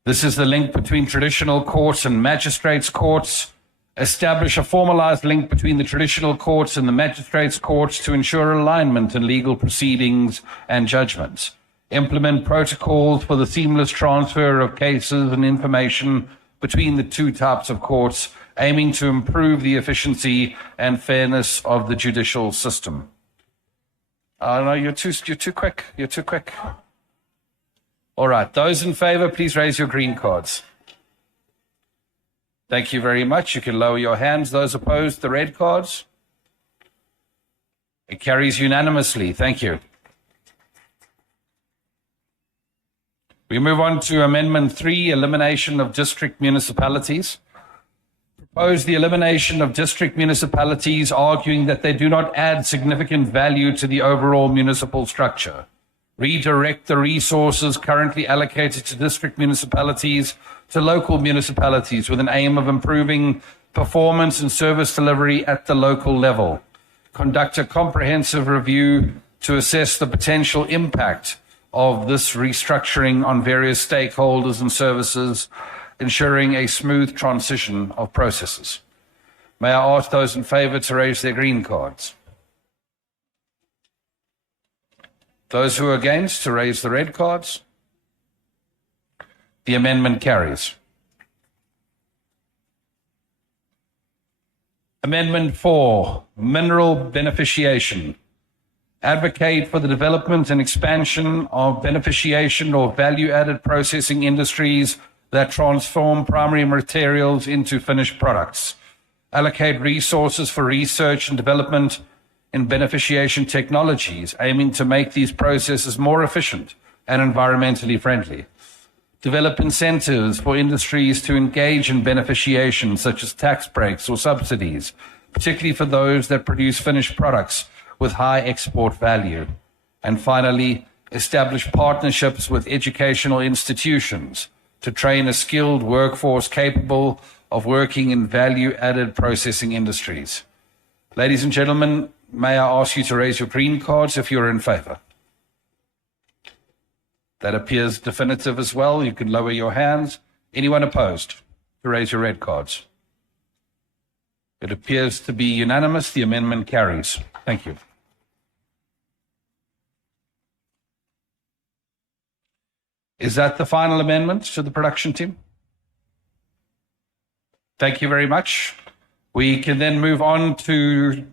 This is the link between traditional courts and magistrates' courts. Establish a formalized link between the traditional courts and the magistrates' courts to ensure alignment in legal proceedings and judgments. Implement protocols for the seamless transfer of cases and information between the two types of courts, aiming to improve the efficiency and fairness of the judicial system. No, you're too quick. You're too quick. All right. Those in favor, please raise your green cards. Thank you very much. You can lower your hands. Those opposed, the red cards. It carries unanimously. Thank you. We move on to Amendment 3, elimination of district municipalities. Propose the elimination of district municipalities, arguing that they do not add significant value to the overall municipal structure. Redirect the resources currently allocated to district municipalities to local municipalities with an aim of improving performance and service delivery at the local level. Conduct a comprehensive review to assess the potential impact of this restructuring on various stakeholders and services, ensuring a smooth transition of processes. May I ask those in favour to raise their green cards? Those who are against to raise the red cards. The amendment carries. Amendment 4, mineral beneficiation. Advocate for the development and expansion of beneficiation or value-added processing industries that transform primary materials into finished products. Allocate resources for research and development in beneficiation technologies, aiming to make these processes more efficient and environmentally friendly. Develop incentives for industries to engage in beneficiation, such as tax breaks or subsidies, particularly for those that produce finished products with high export value. And finally, establish partnerships with educational institutions to train a skilled workforce capable of working in value-added processing industries. Ladies and gentlemen, may I ask you to raise your green cards if you're in favour? That appears definitive as well. You can lower your hands. Anyone opposed to raise your red cards? It appears to be unanimous. The amendment carries. Thank you. Is that the final amendment to the production team? Thank you very much. We can then move on to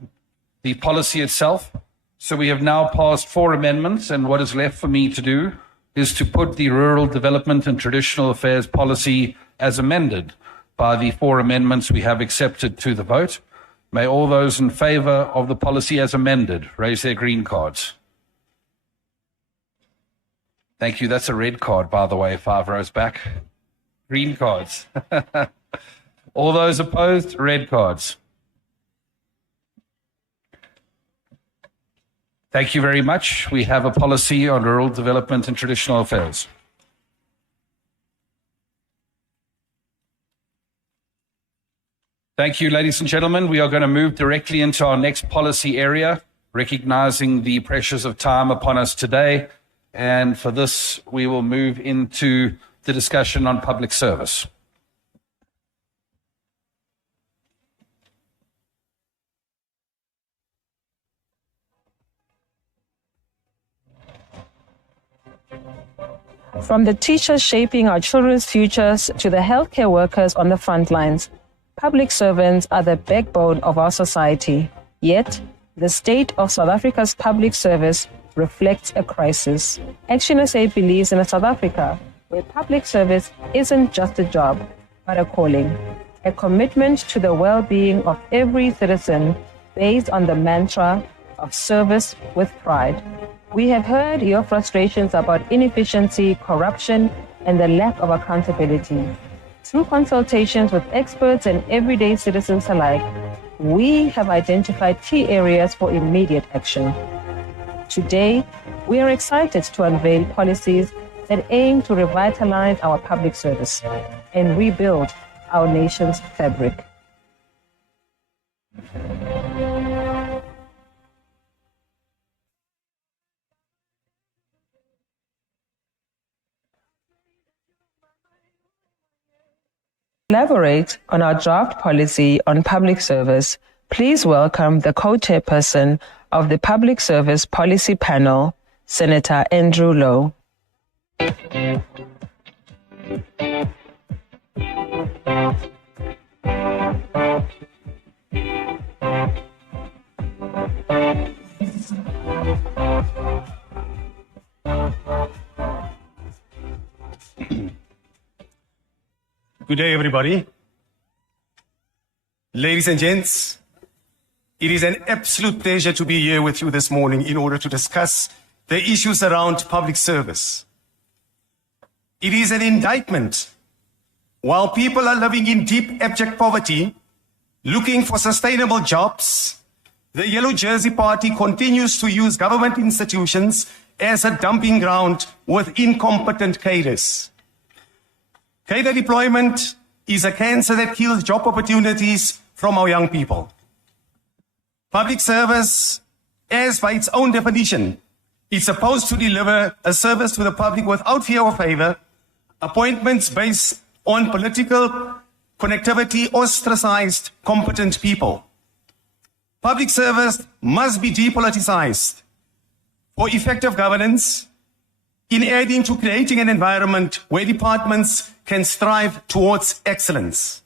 the policy itself. So we have now passed 4 amendments, and what is left for me to do is to put the Rural Development and Traditional Affairs policy as amended by the 4 amendments we have accepted to the vote. May all those in favour of the policy as amended raise their green cards. Thank you. That's a red card, by the way, 5 rows back. Green cards. All those opposed, red cards. Thank you very much. We have a policy on rural development and traditional affairs. Thank you, ladies and gentlemen. We are going to move directly into our next policy area, recognizing the pressures of time upon us today. And for this, we will move into the discussion on public service. From the teachers shaping our children's futures to the healthcare workers on the front lines, public servants are the backbone of our society. Yet, the state of South Africa's public service reflects a crisis. ActionSA believes in a South Africa where public service isn't just a job, but a calling, a commitment to the well-being of every citizen based on the mantra of service with pride. We have heard your frustrations about inefficiency, corruption, and the lack of accountability. Through consultations with experts and everyday citizens alike, we have identified key areas for immediate action. Today, we are excited to unveil policies that aim to revitalize our public service and rebuild our nation's fabric. Elaborate on our draft policy on public service, please welcome the co-chairperson of the Public Service Policy Panel, Senator Andrew Lowe. Good day, everybody. Ladies and gents, It is an absolute pleasure to be here with you this morning in order to discuss the issues around public service. It is an indictment. While people are living in deep abject poverty, looking for sustainable jobs, the Yellow Jersey Party continues to use government institutions as a dumping ground with incompetent cadres. Cadre deployment is a cancer that kills job opportunities from our young people. Public service, as by its own definition, is supposed to deliver a service to the public without fear or favor. Appointments based on political connectivity ostracized competent people. Public service must be depoliticized for effective governance, in adding to creating an environment where departments can strive towards excellence.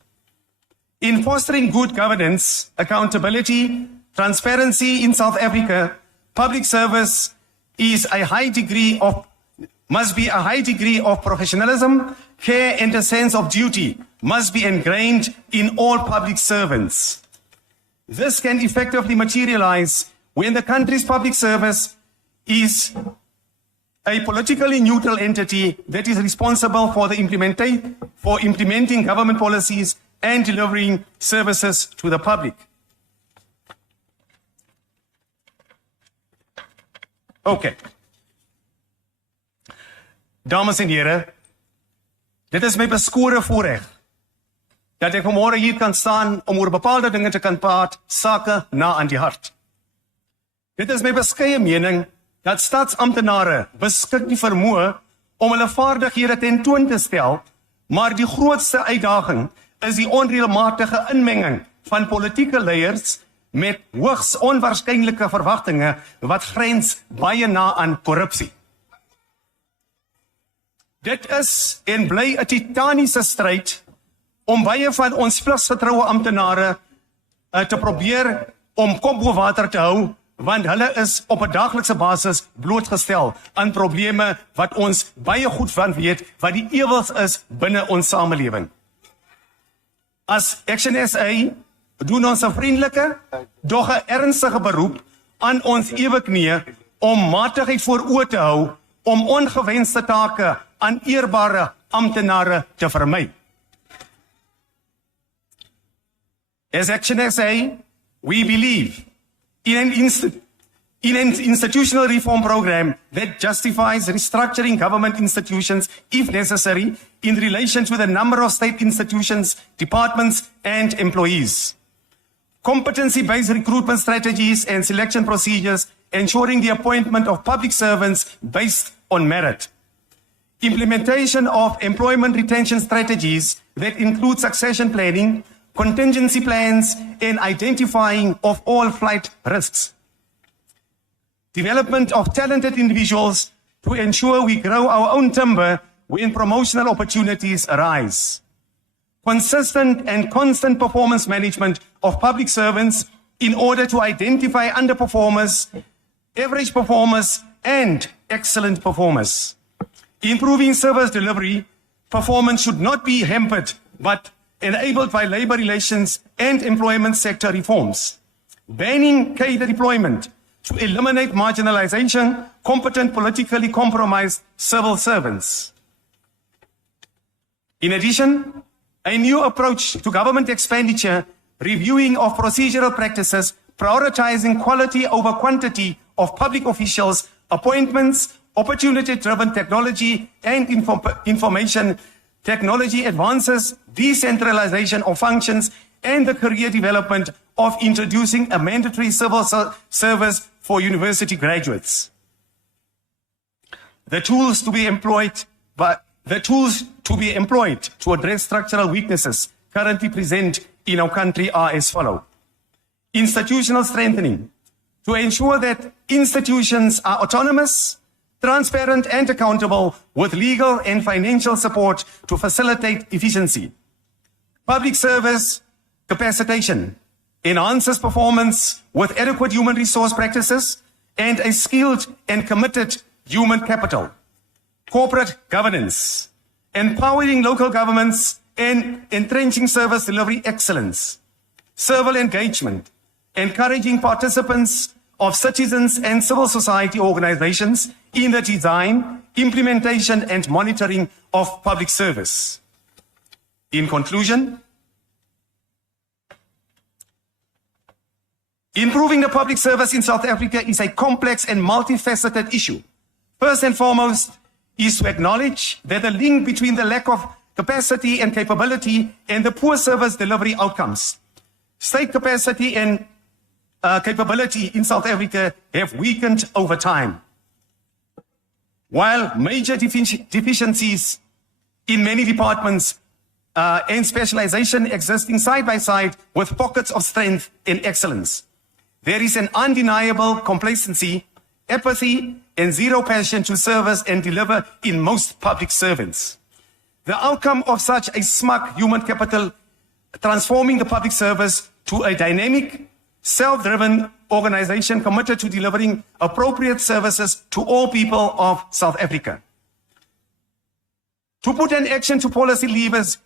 In fostering good governance, accountability, transparency in South Africa, public service is must be a high degree of professionalism, care, and a sense of duty must be ingrained in all public servants. This can effectively materialize when the country's public service is a politically neutral entity that is responsible for implementing government policies and delivering services to the public. Okay. Dames en heren, dit is my beskore voorreg dat ek vanmôre hier kan staan om oor bepaalde dinge te kan praat, sake na aan die hart. Dit is my beskeie mening dat staatsamptenare beskik die vermoë om hulle vaardighede tentoon te stel, maar die grootste uitdaging is die onreëlmatige inmenging van politieke leiers met hoogs onwaarskynlike verwagtinge wat grens baie na aan korrupsie. Dit is en bly 'n titaniese stryd om baie van ons plasgetroue amptenare te probeer om kop bo water te hou, want hulle is op 'n daaglikse basis blootgestel aan probleme wat ons baie goed van weet, wat die ewels is binne ons samelewing. As ActionSA doen ons 'n vriendelike, doch 'n ernstige beroep aan ons ewe knieë om matigheid voor oë te hou om ongewenste take aan eerbare amptenare te vermy. As ActionSA, we believe in an institutional reform program that justifies restructuring government institutions if necessary in relation to the number of state institutions, departments, and employees. Competency-based recruitment strategies and selection procedures ensuring the appointment of public servants based on merit. Implementation of employment retention strategies that include succession planning, contingency plans, and identifying of all flight risks. Development of talented individuals to ensure we grow our own timber when promotional opportunities arise. Consistent and constant performance management of public servants in order to identify underperformers, average performers, and excellent performers. Improving service delivery performance should not be hampered, but enabled by labor relations and employment sector reforms. Banning cadre deployment to eliminate marginalization, competent, politically compromised civil servants. In addition, a new approach to government expenditure, reviewing of procedural practices, prioritizing quality over quantity of public officials, appointments, opportunity-driven technology and information technology advances, decentralization of functions, and the career development of introducing a mandatory civil service for university graduates. The tools to be employed to address structural weaknesses currently present in our country are as follows. Institutional strengthening, to ensure that institutions are autonomous, transparent, and accountable with legal and financial support to facilitate efficiency. Public service capacitation enhances performance with adequate human resource practices and a skilled and committed human capital. Corporate governance, empowering local governments and entrenching service delivery excellence. Civil engagement, encouraging participants of citizens and civil society organizations in the design, implementation, and monitoring of public service. In conclusion, improving the public service in South Africa is a complex and multifaceted issue. First and foremost is to acknowledge that the link between the lack of capacity and capability and the poor service delivery outcomes. State capacity and capability in South Africa have weakened over time. While major deficiencies in many departments and specialization existing side by side with pockets of strength and excellence, there is an undeniable complacency, apathy, and zero passion to service and deliver in most public servants. The outcome of such a smug human capital transforming the public service to a dynamic, self-driven organization committed to delivering appropriate services to all people of South Africa. To put an action to policy levers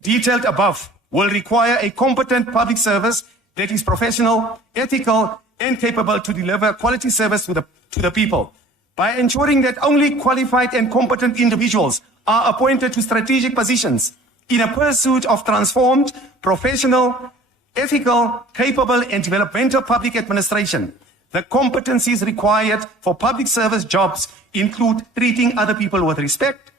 detailed above will require a competent public service that is professional, ethical, and capable to deliver quality service to the people. By ensuring that only qualified and competent individuals are appointed to strategic positions in a pursuit of transformed, professional, ethical, capable, and developmental public administration. The competencies required for public service jobs include treating other people with respect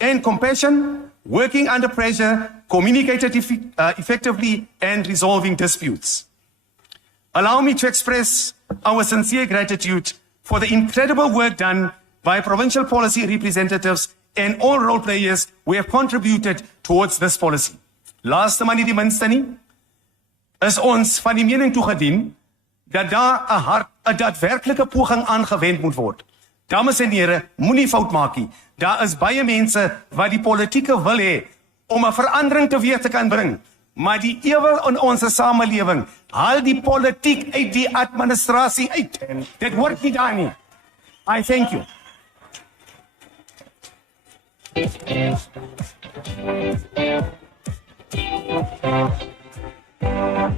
and compassion, working under pressure, communicating effectively, and resolving disputes. Allow me to express our sincere gratitude for the incredible work done by provincial policy representatives and all role players who have contributed towards this policy. Laaste maar nie die minste nie, is ons van die mening toegedien dat daar 'n daadwerklike poging aangewend moet word. Dames en here, moenie fout maak nie. Daar is baie mense wat die politieke wil hê om 'n verandering teweeg te kan bring, maar die ewel in ons samelewing haal die politiek uit die administrasie uit. Dit word nie daar nie. I thank you.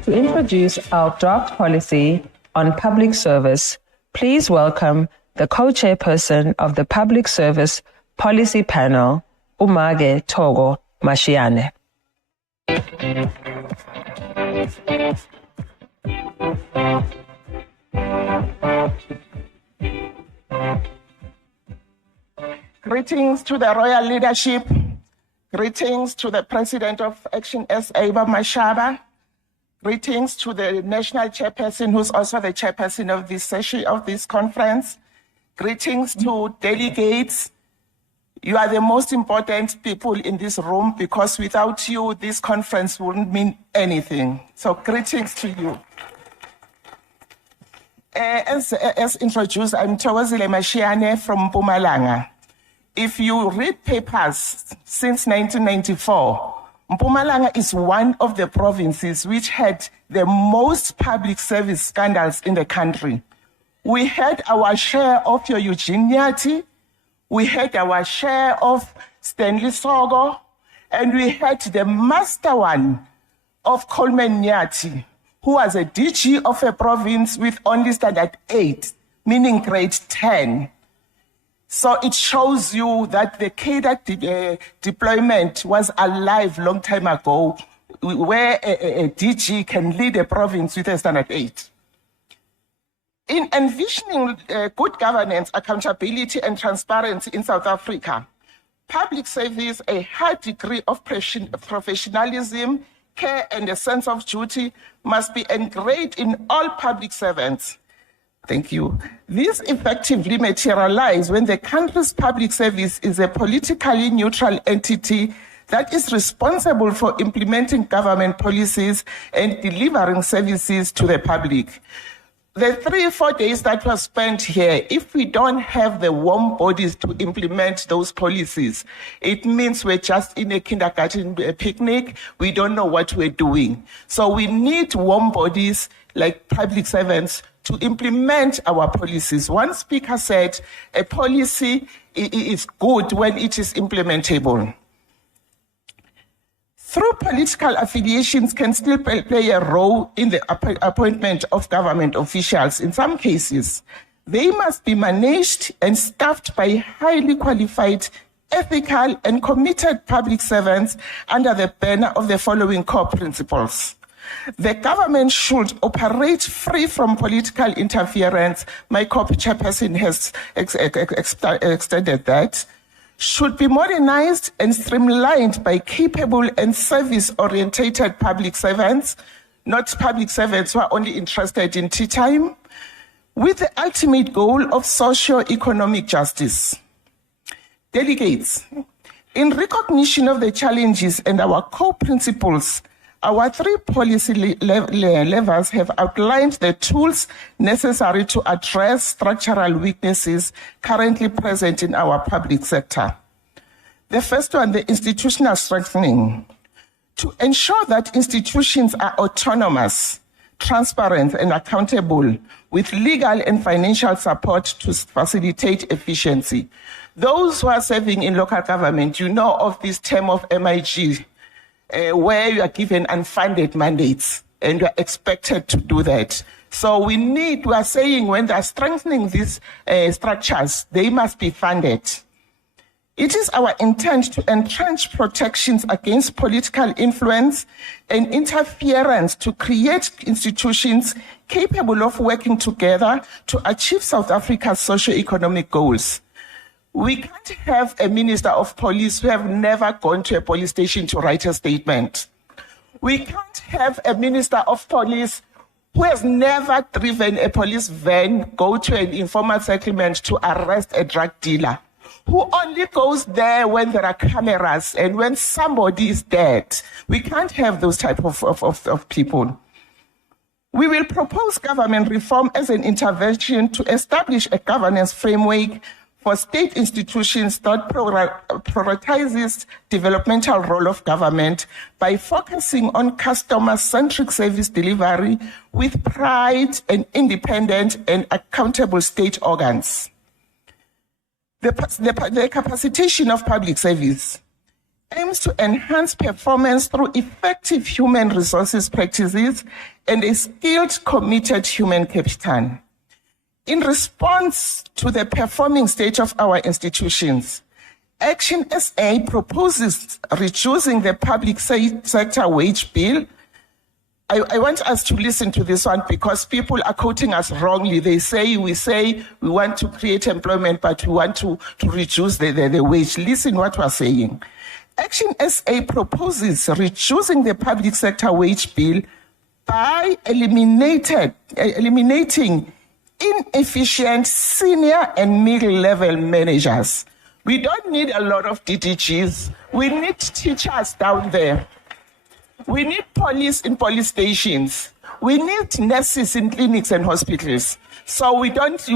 To introduce our draft policy on public service, please welcome the co-chairperson of the Public Service Policy Panel, Umage Togo Mashiane. Greetings to the royal leadership. Greetings to the president of ActionSA, Mashaba. Greetings to the national chairperson, who's also the chairperson of this session, of this conference. Greetings to delegates. You are the most important people in this room because without you, this conference wouldn't mean anything. So greetings to you. As introduced, I'm Thokozile Mashiane from Mpumalanga. If you read papers since 1994, Mpumalanga is one of the provinces which had the most public service scandals in the country. We had our share of your Eugene Nyati, we had our share of Stanley Sogo, and we had the master one of Coleman Nyati, who was a DG of a province with only standard 8, meaning grade 10. So it shows you that the cadre deployment was alive long time ago, where a DG can lead a province with a standard 8. In envisioning good governance, accountability, and transparency in South Africa, public service, a high degree of professionalism, care, and a sense of duty must be ingrained in all public servants. Thank you. This effectively materializes when the country's public service is a politically neutral entity that is responsible for implementing government policies and delivering services to the public. The 3-4 days that were spent here, if we don't have the warm bodies to implement those policies, it means we're just in a kindergarten picnic. We don't know what we're doing. So we need warm bodies like public servants to implement our policies. One speaker said a policy is good when it is implementable. through political affiliations can still play a role in the appointment of government officials. In some cases, they must be managed and staffed by highly qualified, ethical, and committed public servants under the banner of the following core principles. The government should operate free from political interference. My co-chairperson has extended that. Should be modernized and streamlined by capable and service-orientated public servants, not public servants who are only interested in tea time, with the ultimate goal of socio-economic justice. Delegates, in recognition of the challenges and our core principles, our three policy levers have outlined the tools necessary to address structural weaknesses currently present in our public sector. The first one, the institutional strengthening. To ensure that institutions are autonomous, transparent, and accountable with legal and financial support to facilitate efficiency. Those who are serving in local government, you know of this term of MIG, where you are given unfunded mandates and you are expected to do that. So we are saying when they are strengthening these structures, they must be funded. It is our intent to entrench protections against political influence and interference to create institutions capable of working together to achieve South Africa's socio-economic goals. We can't have a minister of police who have never gone to a police station to write a statement. We can't have a minister of police who has never driven a police van, go to an informal settlement to arrest a drug dealer, who only goes there when there are cameras and when somebody is dead. We can't have those type of people. We will propose government reform as an intervention to establish a governance framework for state institutions that prioritizes developmental role of government by focusing on customer-centric service delivery with pride and independent and accountable state organs. The capacitation of public service aims to enhance performance through effective human resources practices and a skilled, committed human capital. In response to the performing state of our institutions, ActionSA proposes reducing the public sector wage bill. I want us to listen to this one because people are quoting us wrongly. We say we want to create employment, but we want to reduce the wage. Listen what we're saying. ActionSA proposes reducing the public sector wage bill by eliminating inefficient senior and middle-level managers. We don't need a lot of DDGs. We need teachers down there. We need police in police stations. We need nurses in clinics and hospitals. So that's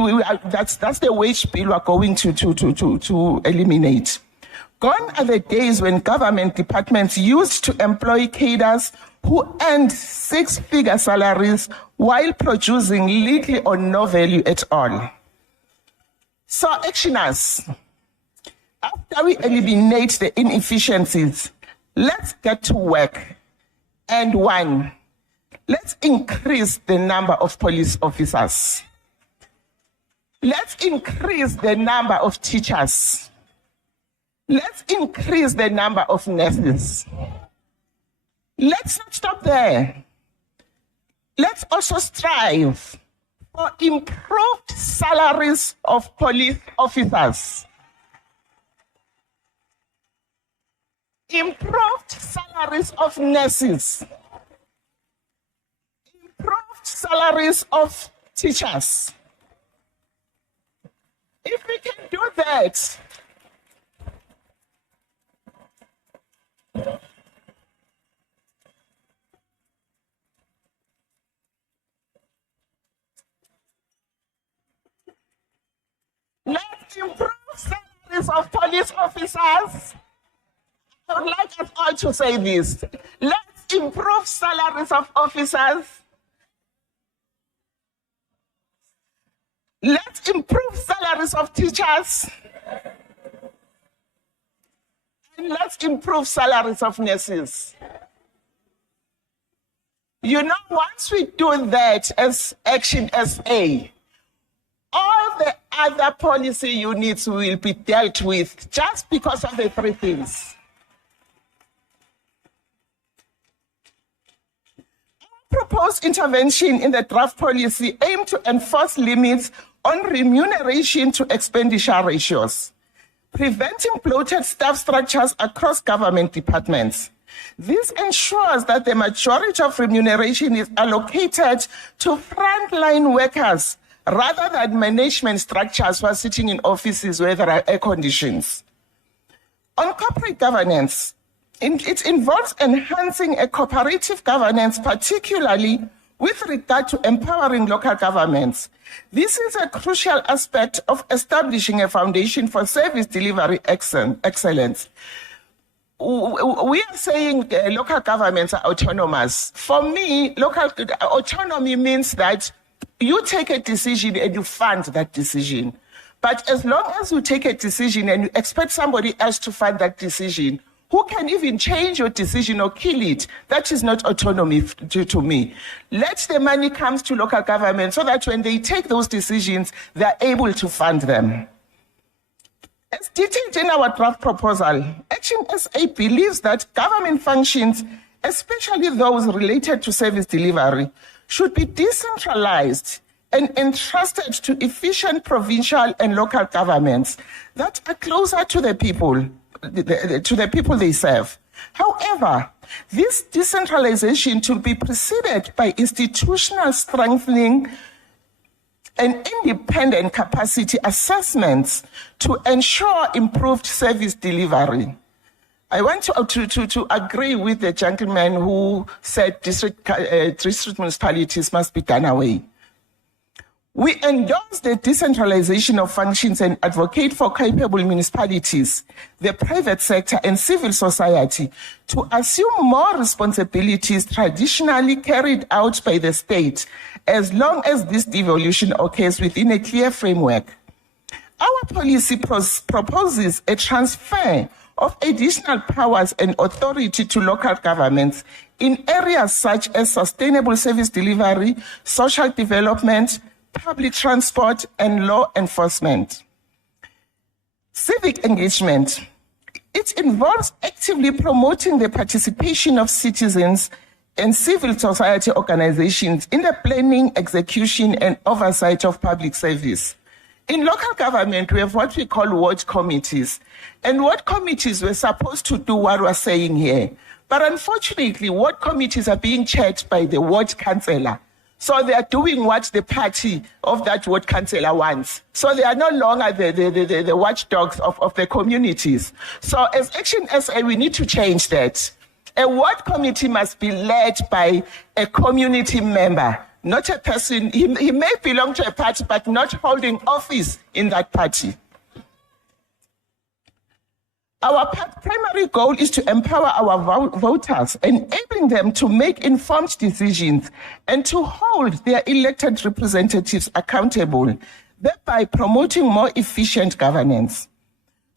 the wage bill we're going to eliminate. Gone are the days when government departments used to employ cadres who earned six-figure salaries while producing little or no value at all. So, actioners, after we eliminate the inefficiencies, let's get to work. And one, let's increase the number of police officers. Let's increase the number of teachers. Let's increase the number of nurses. Let's not stop there. Let's also strive for improved salaries of police officers. Improved salaries of nurses. Improved salaries of teachers. If we can do that, let's improve salaries of police officers. I would like us all to say this. Let's improve salaries of officers. Let's improve salaries of teachers. And let's improve salaries of nurses. You know, once we do that as ActionSA, all the other policy units will be dealt with just because of the three things. Our proposed intervention in the draft policy aims to enforce limits on remuneration to expenditure ratios, preventing bloated staff structures across government departments. This ensures that the majority of remuneration is allocated to frontline workers rather than management structures who are sitting in offices where there are air conditions. On corporate governance, it involves enhancing a cooperative governance, particularly with regard to empowering local governments. This is a crucial aspect of establishing a foundation for service delivery excellence. We are saying local governments are autonomous. For me, local autonomy means that you take a decision and you fund that decision. But as long as you take a decision and you expect somebody else to fund that decision, who can even change your decision or kill it, that is not autonomy to me. Let the money come to local government so that when they take those decisions, they're able to fund them. As detailed in our draft proposal, ActionSA believes that government functions, especially those related to service delivery, should be decentralized and entrusted to efficient provincial and local governments that are closer to the people they serve. However, this decentralization should be preceded by institutional strengthening and independent capacity assessments to ensure improved service delivery. I want to agree with the gentleman who said district municipalities must be done away. We endorse the decentralization of functions and advocate for capable municipalities, the private sector, and civil society to assume more responsibilities traditionally carried out by the state, as long as this devolution occurs within a clear framework. Our policy proposes a transfer of additional powers and authority to local governments in areas such as sustainable service delivery, social development, public transport, and law enforcement. Civic engagement. It involves actively promoting the participation of citizens and civil society organizations in the planning, execution, and oversight of public service. In local government, we have what we call ward committees. And ward committees were supposed to do what we're saying here. But unfortunately, ward committees are being chaired by the ward councillor. So they are doing what the party of that ward councillor wants. So they are no longer the watchdogs of the communities. So as ActionSA, we need to change that. A ward committee must be led by a community member, not a person. He may belong to a party, but not holding office in that party. Our primary goal is to empower our voters, enabling them to make informed decisions and to hold their elected representatives accountable, thereby promoting more efficient governance.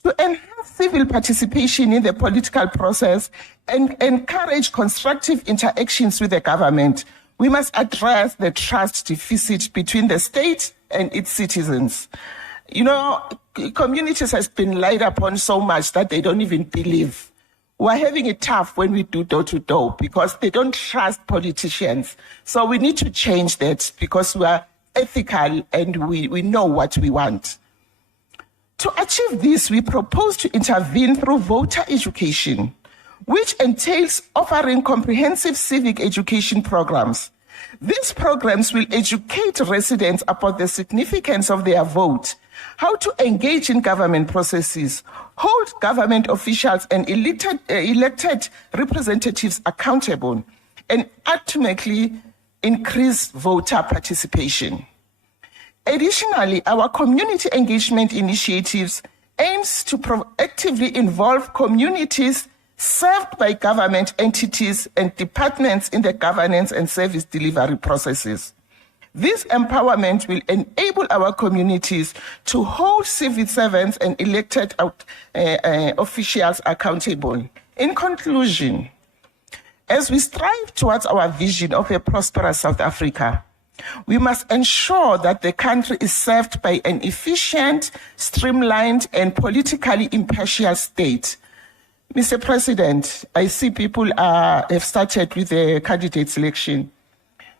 To enhance civil participation in the political process and encourage constructive interactions with the government, we must address the trust deficit between the state and its citizens. You know, communities has been lied upon so much that they don't even believe. We're having it tough when we do door-to-door because they don't trust politicians. So we need to change that because we are ethical and we know what we want. To achieve this, we propose to intervene through voter education, which entails offering comprehensive civic education programs. These programs will educate residents about the significance of their vote, how to engage in government processes, hold government officials and elected representatives accountable, and ultimately increase voter participation. Additionally, our community engagement initiatives aims to proactively involve communities served by government entities and departments in the governance and service delivery processes. This empowerment will enable our communities to hold civil servants and elected officials accountable. In conclusion, as we strive towards our vision of a prosperous South Africa, we must ensure that the country is served by an efficient, streamlined, and politically impartial state. Mr. President, I see people have started with the candidate selection.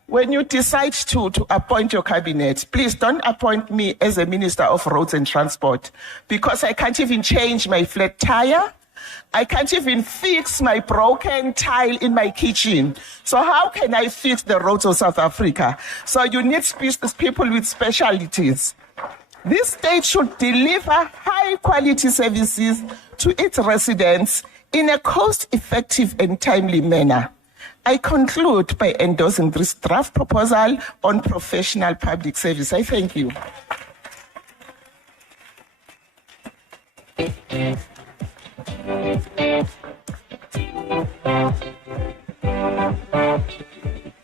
When you decide to appoint your cabinet, please don't appoint me as a Minister of Roads and Transport, because I can't even change my flat tire. I can't even fix my broken tile in my kitchen. So how can I fix the roads of South Africa? So you need people with specialties. This state should deliver high-quality services to its residents in a cost-effective and timely manner. I conclude by endorsing this draft proposal on professional public service. I thank you.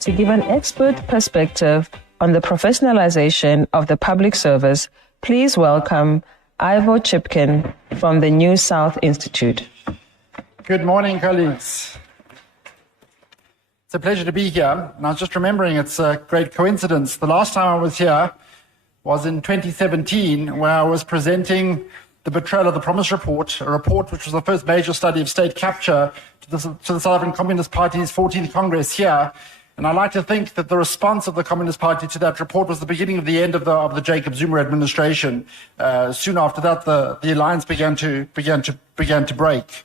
To give an expert perspective on the professionalization of the public service, please welcome Ivo Chipkin from the New South Institute. Good morning, colleagues. It's a pleasure to be here. And I was just remembering, it's a great coincidence. The last time I was here was in 2017, where I was presenting the Betrayal of the Promise report, a report which was the first major study of state capture to the South African Communist Party's 14th Congress here. And I like to think that the response of the Communist Party to that report was the beginning of the end of the Jacob Zuma administration. Soon after that, the alliance began to break.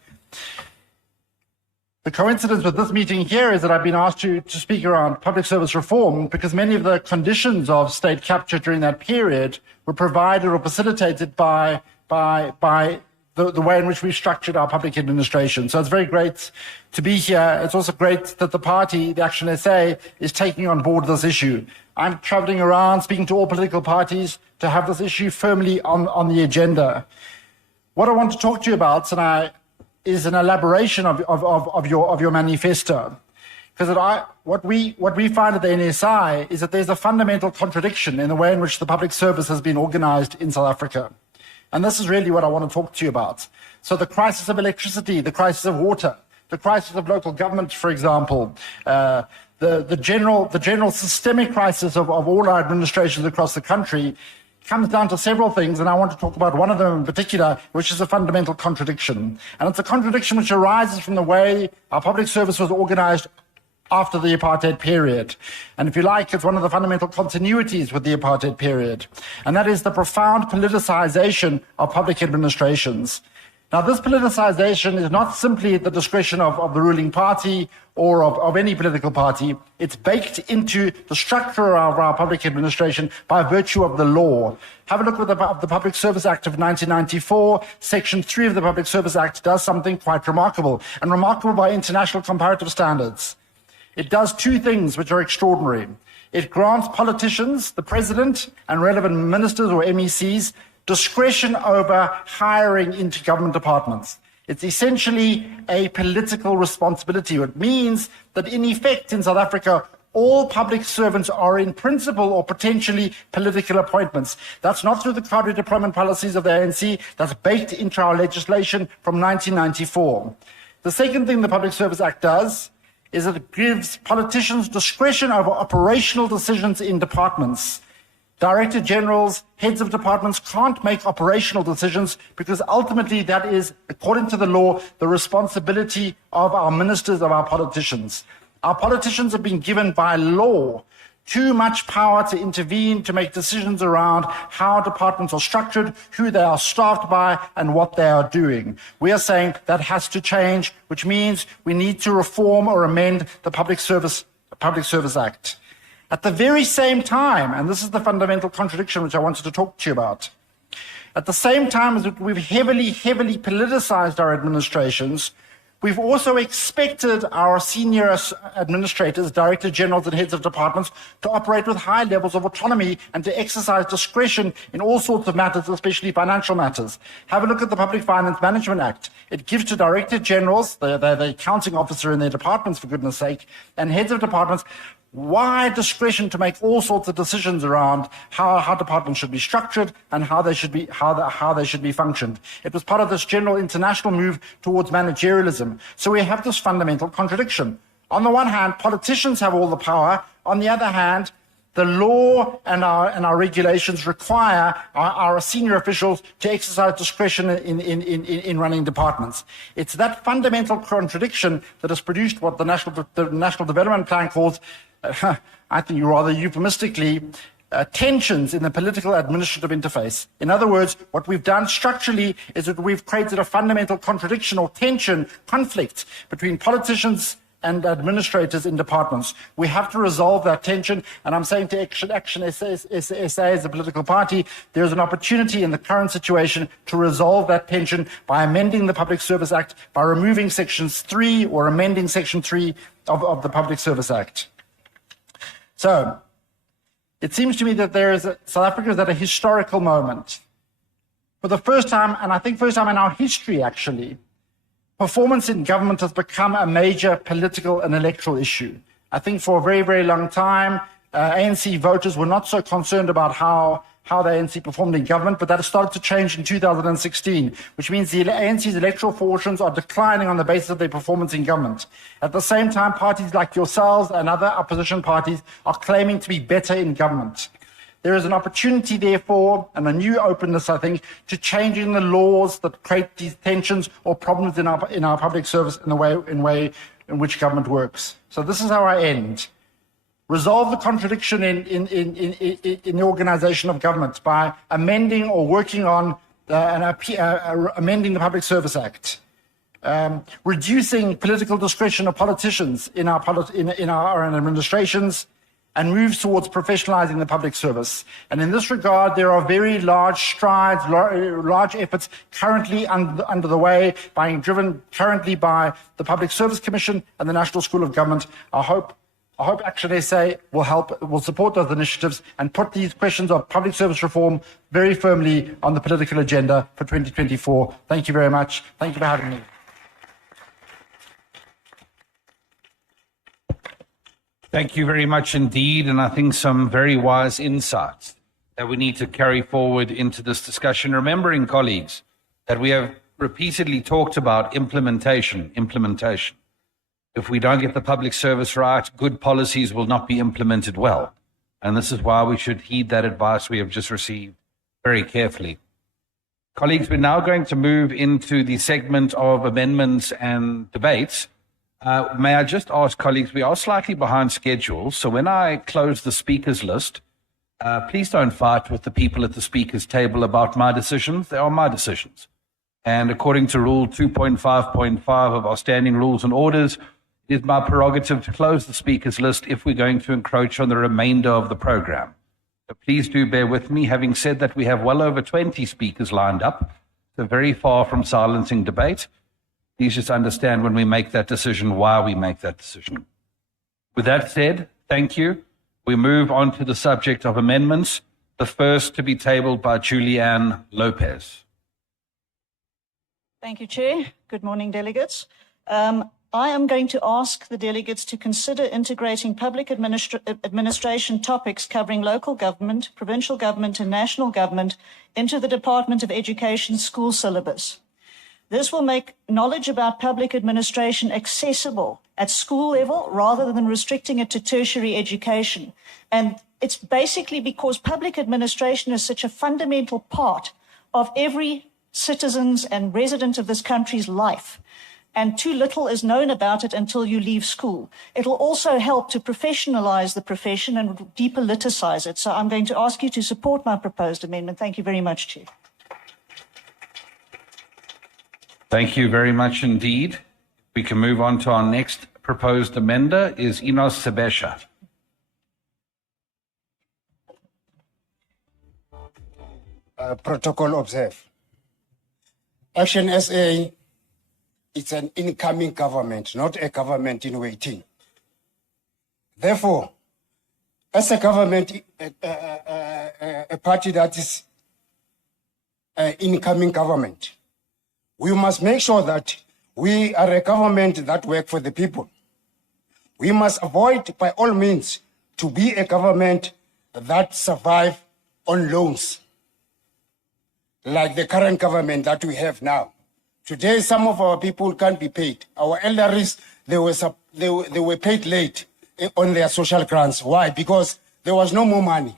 The coincidence with this meeting here is that I've been asked to speak around public service reform because many of the conditions of state capture during that period were provided or facilitated by the way in which we structured our public administration. So it's very great to be here. It's also great that the party, the ActionSA, is taking on board this issue. I'm traveling around speaking to all political parties to have this issue firmly on the agenda. What I want to talk to you about tonight is an elaboration of your manifesto. Because what we find at the NSI is that there's a fundamental contradiction in the way in which the public service has been organized in South Africa. And this is really what I want to talk to you about. So the crisis of electricity, the crisis of water, the crisis of local government, for example, the general systemic crisis of all our administrations across the country comes down to several things, and I want to talk about one of them in particular, which is a fundamental contradiction. And it's a contradiction which arises from the way our public service was organized after the apartheid period. And if you like, it's one of the fundamental continuities with the apartheid period. And that is the profound politicization of public administrations. Now, this politicization is not simply at the discretion of the ruling party or of any political party. It's baked into the structure of our public administration by virtue of the law. Have a look at the Public Service Act of 1994. Section 3 of the Public Service Act does something quite remarkable, and remarkable by international comparative standards. It does two things which are extraordinary. It grants politicians, the president, and relevant ministers or MECs discretion over hiring into government departments. It's essentially a political responsibility. It means that in effect in South Africa, all public servants are in principle or potentially political appointments. That's not through the cadre deployment policies of the ANC. That's baked into our legislation from 1994. The second thing the Public Service Act does is that it gives politicians discretion over operational decisions in departments. Director generals, heads of departments can't make operational decisions because ultimately that is, according to the law, the responsibility of our ministers, of our politicians. Our politicians have been given by law too much power to intervene, to make decisions around how departments are structured, who they are staffed by, and what they are doing. We are saying that has to change, which means we need to reform or amend the Public Service Act. At the very same time, and this is the fundamental contradiction which I wanted to talk to you about, at the same time as we've heavily politicized our administrations, we've also expected our senior administrators, director generals and heads of departments to operate with high levels of autonomy and to exercise discretion in all sorts of matters, especially financial matters. Have a look at the Public Finance Management Act. It gives to director generals, the accounting officer in their departments, for goodness sake, and heads of departments, wide discretion to make all sorts of decisions around how departments should be structured and how they should be functioned. It was part of this general international move towards managerialism. So we have this fundamental contradiction. On the one hand, politicians have all the power. On the other hand, the law and our regulations require our senior officials to exercise discretion in running departments. It's that fundamental contradiction that has produced what the National Development Plan calls, I think rather euphemistically, tensions in the political administrative interface. In other words, what we've done structurally is that we've created a fundamental contradiction or tension, conflict between politicians and administrators in departments. We have to resolve that tension, and I'm saying to ActionSA as a political party, there's an opportunity in the current situation to resolve that tension by amending the Public Service Act, by removing Sections 3 or amending Section 3 of the Public Service Act. So, it seems to me that South Africa is at a historical moment. For the first time, and I think first time in our history actually, performance in government has become a major political and electoral issue. I think for a very, very long time, ANC voters were not so concerned about how the ANC performed in government, but that has started to change in 2016, which means the ANC's electoral fortunes are declining on the basis of their performance in government. At the same time, parties like yourselves and other opposition parties are claiming to be better in government. There is an opportunity, therefore, and a new openness, I think, to changing the laws that create these tensions or problems in our public service in the way in which government works. So this is how I end. Resolve the contradiction in the organization of government by amending or working on amending the Public Service Act. Reducing political discretion of politicians in our administrations, and moves towards professionalizing the public service. And in this regard, there are very large strides, large efforts currently under the way, being driven currently by the Public Service Commission and the National School of Government. I hope ActionSA will support those initiatives and put these questions of public service reform very firmly on the political agenda for 2024. Thank you very much. Thank you for having me. Thank you very much indeed, and I think some very wise insights that we need to carry forward into this discussion, remembering, colleagues, that we have repeatedly talked about implementation. If we don't get the public service right, good policies will not be implemented well, and this is why we should heed that advice we have just received very carefully. Colleagues, we're now going to move into the segment of amendments and debates. May I just ask colleagues, we are slightly behind schedule, so when I close the speakers list, please don't fight with the people at the speakers table about my decisions. They are my decisions. And according to Rule 2.5.5 of our standing rules and orders, it is my prerogative to close the speakers list if we're going to encroach on the remainder of the program. So please do bear with me. Having said that, we have well over 20 speakers lined up, so very far from silencing debate. Please just understand when we make that decision, why we make that decision. With that said, thank you. We move on to the subject of amendments, the first to be tabled by Julianne Lopez. Thank you, Chair. Good morning, delegates. I am going to ask the delegates to consider integrating public administration topics covering local government, provincial government, and national government into the Department of Education school syllabus. This will make knowledge about public administration accessible at school level rather than restricting it to tertiary education. And it's basically because public administration is such a fundamental part of every citizen's and resident of this country's life. And too little is known about it until you leave school. It'll also help to professionalize the profession and depoliticize it. So I'm going to ask you to support my proposed amendment. Thank you very much, Chair. Thank you very much indeed. We can move on to our next proposed amender, is Enos Sebesha. Protocol observe. ActionSA, it's an incoming government, not a government in waiting. Therefore, as a government, a party that is an incoming government, we must make sure that we are a government that works for the people. We must avoid, by all means, to be a government that survive on loans, like the current government that we have now. Today, some of our people can't be paid. Our elderlies, they were paid late on their social grants. Why? Because there was no more money.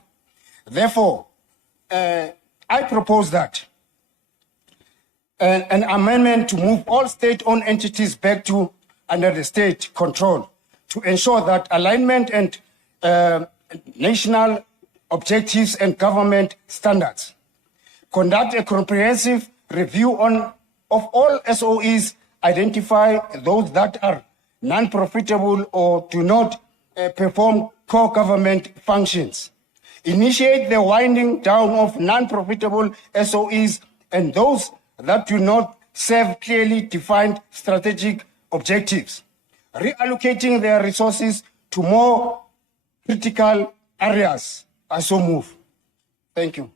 Therefore, I propose that an amendment to move all state-owned entities back to under the state control to ensure that alignment and national objectives and government standards. Conduct a comprehensive review of all SOEs, identify those that are non-profitable or do not perform core government functions. Initiate the winding down of non-profitable SOEs and those that do not serve clearly defined strategic objectives, reallocating their resources to more critical areas. I so move. Thank you.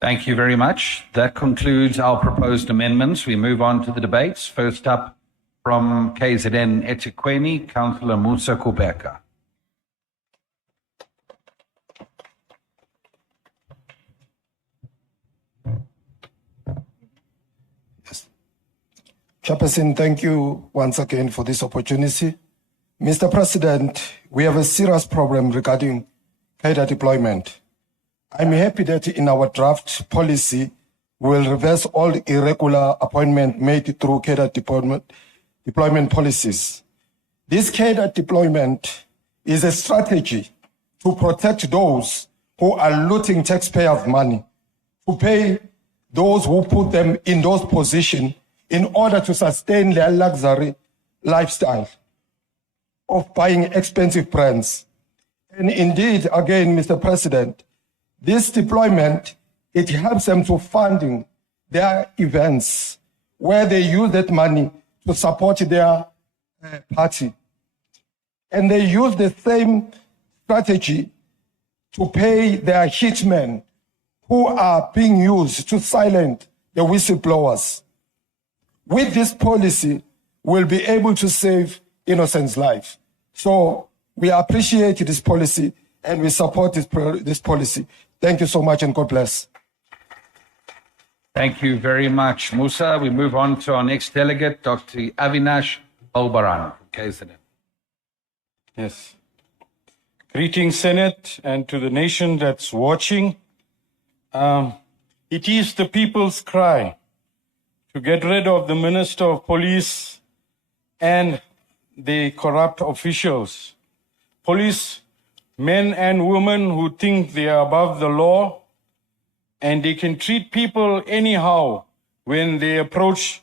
Thank you very much. That concludes our proposed amendments. We move on to the debates. First up from KZN eThekwini, Councillor Musa Kubeka. Chairperson, thank you once again for this opportunity. Mr. President, we have a serious problem regarding cadre deployment. I'm happy that in our draft policy, we will reverse all irregular appointments made through cadre deployment policies. This cadre deployment is a strategy to protect those who are looting taxpayers' money, to pay those who put them in those positions in order to sustain their luxury lifestyle of buying expensive brands. And indeed, again, Mr. President, this deployment, it helps them to funding their events where they use that money to support their party. And they use the same strategy to pay their hitmen who are being used to silence the whistleblowers. With this policy, we'll be able to save innocent lives. So we appreciate this policy and we support this policy. Thank you so much and God bless. Thank you very much, Musa. We move on to our next delegate, Dr. Avinash Balbaran from KZN. Yes. Greetings, Senate, and to the nation that's watching. It is the people's cry to get rid of the Minister of Police and the corrupt officials. Police men and women who think they are above the law and they can treat people anyhow when they approach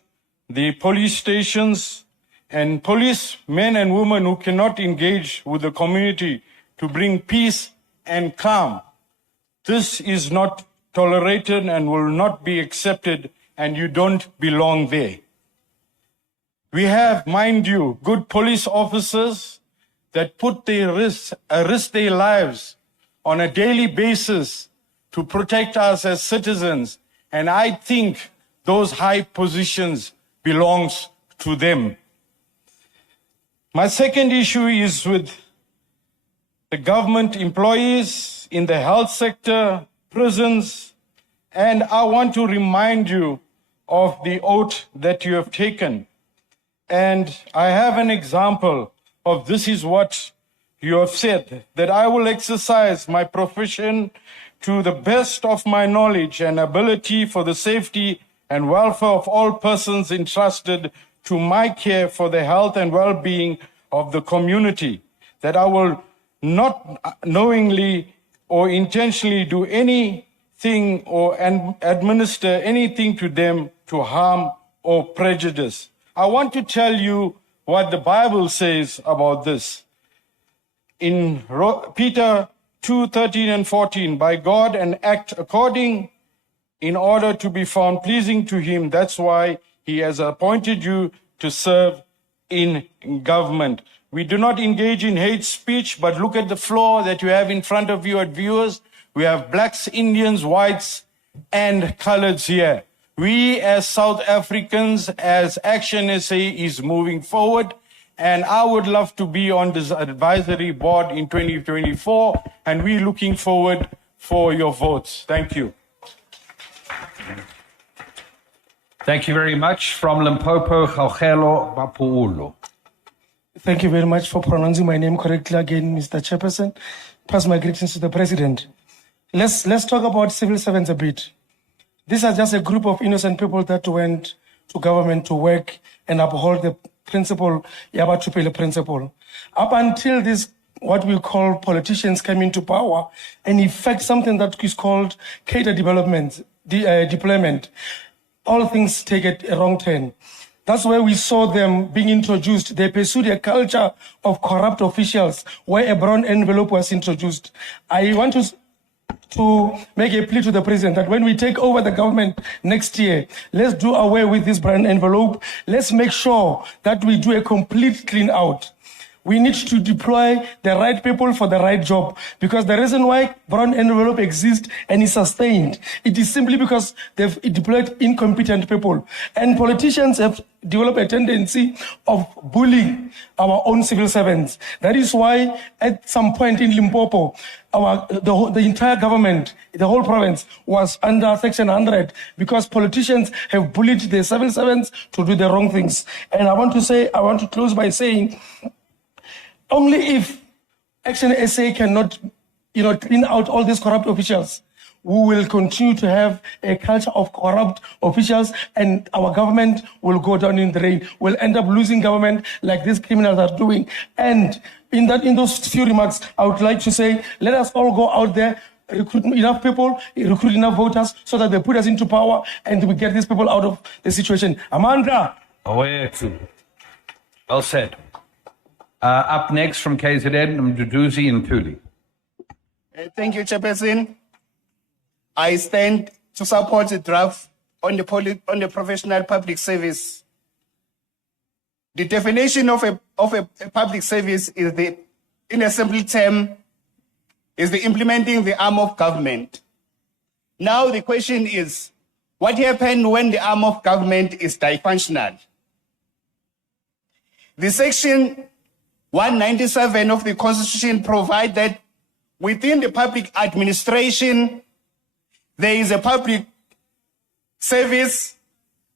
the police stations, and police men and women who cannot engage with the community to bring peace and calm. This is not tolerated and will not be accepted, and you don't belong there. We have, mind you, good police officers that risk their lives on a daily basis to protect us as citizens, and I think those high positions belongs to them. My second issue is with the government employees in the health sector, prisons, and I want to remind you of the oath that you have taken. And I have an example of this is what you have said, that I will exercise my profession to the best of my knowledge and ability for the safety and welfare of all persons entrusted to my care for the health and well-being of the community, that I will not knowingly or intentionally do anything or administer anything to them to harm or prejudice. I want to tell you what the Bible says about this. In Peter 2:13 and 14, by God and act according in order to be found pleasing to him. That's why he has appointed you to serve in government. We do not engage in hate speech, but look at the floor that you have in front of you at viewers. We have blacks, Indians, whites, and coloreds here. We as South Africans, as ActionSA is moving forward, And I would love to be on this advisory board in 2024, and we're looking forward for your votes. Thank you. Thank you very much. From Limpopo, Gaugelo Bapuulo. Thank you very much for pronouncing my name correctly again, Mr. Chairperson. Pass my greetings to the President. Let's talk about civil servants a bit. These are just a group of innocent people that went to government to work and uphold the principle, Yaba Tupele principle. Up until this, what we call politicians came into power and effect something that is called cadre development, deployment. All things take a wrong turn. That's where we saw them being introduced. They pursued a culture of corrupt officials where a brown envelope was introduced. I want to make a plea to the president that when we take over the government next year, let's do away with this brown envelope. Let's make sure that we do a complete clean out. We need to deploy the right people for the right job, because the reason why brown envelope exists and is sustained, it is simply because they've deployed incompetent people. And politicians have developed a tendency of bullying our own civil servants. That is why at some point in Limpopo, the entire government, the whole province was under Section 100 because politicians have bullied the civil servants to do the wrong things. And I want to close by saying, only if ActionSA cannot, clean out all these corrupt officials, we will continue to have a culture of corrupt officials, and our government will go down in the drain. We'll end up losing government like these criminals are doing. And in those few remarks, I would like to say, let us all go out there, recruit enough people, recruit enough voters, so that they put us into power and we get these people out of the situation. Amanda. Well said. Up next from KZN, Mduduzi and Tuli. Thank you, Chairperson. I stand to support the draft on the professional public service. The definition of a public service is in a simple term, is the implementing the arm of government. Now the question is, what happens when the arm of government is dysfunctional? The Section 197 of the Constitution provides that within the public administration, there is a public service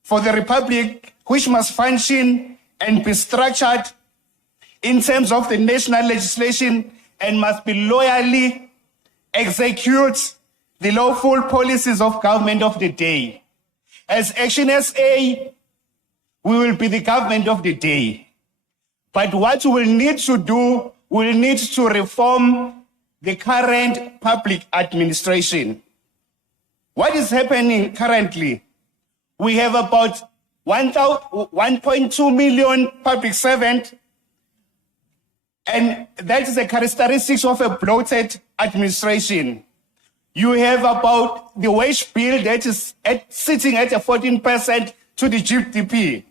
for the Republic which must function and be structured in terms of the national legislation and must be loyally execute the lawful policies of government of the day. As ActionSA, we will be the government of the day. But what we will need to do, we will need to reform the current public administration. What is happening currently? We have about 1.2 million public servants, and that is the characteristics of a bloated administration. You have about the wage bill that is sitting at a 14% to the GDP.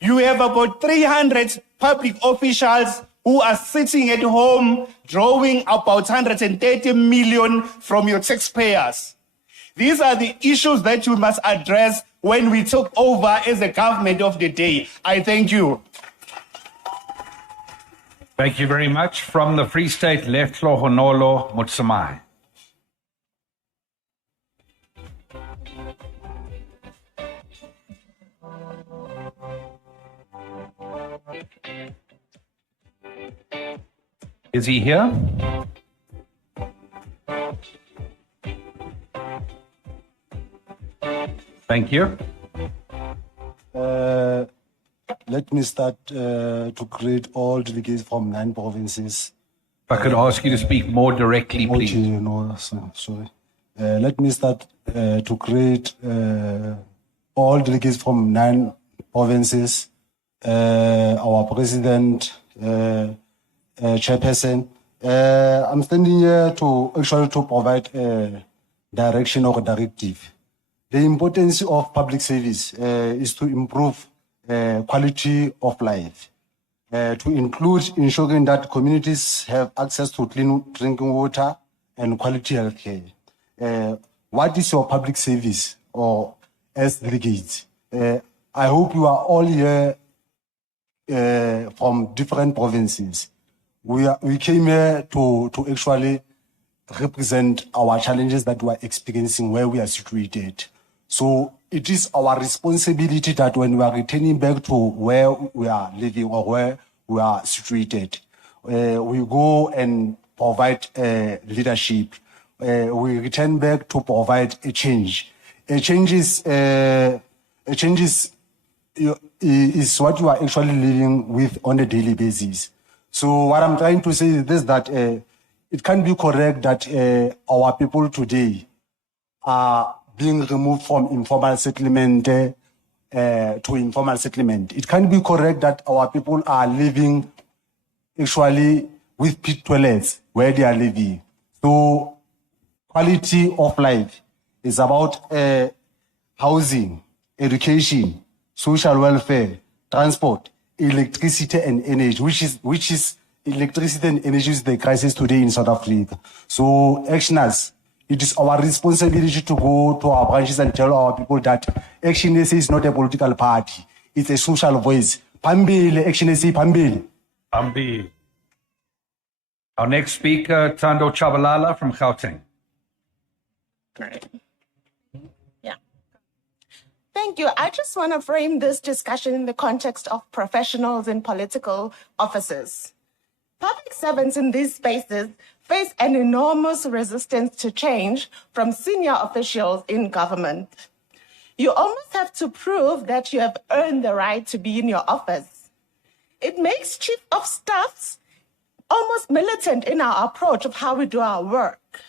You have about 300 public officials who are sitting at home drawing about 130 million from your taxpayers. These are the issues that you must address when we took over as the government of the day. I thank you. Thank you very much. From the Free State, Leflo Honolo Mutsamai. Is he here? Thank you. Let me start to create all delegates from 9 provinces. If I could ask you to speak more directly, please. Sorry. Let me start to create all delegates from 9 provinces. Our president, chairperson. I'm standing here to actually to provide a direction or a directive. The importance of public service is to improve quality of life, to include ensuring that communities have access to clean drinking water and quality health care. What is your public service or as delegates? I hope you are all here from different provinces. We came here to actually represent our challenges that we are experiencing where we are situated. So it is our responsibility that when we are returning back to where we are living or where we are situated, we go and provide leadership. We return back to provide a change. A change is what you are actually living with on a daily basis. So what I'm trying to say is this, that it can be correct that our people today are being removed from informal settlement to informal settlement. It can be correct that our people are living actually with pit toilets where they are living. So quality of life is about housing, education, social welfare, transport, electricity and energy, which is electricity and energy is the crisis today in South Africa. So actioners, it is our responsibility to go to our branches and tell our people that ActionSA is not a political party. It's a social voice. Pambili, ActionSA, Pambili. Pambili. Our next speaker, Thando Chabalala from Gauteng. Great. Yeah. Thank you. I just want to frame this discussion in the context of professionals in political offices. Public servants in these spaces face an enormous resistance to change from senior officials in government. You almost have to prove that you have earned the right to be in your office. It makes chief of staffs almost militant in our approach of how we do our work.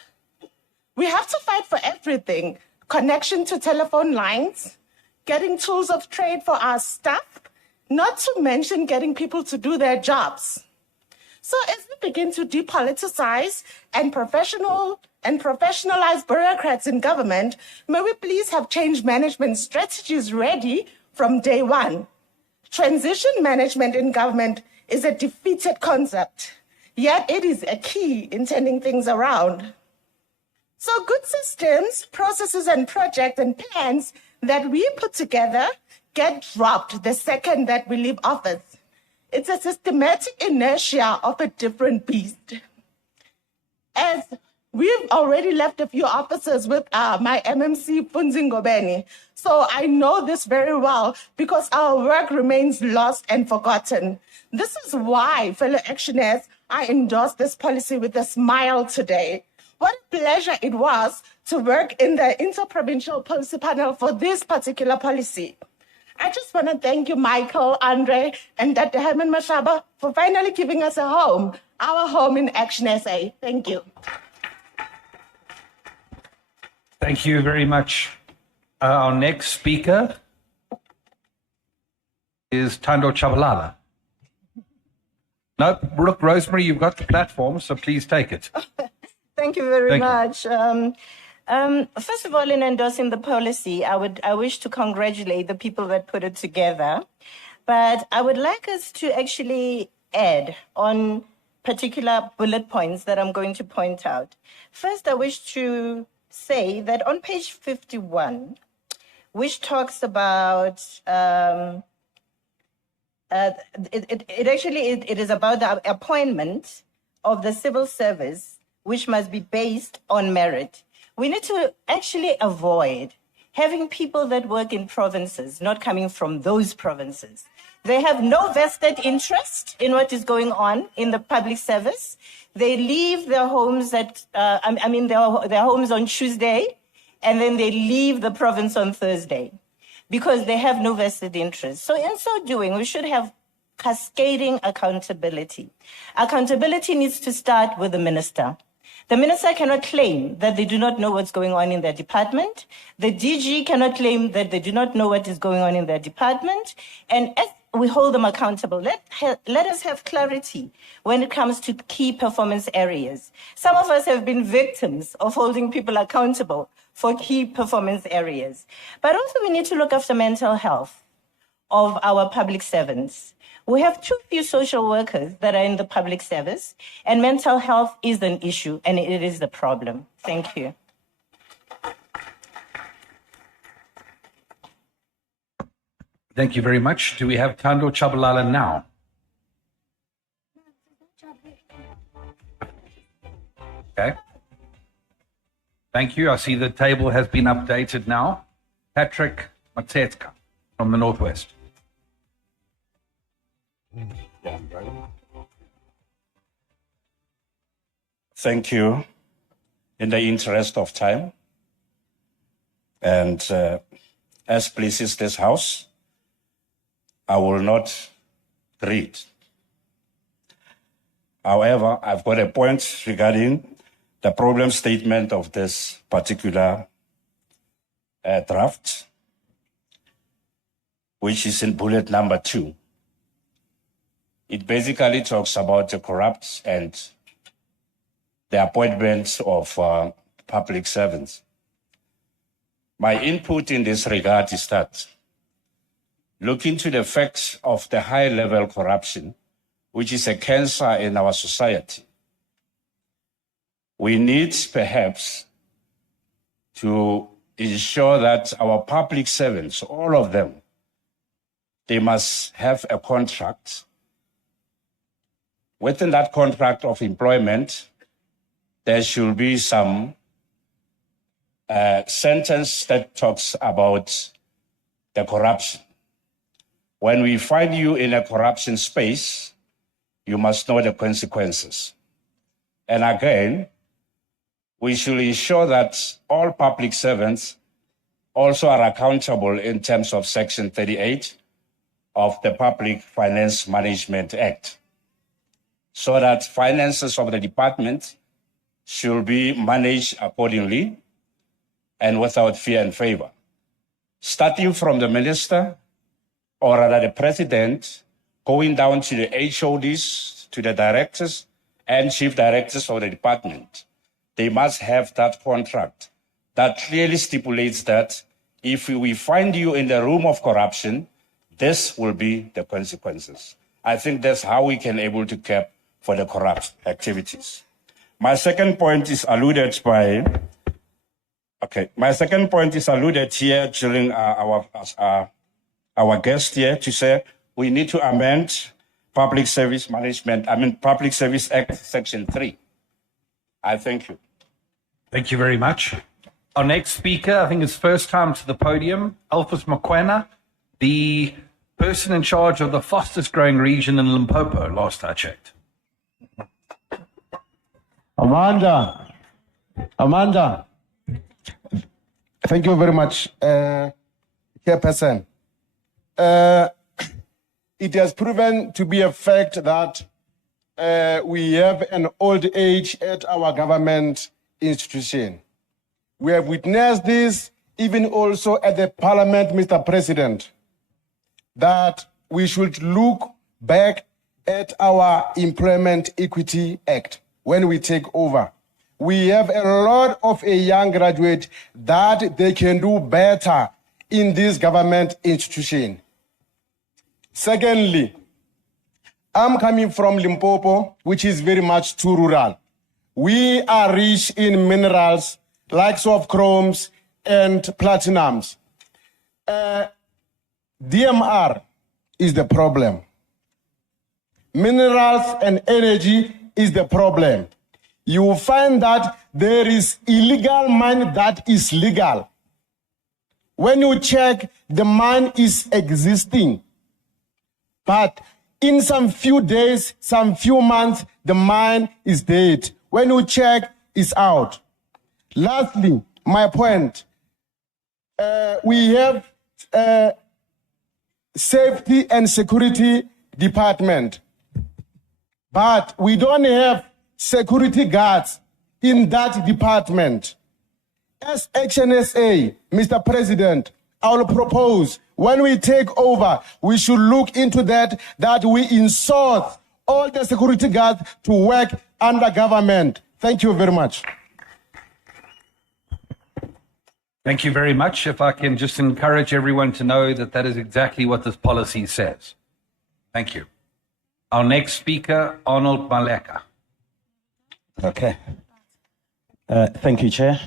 We have to fight for everything: connection to telephone lines, getting tools of trade for our staff, not to mention getting people to do their jobs. So as we begin to depoliticize and professionalize bureaucrats in government, may we please have change management strategies ready from day one. Transition management in government is a defeated concept, yet it is a key in turning things around. So good systems, processes, and projects and plans that we put together get dropped the second that we leave office. It's a systematic inertia of a different beast. As we've already left a few officers with my MMC, Funzi Ngobeni, so I know this very well because our work remains lost and forgotten. This is why, fellow actioners, I endorse this policy with a smile today. What a pleasure it was to work in the Interprovincial Policy Panel for this particular policy. I just want to thank you, Michael, Andre, and Dr. Herman Mashaba for finally giving us a home, our home in ActionSA. Thank you. Thank you very much. Our next speaker is Thando Chabalala. No, look, Rosemary, you've got the platform, so please take it. Thank you very Thank you. much. First of all, in endorsing the policy, I wish to congratulate the people that put it together. But I would like us to actually add on particular bullet points that I'm going to point out. First, I wish to say that on page 51, which talks about it is about the appointment of the civil service, which must be based on merit. We need to actually avoid having people that work in provinces not coming from those provinces. They have no vested interest in what is going on in the public service. They leave their homes their homes on Tuesday, and then they leave the province on Thursday because they have no vested interest. So in so doing, we should have cascading accountability. Accountability needs to start with the minister. The minister cannot claim that they do not know what's going on in their department. The DG cannot claim that they do not know what is going on in their department. And as we hold them accountable, let us have clarity when it comes to key performance areas. Some of us have been victims of holding people accountable for key performance areas. But also we need to look after mental health of our public servants. We have too few social workers that are in the public service, and mental health is an issue, and it is the problem. Thank you. Thank you very much. Do we have Thando Chabalala now? Okay. Thank you. I see the table has been updated now. Patrick Matsetka from the Northwest. Thank you. In the interest of time, and as pleases this House, I will not read. However, I've got a point regarding the problem statement of this particular draft, which is in bullet number 2. It basically talks about the corrupt and the appointments of public servants. My input in this regard is that, looking to the facts of the high-level corruption, which is a cancer in our society, we need perhaps to ensure that our public servants, all of them, they must have a contract. Within that contract of employment, there should be some sentence that talks about the corruption. When we find you in a corruption space, you must know the consequences. And again, we should ensure that all public servants also are accountable in terms of Section 38 of the Public Finance Management Act, so that finances of the department should be managed accordingly and without fear and favor. Starting from the minister, or rather the president, going down to the HODs, to the directors and chief directors of the department, they must have that contract that clearly stipulates that if we find you in the room of corruption, this will be the consequences. I think that's how we can able to cap for the corrupt activities. My second point is alluded by, my second point is alluded here during our guest here to say we need to amend Public Service Act, Section 3. I thank you. Thank you very much. Our next speaker, I think it's first time to the podium, Alphys Mokoena, the person in charge of the fastest growing region in Limpopo, last I checked. Amanda. Thank you very much, Chairperson. It has proven to be a fact that we have an old age at our government institution. We have witnessed this even also at the Parliament, Mr. President, that we should look back at our Employment Equity Act when we take over. We have a lot of young graduates that they can do better in this government institution. Secondly, I'm coming from Limpopo, which is very much too rural. We are rich in minerals, likes of chromes and platinums. DMR is the problem. Minerals and energy is the problem. You will find that there is illegal mine that is legal. When you check, the mine is existing. But in some few days, some few months, the mine is dead. When you check, it's out. Lastly, my point, we have safety and security department, but we don't have security guards in that department. As ActionSA, Mr. President, I will propose when we take over, we should look into that we insource all the security guards to work under government. Thank you very much. Thank you very much. If I can just encourage everyone to know that that is exactly what this policy says. Thank you. Our next speaker, Arnold Maleka. Okay. Thank you, Chair.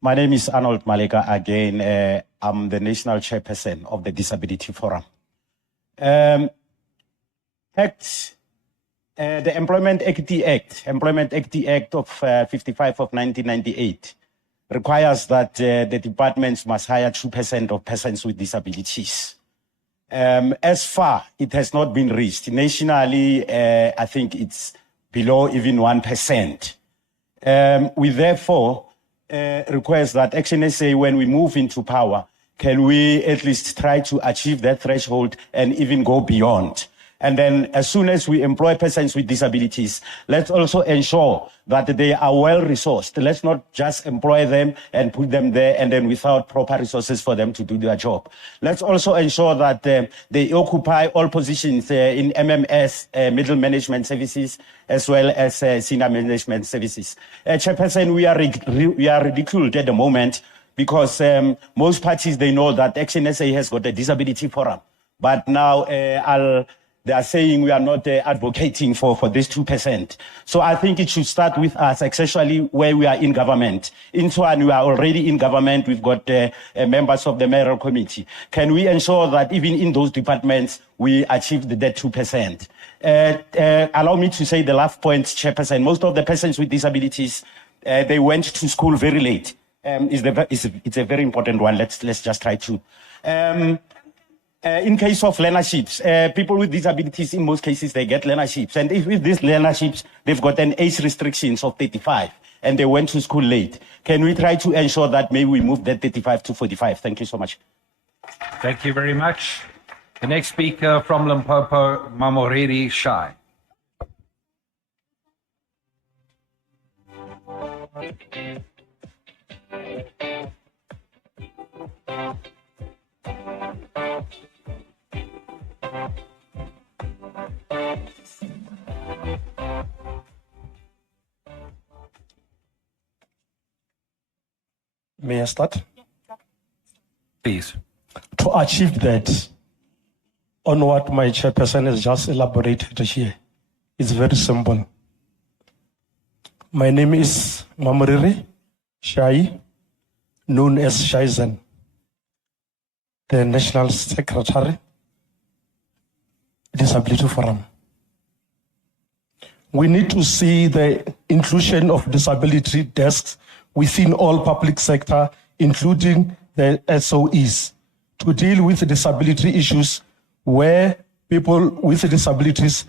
My name is Arnold Maleka again. I'm the National Chairperson of the Disability Forum. Act The Employment Equity Act of 55 of 1998 requires that the departments must hire 2% of persons with disabilities. As far, it has not been reached. Nationally, I think it's below even 1%. We therefore request that ActionSA, when we move into power, can we at least try to achieve that threshold and even go beyond? And then as soon as we employ persons with disabilities, let's also ensure that they are well resourced. Let's not just employ them and put them there and then without proper resources for them to do their job. Let's also ensure that they occupy all positions in MMS, middle management services, as well as senior management services. Chairperson, we are ridiculed at the moment because most parties, they know that ActionSA has got a disability forum. But now they are saying we are not advocating for this 2%. So I think it should start with us, especially where we are in government. In Tshwane, we are already in government. We've got members of the mayoral committee. Can we ensure that even in those departments, we achieve that 2%? Allow me to say the last point, Chairperson. Most of the persons with disabilities, they went to school very late. It's a very important one. Let's just try to. In case of learnerships, people with disabilities, in most cases, they get learnerships. And if with these learnerships, they've got an age restrictions of 35, and they went to school late. Can we try to ensure that maybe we move that 35 to 45? Thank you so much. Thank you very much. The next speaker from Limpopo, Mamoriri Shai. May I start? Please. To achieve that, on what my chairperson has just elaborated here, it's very simple. My name is Mamoriri Shai, known as Shaizen, the National Secretary, Disability Forum. We need to see the inclusion of disability desks within all public sector, including the SOEs, to deal with disability issues where people with disabilities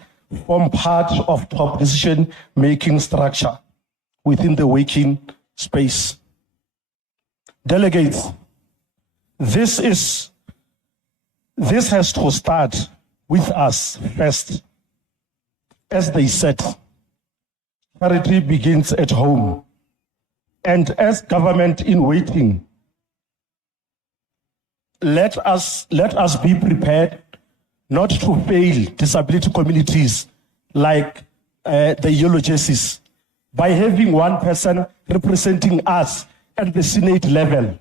form part of top decision-making structure within the working space. Delegates, this has to start with us first. As they said, charity begins at home. And as government in waiting, let us be prepared not to fail disability communities like the yellow jerseys by having one person representing us at the Senate level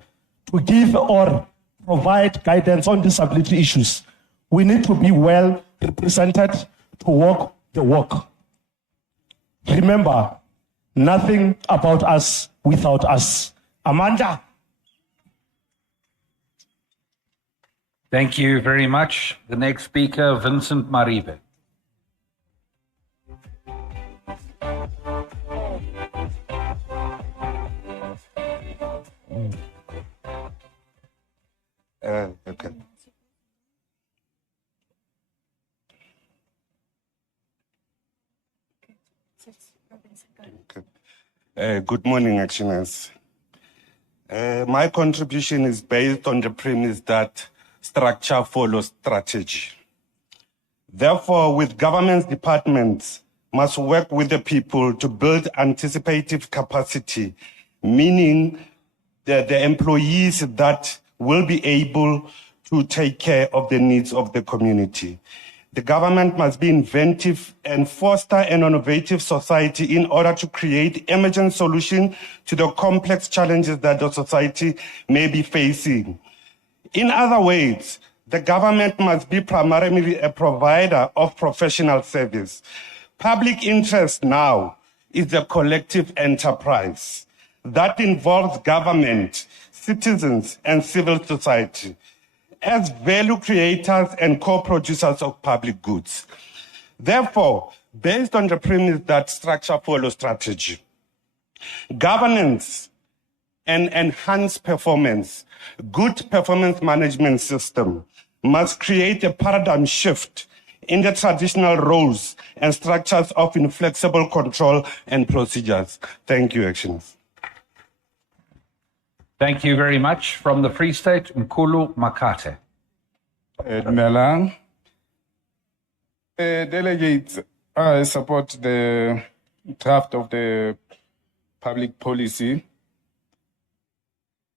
to give or provide guidance on disability issues. We need to be well represented to walk the walk. Remember, nothing about us without us. Amanda. Thank you very much. The next speaker, Vincent Maribe. Okay. Good morning, Actioners. My contribution is based on the premise that structure follows strategy. Therefore, with government departments must work with the people to build anticipative capacity, meaning the employees that will be able to take care of the needs of the community. The government must be inventive and foster an innovative society in order to create emergent solutions to the complex challenges that the society may be facing. In other words, the government must be primarily a provider of professional service. Public interest now is a collective enterprise that involves government, citizens, and civil society as value creators and co-producers of public goods. Therefore, based on the premise that structure follows strategy. Governance and enhanced performance, good performance management system must create a paradigm shift in the traditional roles and structures of inflexible control and procedures. Thank you, Actions. Thank you very much. From the Free State, Nkulu Makate. Dumelang. Delegates, I support the draft of the public policy.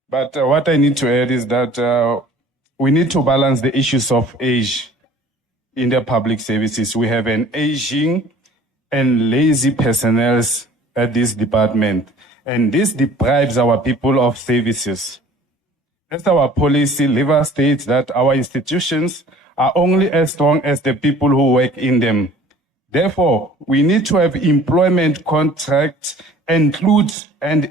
But what I need to add is that we need to balance the issues of age in the public services. We have an aging and lazy personnel at this department, and this deprives our people of services. As our policy lever states that our institutions are only as strong as the people who work in them. Therefore, we need to have employment contracts and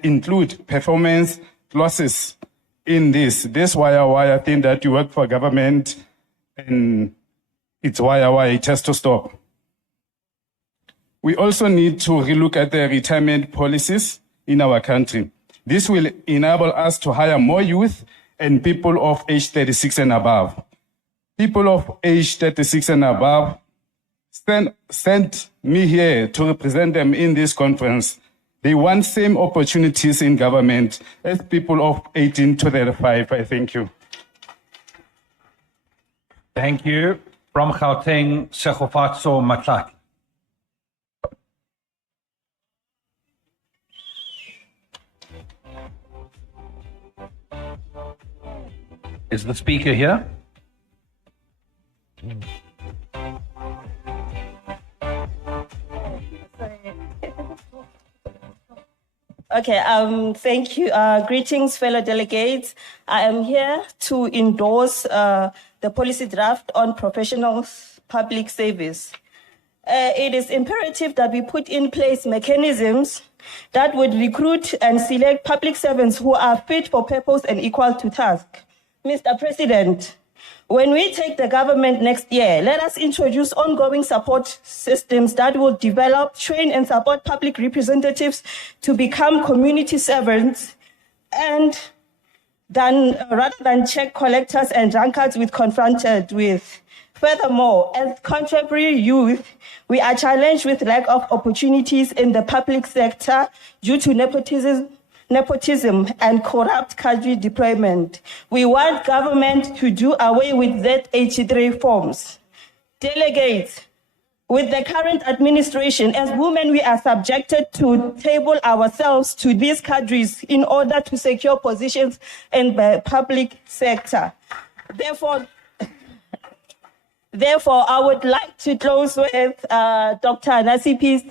include performance clauses in this. This why I think that you work for government, and it's why it has to stop. We also need to relook at the retirement policies in our country. This will enable us to hire more youth and people of age 36 and above. People of age 36 and above sent me here to represent them in this conference. They want same opportunities in government as people of 18 to 35. I thank you. Thank you. From Gauteng, Segofatso Matlat. Is the speaker here? Okay, thank you. Greetings, fellow delegates. I am here to endorse the policy draft on professional public service. It is imperative that we put in place mechanisms that would recruit and select public servants who are fit for purpose and equal to task. Mr. President, when we take the government next year, let us introduce ongoing support systems that will develop, train, and support public representatives to become community servants, and rather than check collectors and drunkards we're confronted with. Furthermore, as contemporary youth, we are challenged with lack of opportunities in the public sector due to nepotism and corrupt cadre deployment. We want government to do away with Z83 forms. Delegates, with the current administration, as women, we are subjected to table ourselves to these cadres in order to secure positions in the public sector. Therefore, I would like to close with Dr. Nasipi's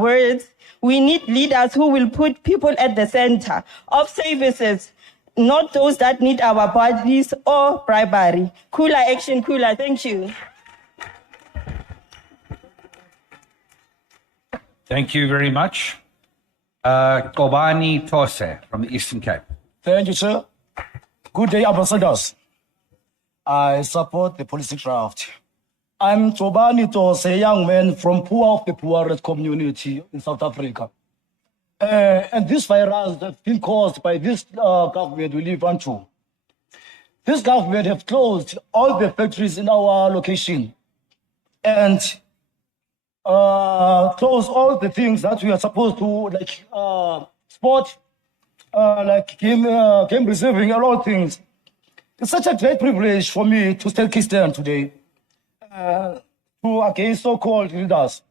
words. We need leaders who will put people at the center of services, not those that need our bodies or bribery. Cooler action, cooler. Thank you. Thank you very much. Kobani Tose from the Eastern Cape. Thank you, sir. Good day, ambassadors. I support the policy draft. I'm Chobani Tose, a young man from poor of the poorest community in South Africa. And this virus that's been caused by this government we live under. This government have closed all the factories in our location and close all the things that we are supposed to, like sport, like game receiving, and all things. It's such a great privilege for me to stand Christian today to against so-called leaders,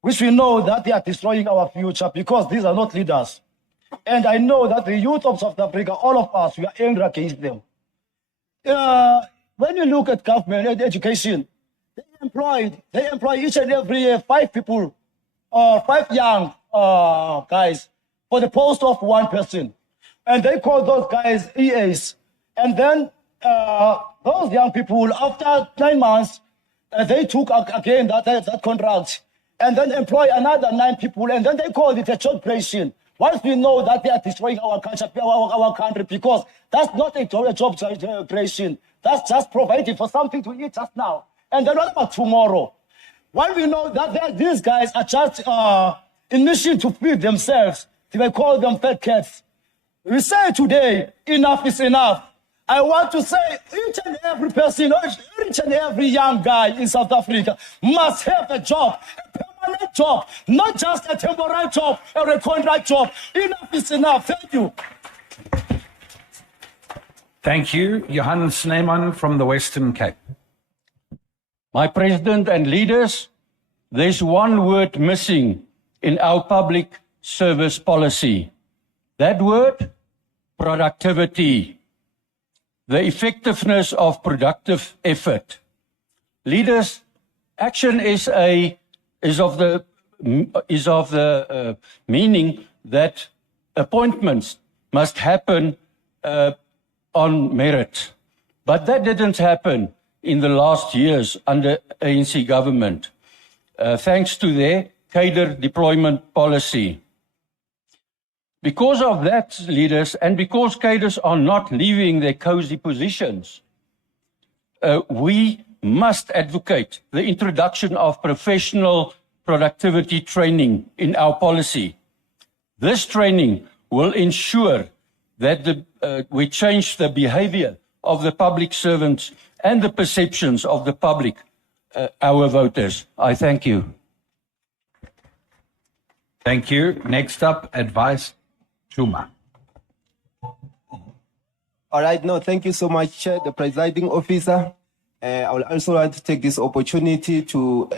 which we know that they are destroying our future because these are not leaders. And I know that the youth of South Africa, all of us, we are angry against them. When you look at government and education, they employ each and every year 5 people or 5 young guys for the post of 1 person. And they call those guys EAs. And then those young people, after 9 months, they took again that contract and then employ another 9 people, and then they call it a job creation. Once we know that they are destroying our culture, our country, because that's not a job creation. That's just providing for something to eat just now. And then what about tomorrow? While we know that these guys are just in mission to feed themselves, they call them fat cats. We say today, enough is enough. I want to say each and every person, each and every young guy in South Africa must have a job, a permanent job, not just a temporary job or a contract job. Enough is enough. Thank you. Thank you. Johan Snyman from the Western Cape. My President and leaders, there's one word missing in our public service policy. That word, productivity. The effectiveness of productive effort. Leaders, ActionSA is of the meaning that appointments must happen on merit. But that didn't happen in the last years under ANC government, thanks to their cadre deployment policy. Because of that, leaders, and because cadres are not leaving their cozy positions, we must advocate the introduction of professional productivity training in our policy. This training will ensure that we change the behavior of the public servants and the perceptions of the public, our voters. I thank you. Thank you. Next up, advice. Chuma. All right, no, thank you so much, Chair, the presiding officer. I would also like to take this opportunity to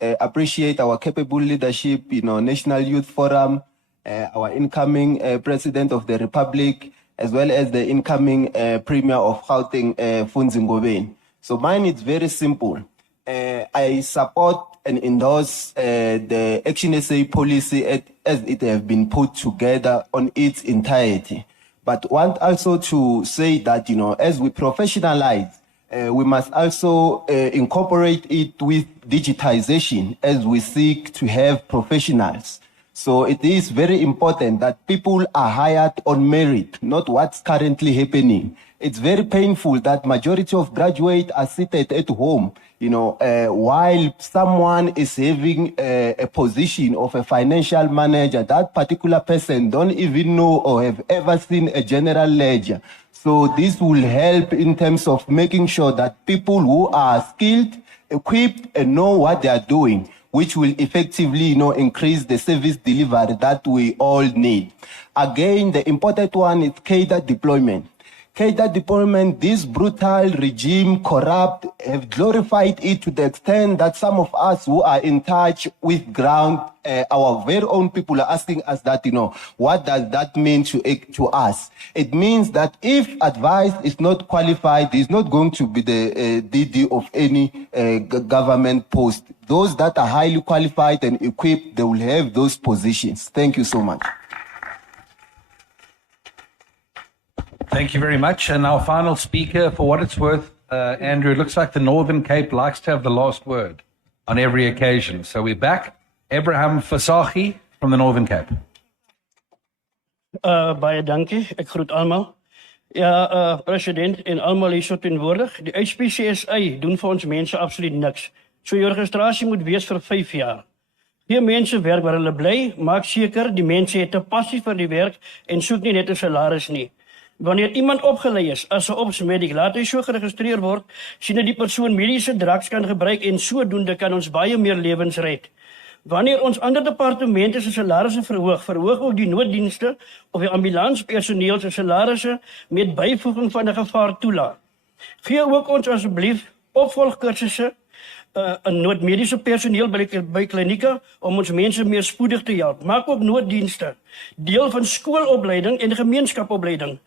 appreciate our capable leadership, National Youth Forum, our incoming President of the Republic, as well as the incoming Premier of Gauteng, Funzi Ngobeni. So mine is very simple. I support and endorse the ActionSA policy as it has been put together on its entirety. But want also to say that, as we professionalize, we must also incorporate it with digitization as we seek to have professionals. So it is very important that people are hired on merit, not what's currently happening. It's very painful that majority of graduates are seated at home, while someone is having a position of a financial manager. That particular person don't even know or have ever seen a general ledger. So this will help in terms of making sure that people who are skilled, equipped, and know what they are doing, which will effectively, increase the service delivery that we all need. Again, the important one is cadre deployment. Cadre deployment, this brutal regime, corrupt, have glorified it to the extent that some of us who are in touch with ground, our very own people are asking us that, what does that mean to us? It means that if advice is not qualified, it's not going to be the DD of any government post. Those that are highly qualified and equipped, they will have those positions. Thank you so much. Thank you very much. And our final speaker, for what it's worth, Andrew, it looks like the Northern Cape likes to have the last word on every occasion. So we're back. Abraham Fasahi from the Northern Cape. Baie dankie. Ek groet almal. Ja, president en almal hier so teenwoordig. Die HPCSA doen vir ons mense absoluut niks. So jou registrasie moet wees vir 5 jaar. Geen mense werk waar hulle bly, maak seker die mense het 'n passie vir die werk en soek nie net 'n salaris nie. Wanneer iemand opgelei is as 'n opsmedic, laat hy so geregistreer word, sien dat die persoon mediese drugs kan gebruik en sodoende kan ons baie meer lewens red. Wanneer ons ander departemente se salarisse verhoog ook die nooddienste of die ambulanspersoneel se salarisse met byvoeging van 'n gevaar toelaat. Gee ook ons asseblief opvolgkursusse 'n noodmediese personeel by klinieke om ons mense meer spoedig te help. Maak ook nooddienste deel van skoolopleiding en gemeenskapopleiding.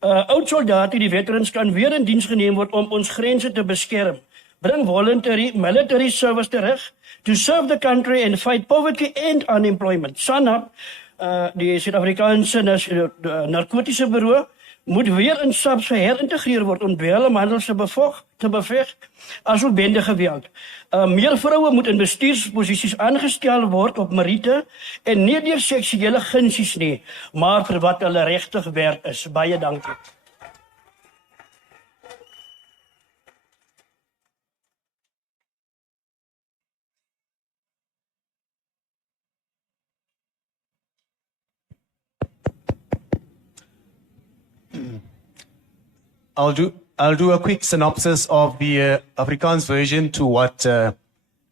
Oud soldate, die veterans, kan weer in diens geneem word om ons grense te beskerm. Bring voluntary military service terug to serve the country and fight poverty and unemployment. SANAP, die Suid-Afrikaanse narkotiese bureau, moet weer in SAPS geherintegreer word om dwelmhandel te beveg as ook bende geweld. Meer vroue moet in bestuursposisies aangestel word op meriete en nie deur seksuele gunsies nie, maar vir wat hulle regtig werd is. Baie dankie. I'll do a quick synopsis of the Afrikaans version to what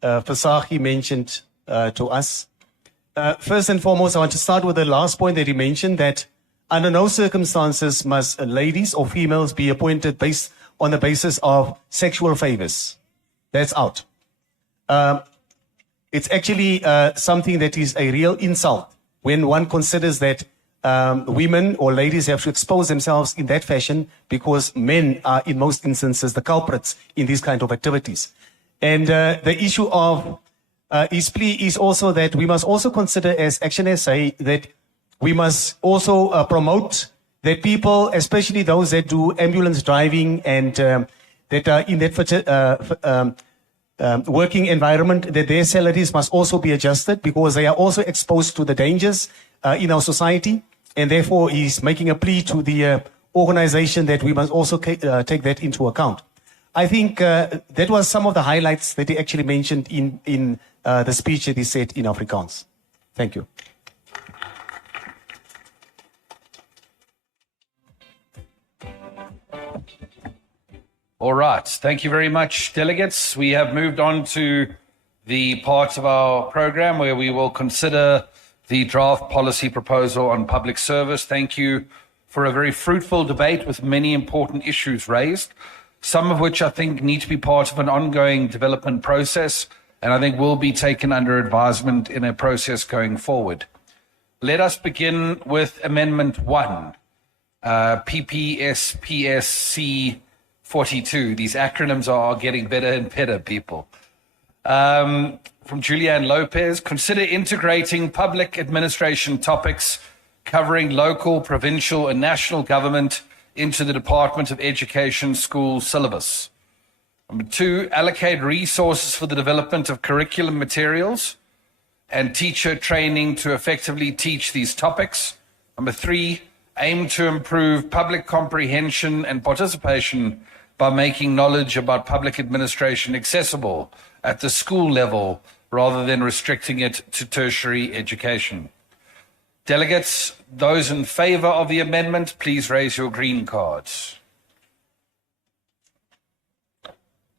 Fasahi mentioned to us. First and foremost, I want to start with the last point that he mentioned, that under no circumstances must ladies or females be appointed based on the basis of sexual favors. That's out. It's actually something that is a real insult when one considers that women or ladies have to expose themselves in that fashion, because men are in most instances the culprits in these kind of activities. And the issue of his plea is also that we must also consider as ActionSA that we must also promote that people, especially those that do ambulance driving and that are in that working environment, that their salaries must also be adjusted, because they are also exposed to the dangers in our society. And therefore, he's making a plea to the organization that we must also take that into account. I think that was some of the highlights that he actually mentioned in the speech that he said in Afrikaans. Thank you. All right. Thank you very much, delegates. We have moved on to the part of our program where we will consider the draft policy proposal on public service. Thank you for a very fruitful debate with many important issues raised, some of which I think need to be part of an ongoing development process, and I think will be taken under advisement in a process going forward. Let us begin with Amendment 1, PPSPSC 42. These acronyms are getting better and better, people. From Julianne Lopez, consider integrating public administration topics covering local, provincial, and national government into the Department of Education school syllabus. Number 2, allocate resources for the development of curriculum materials and teacher training to effectively teach these topics. Number 3, aim to improve public comprehension and participation by making knowledge about public administration accessible at the school level rather than restricting it to tertiary education. Delegates, those in favor of the amendment, please raise your green cards.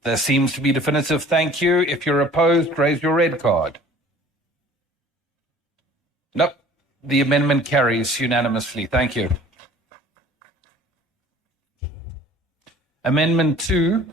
There seems to be definitive thank you. If you're opposed, raise your red card. Nope. The amendment carries unanimously. Thank you. Amendment 2,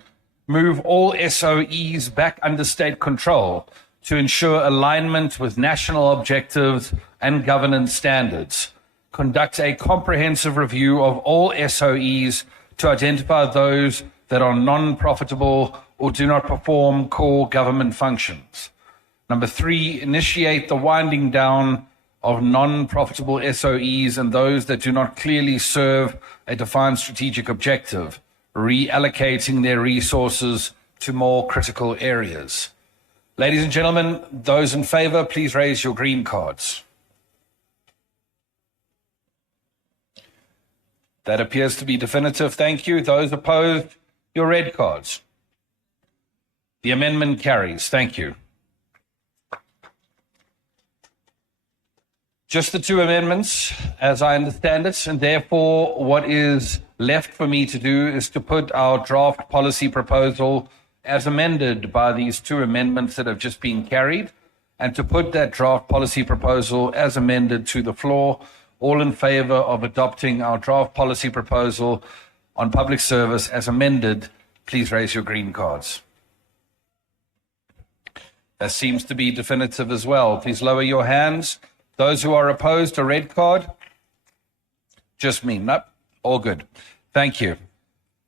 move all SOEs back under state control to ensure alignment with national objectives and governance standards. Conduct a comprehensive review of all SOEs to identify those that are non-profitable or do not perform core government functions. Number 3, initiate the winding down of non-profitable SOEs and those that do not clearly serve a defined strategic objective, reallocating their resources to more critical areas. Ladies and gentlemen, those in favor, please raise your green cards. That appears to be definitive. Thank you. Those opposed, your red cards. The amendment carries. Thank you. Just the 2 amendments, as I understand it, and therefore what is left for me to do is to put our draft policy proposal as amended by these 2 amendments that have just been carried, and to put that draft policy proposal as amended to the floor. All in favor of adopting our draft policy proposal on public service as amended, please raise your green cards. That seems to be definitive as well. Please lower your hands. Those who are opposed, a red card? Just me. Nope. All good. Thank you.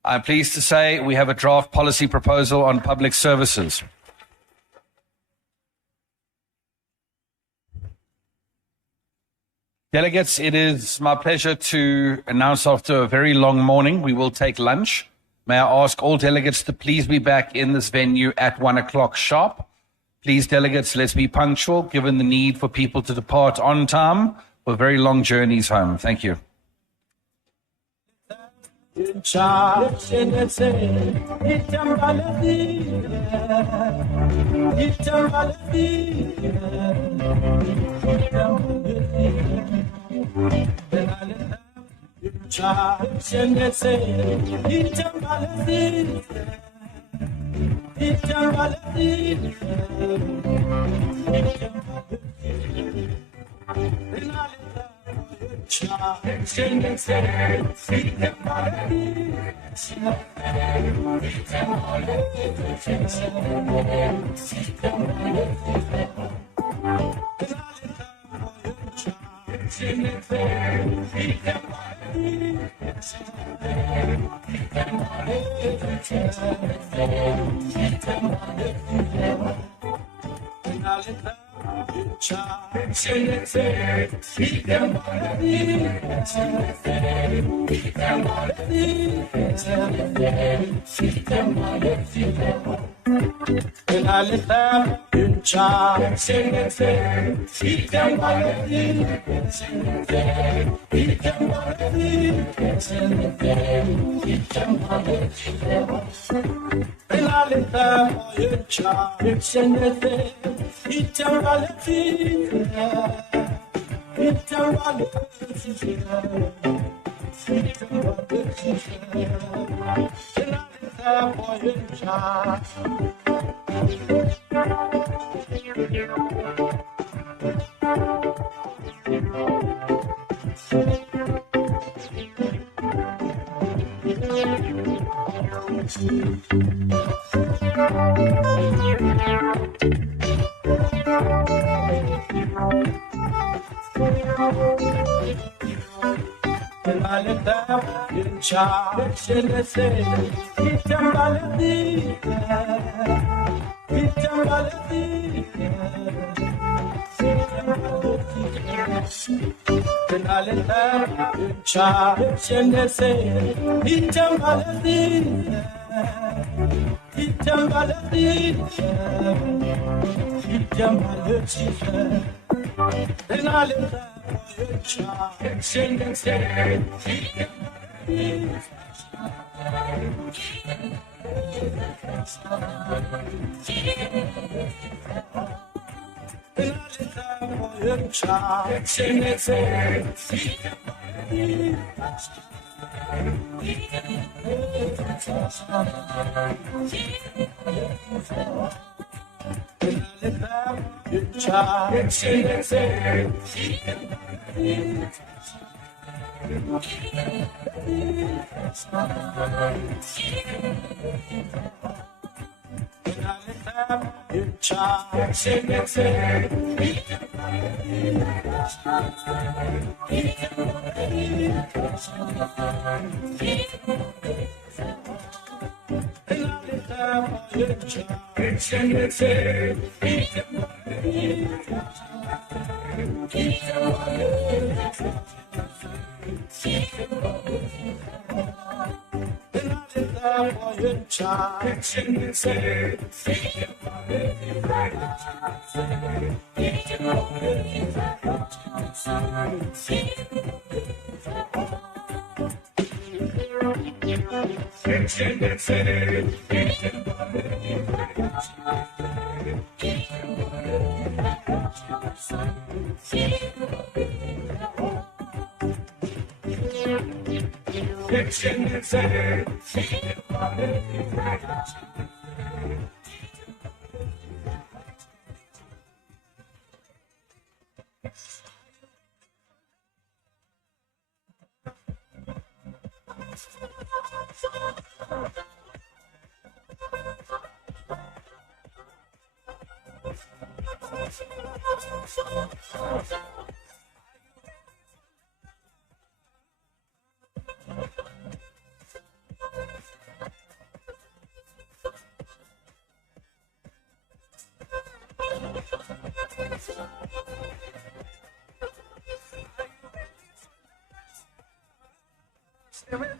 I'm pleased to say we have a draft policy proposal on public services. Delegates, it is my pleasure to announce after a very long morning, we will take lunch. May I ask all delegates to please be back in this venue at 1 o'clock sharp. Please, delegates, let's be punctual, given the need for people to depart on time for very long journeys home. Thank you.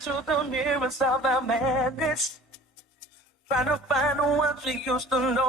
To the nearest of our madness, trying to find the ones we used to know.